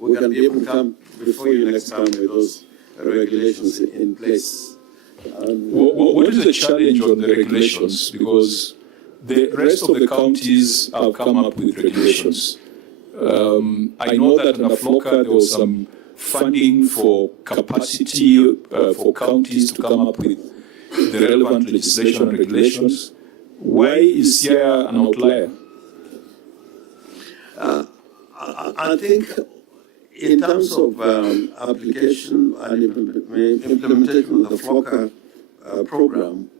we can be able to come before you next time with those regulations in place. What is the challenge on the regulations? Because the rest of the counties have come up with regulations. I know that under FLOCA there was some funding for capacity for counties to come up with the relevant legislation and regulations. Why is Siaya an outlier? I think in terms of application and implementation of the FLOCA program,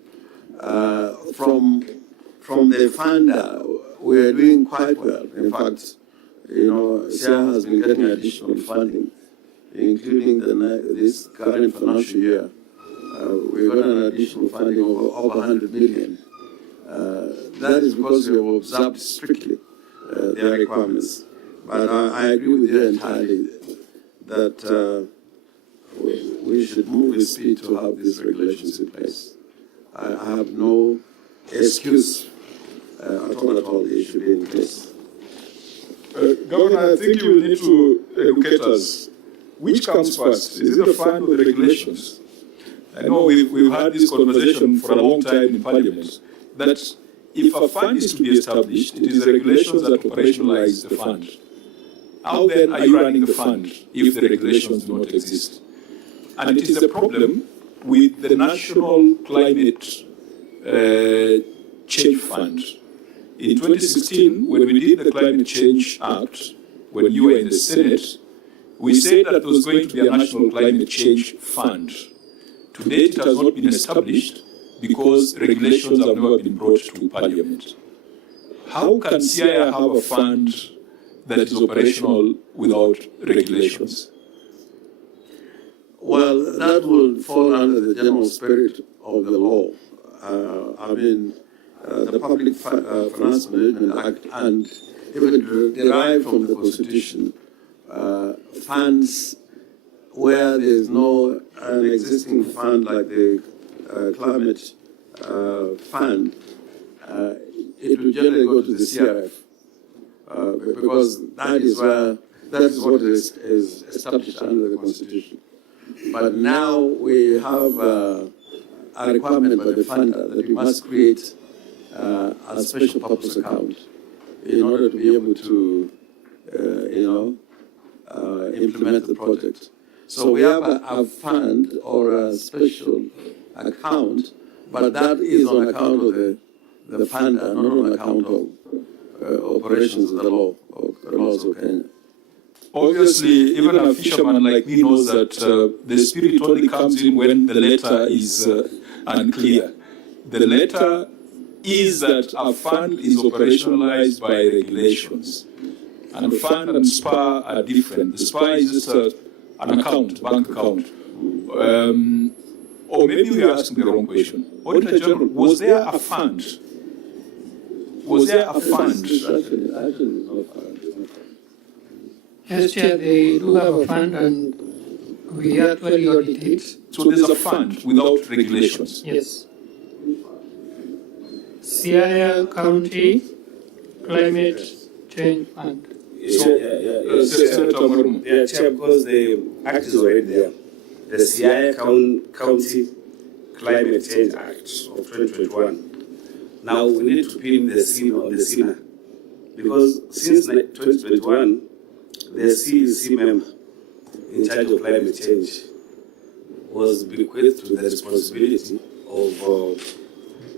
from the fund, we are doing quite well. In fact, Siaya has been getting additional funding, including this current financial year. We got an additional funding of over 100 million. That is because we have observed strictly their requirements. But I agree with you entirely that we should move with speed to have these regulations in place. I have no excuse at all. They should be in place. Governor, I think you need to educate us. Which comes first? Is it the fund or the regulations? I know we've had this conversation for a long time in Parliament, that if a fund is to be established, it is the regulations that operationalize the fund. How then are you running the fund if the regulations do not exist? And it is a problem with the National Climate Change Fund. In 2016, when we did the Climate Change Act, when you were in the Senate, we said that there was going to be a National Climate Change Fund. To date, it has not been established because regulations have never been brought to Parliament. How can Siaya have a fund that is operational without regulations? Well, that will fall under the general spirit of the law. The Public Finance Management Act and even derived from the Constitution, funds where there is no an existing fund like the climate fund, it will generally go to the CRF because that is what is established under the Constitution. But now we have a requirement by the funder that we must create a special purpose account in order to be able to, implement the project. So we have a fund or a special account, but that is on account of the funder, not on account of operations of the laws of Kenya. Obviously, even a fisherman like me knows that the spirit only comes in when the letter is unclear. The letter is that a fund is operationalized by regulations. And fund and SPA are different. The SPA is just an account, bank account. Or maybe we are asking the wrong question. Auditor General, was there a fund? Was there a fund? Yes, Chair, they do have a fund and we actually audit it. So there's a fund without regulations? Yes. CIL County Climate Change Fund. Yeah, Chair, because the act is already there. The CIL County Climate Change Act of 2021. Now we need to pin the seal on the sinner, because since 2021, the CEC member in charge of climate change was bequeathed to the responsibility of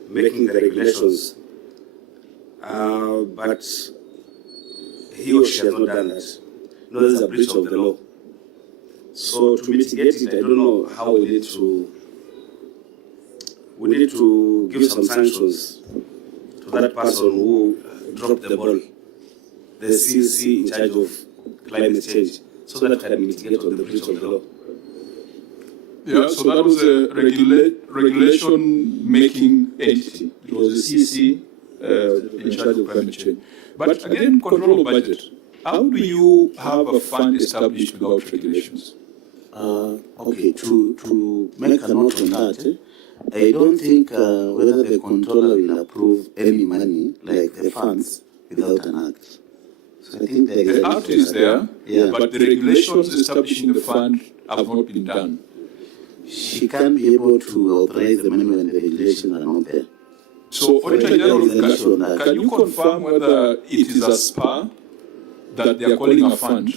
making the regulations, but he or she has not done that. No, there's a breach of the law. So to mitigate it, I don't know how we need to give some sanctions to that person who dropped the ball, the CEC in charge of climate change, so that can mitigate on the breach of the law. Yeah, so that was a regulation-making entity. It was the CEC in charge of climate change. But again, control of budget. How do you have a fund established without regulations? Okay, to make a note on that, I don't think whether the controller will approve any money, like the funds, without an act. So I think the act is there, yeah, but the regulations establishing the fund have not been done. She can't be able to authorize the money when the regulations are not there. So, Auditor General, can you confirm whether it is a SPA that they are calling a fund,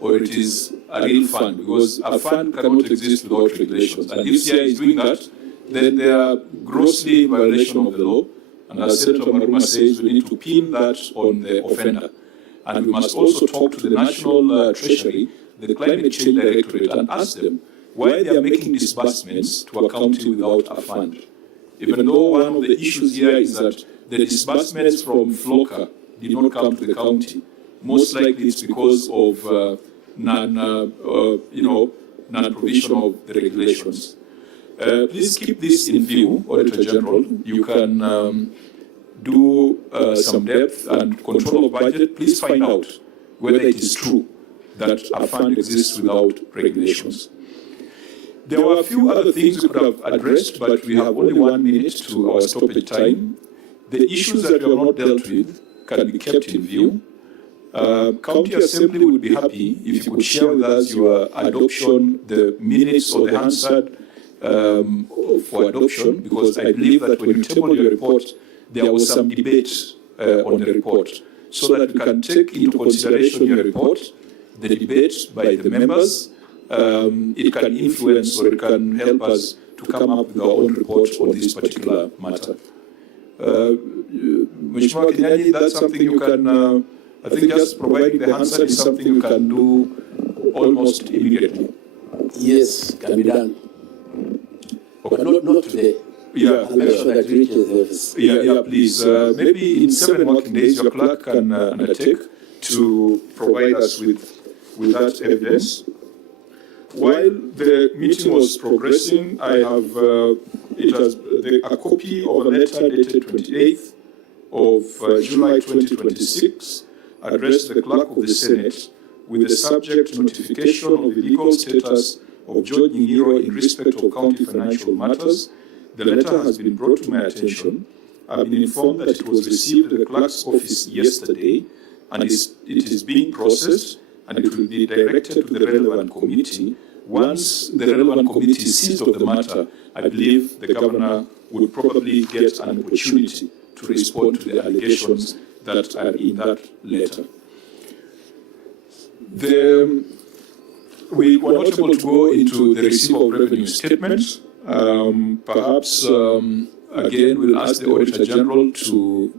or it is a real fund? Because a fund cannot exist without regulations. And if CI is doing that, then they are grossly in violation of the law. And as Senator Maruma says, we need to pin that on the offender. And we must also talk to the National Treasury, the Climate Change Directorate, and ask them why they are making disbursements to a county without a fund. Even though one of the issues here is that the disbursements from FLOCA did not come to the county, most likely it's because of non-provision of the regulations. Please keep this in view, Auditor General. You can do some depth and control of budget. Please find out whether it is true that a fund exists without regulations. There were a few other things we could have addressed, but we have only 1 minute to our stoppage time. The issues that we have not dealt with can be kept in view. County Assembly would be happy if you could share with us your adoption, the minutes or the Hansard for adoption, because I believe that when you table your report, there was some debate on the report, so that we can take into consideration your report, the debate by the members. It can influence or it can help us to come up with our own report on this particular matter. Mheshimiwa Kinyanyi, that's something you can, I think just providing the answer is something you can do almost immediately. Yes, can be done. Okay. But not today. Yeah, I'll make sure that reaches the office. Yeah, please. Maybe in 7 working days, your clerk can undertake to provide us with that evidence. While the meeting was progressing, I have a copy of a letter dated 28th of July 2026, addressed to the clerk of the Senate with the subject notification of the legal status of George Nyingiro in respect of county financial matters. The letter has been brought to my attention. I've been informed that it was received at the clerk's office yesterday, and it is being processed, and it will be directed to the relevant committee. Once the relevant committee sees of the matter, I believe the governor will probably get an opportunity to respond to the allegations that are in that letter. We were not able to go into the receipt of revenue statements. Perhaps, again, we'll ask the Auditor General to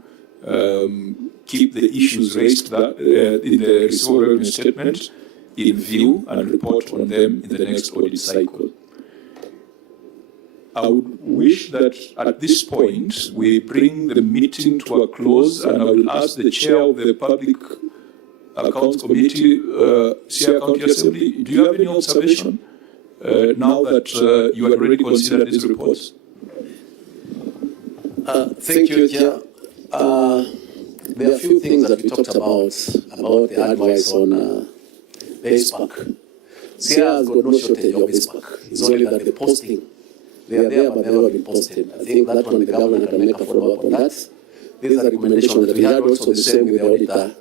keep the issues raised in the receipt of revenue statement in view and report on them in the next audit cycle. I would wish that at this point we bring the meeting to a close, and I will ask the chair of the Public Accounts Committee, Siaya County Assembly, do you have any observation now that you have already considered these reports? Thank you, Chair. There are a few things that we talked about the advice on the SPAC. Siaya has got no shortage of SPAC. It's only that the posting, they are there but never been posted. I think that one the government can make a follow-up on that. These are recommendations that we had also the same with the auditor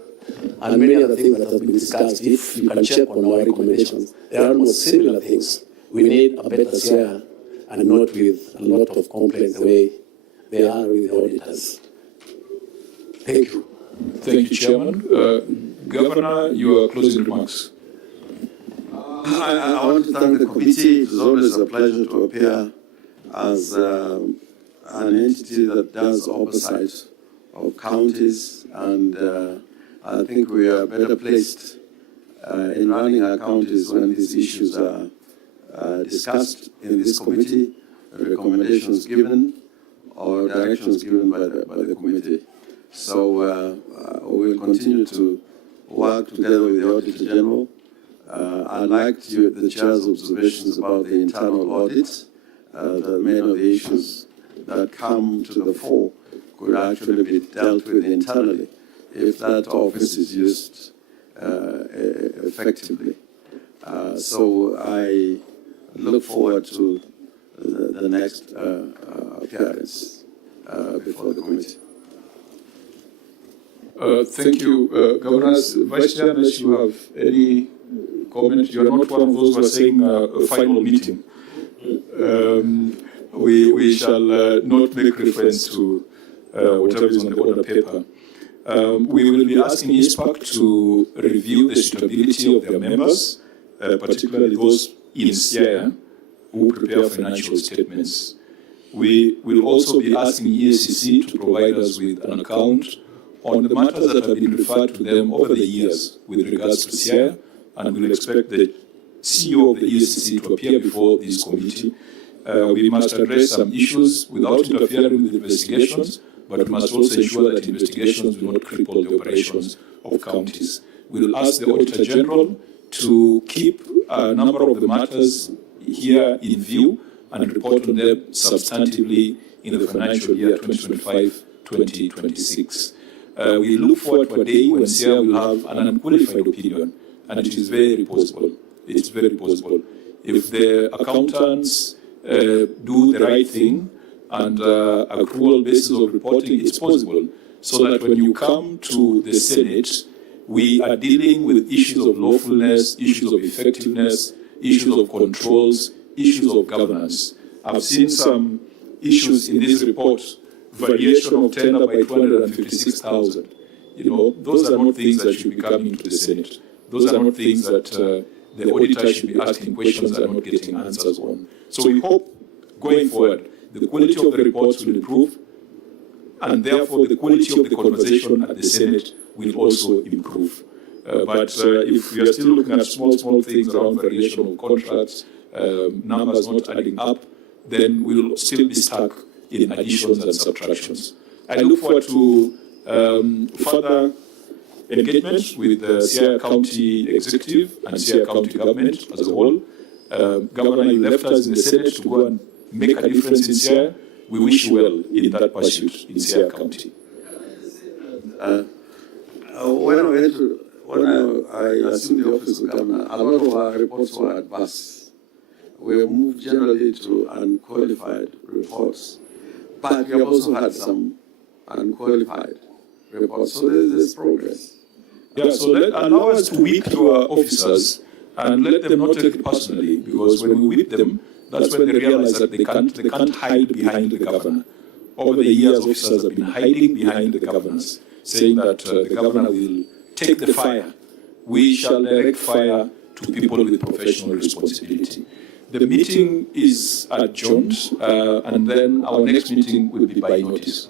and many other things that have been discussed. If you can check on our recommendations, there are almost similar things. We need a better Siaya and not with a lot of complaints the way they are with the auditors. Thank you. Thank you, Chairman. Governor, your closing remarks. I want to thank the committee. It is always a pleasure to appear as an entity that does oversight of counties, and I think we are better placed in running our counties when these issues are discussed in this committee, recommendations given or directions given by the committee. So we will continue to work together with the Auditor General. I liked the Chair's observations about the internal audit, that many of the issues that come to the fore could actually be dealt with internally if that office is used effectively. So I look forward to the next appearance before the committee. Thank you, Governors. Vice Chair, unless you have any comment, you are not one of those who are saying a final meeting. We shall not make reference to whatever is on the order paper. We will be asking ISPAC to review the suitability of their members, particularly those in Siaya who prepare financial statements. We will also be asking EACC to provide us with an account on the matters that have been referred to them over the years with regards to Siaya, and we will expect the CEO of the EACC to appear before this committee. We must address some issues without interfering with investigations, but we must also ensure that investigations will not cripple the operations of counties. We will ask the Auditor General to keep a number of the matters here in view and report on them substantively in the financial year 2025-2026. We look forward to a day when Siaya will have an unqualified opinion, and it is very possible. It is very possible. If the accountants do the right thing and accrual basis of reporting, it's possible. So that when you come to the Senate, we are dealing with issues of lawfulness, issues of effectiveness, issues of controls, issues of governance. I've seen some issues in this report, variation of tender by 256,000. You know, those are not things that should be coming to the Senate. Those are not things that the auditor should be asking questions and not getting answers on. So we hope, going forward, the quality of the reports will improve, and therefore the quality of the conversation at the Senate will also improve. But if we are still looking at small things around variation of contracts, numbers not adding up, then we will still be stuck in additions and subtractions. I look forward to further engagement with the Siaya County Executive and Siaya County Government as a whole. Governor, you left us in the Senate to go and make a difference in Siaya. We wish you well in that pursuit in Siaya County. When I assumed the office of governor, a lot of our reports were adverse. We have moved generally to unqualified reports, but we have also had some unqualified reports. So there's progress. Yeah, so allow us to whip your officers and let them not take it personally, because when we whip them, that's when they realize that they can't hide behind the governor. Over the years, officers have been hiding behind the governors, saying that the governor will take the fire. We shall direct fire to people with professional responsibility. The meeting is adjourned, and then our next meeting will be by notice.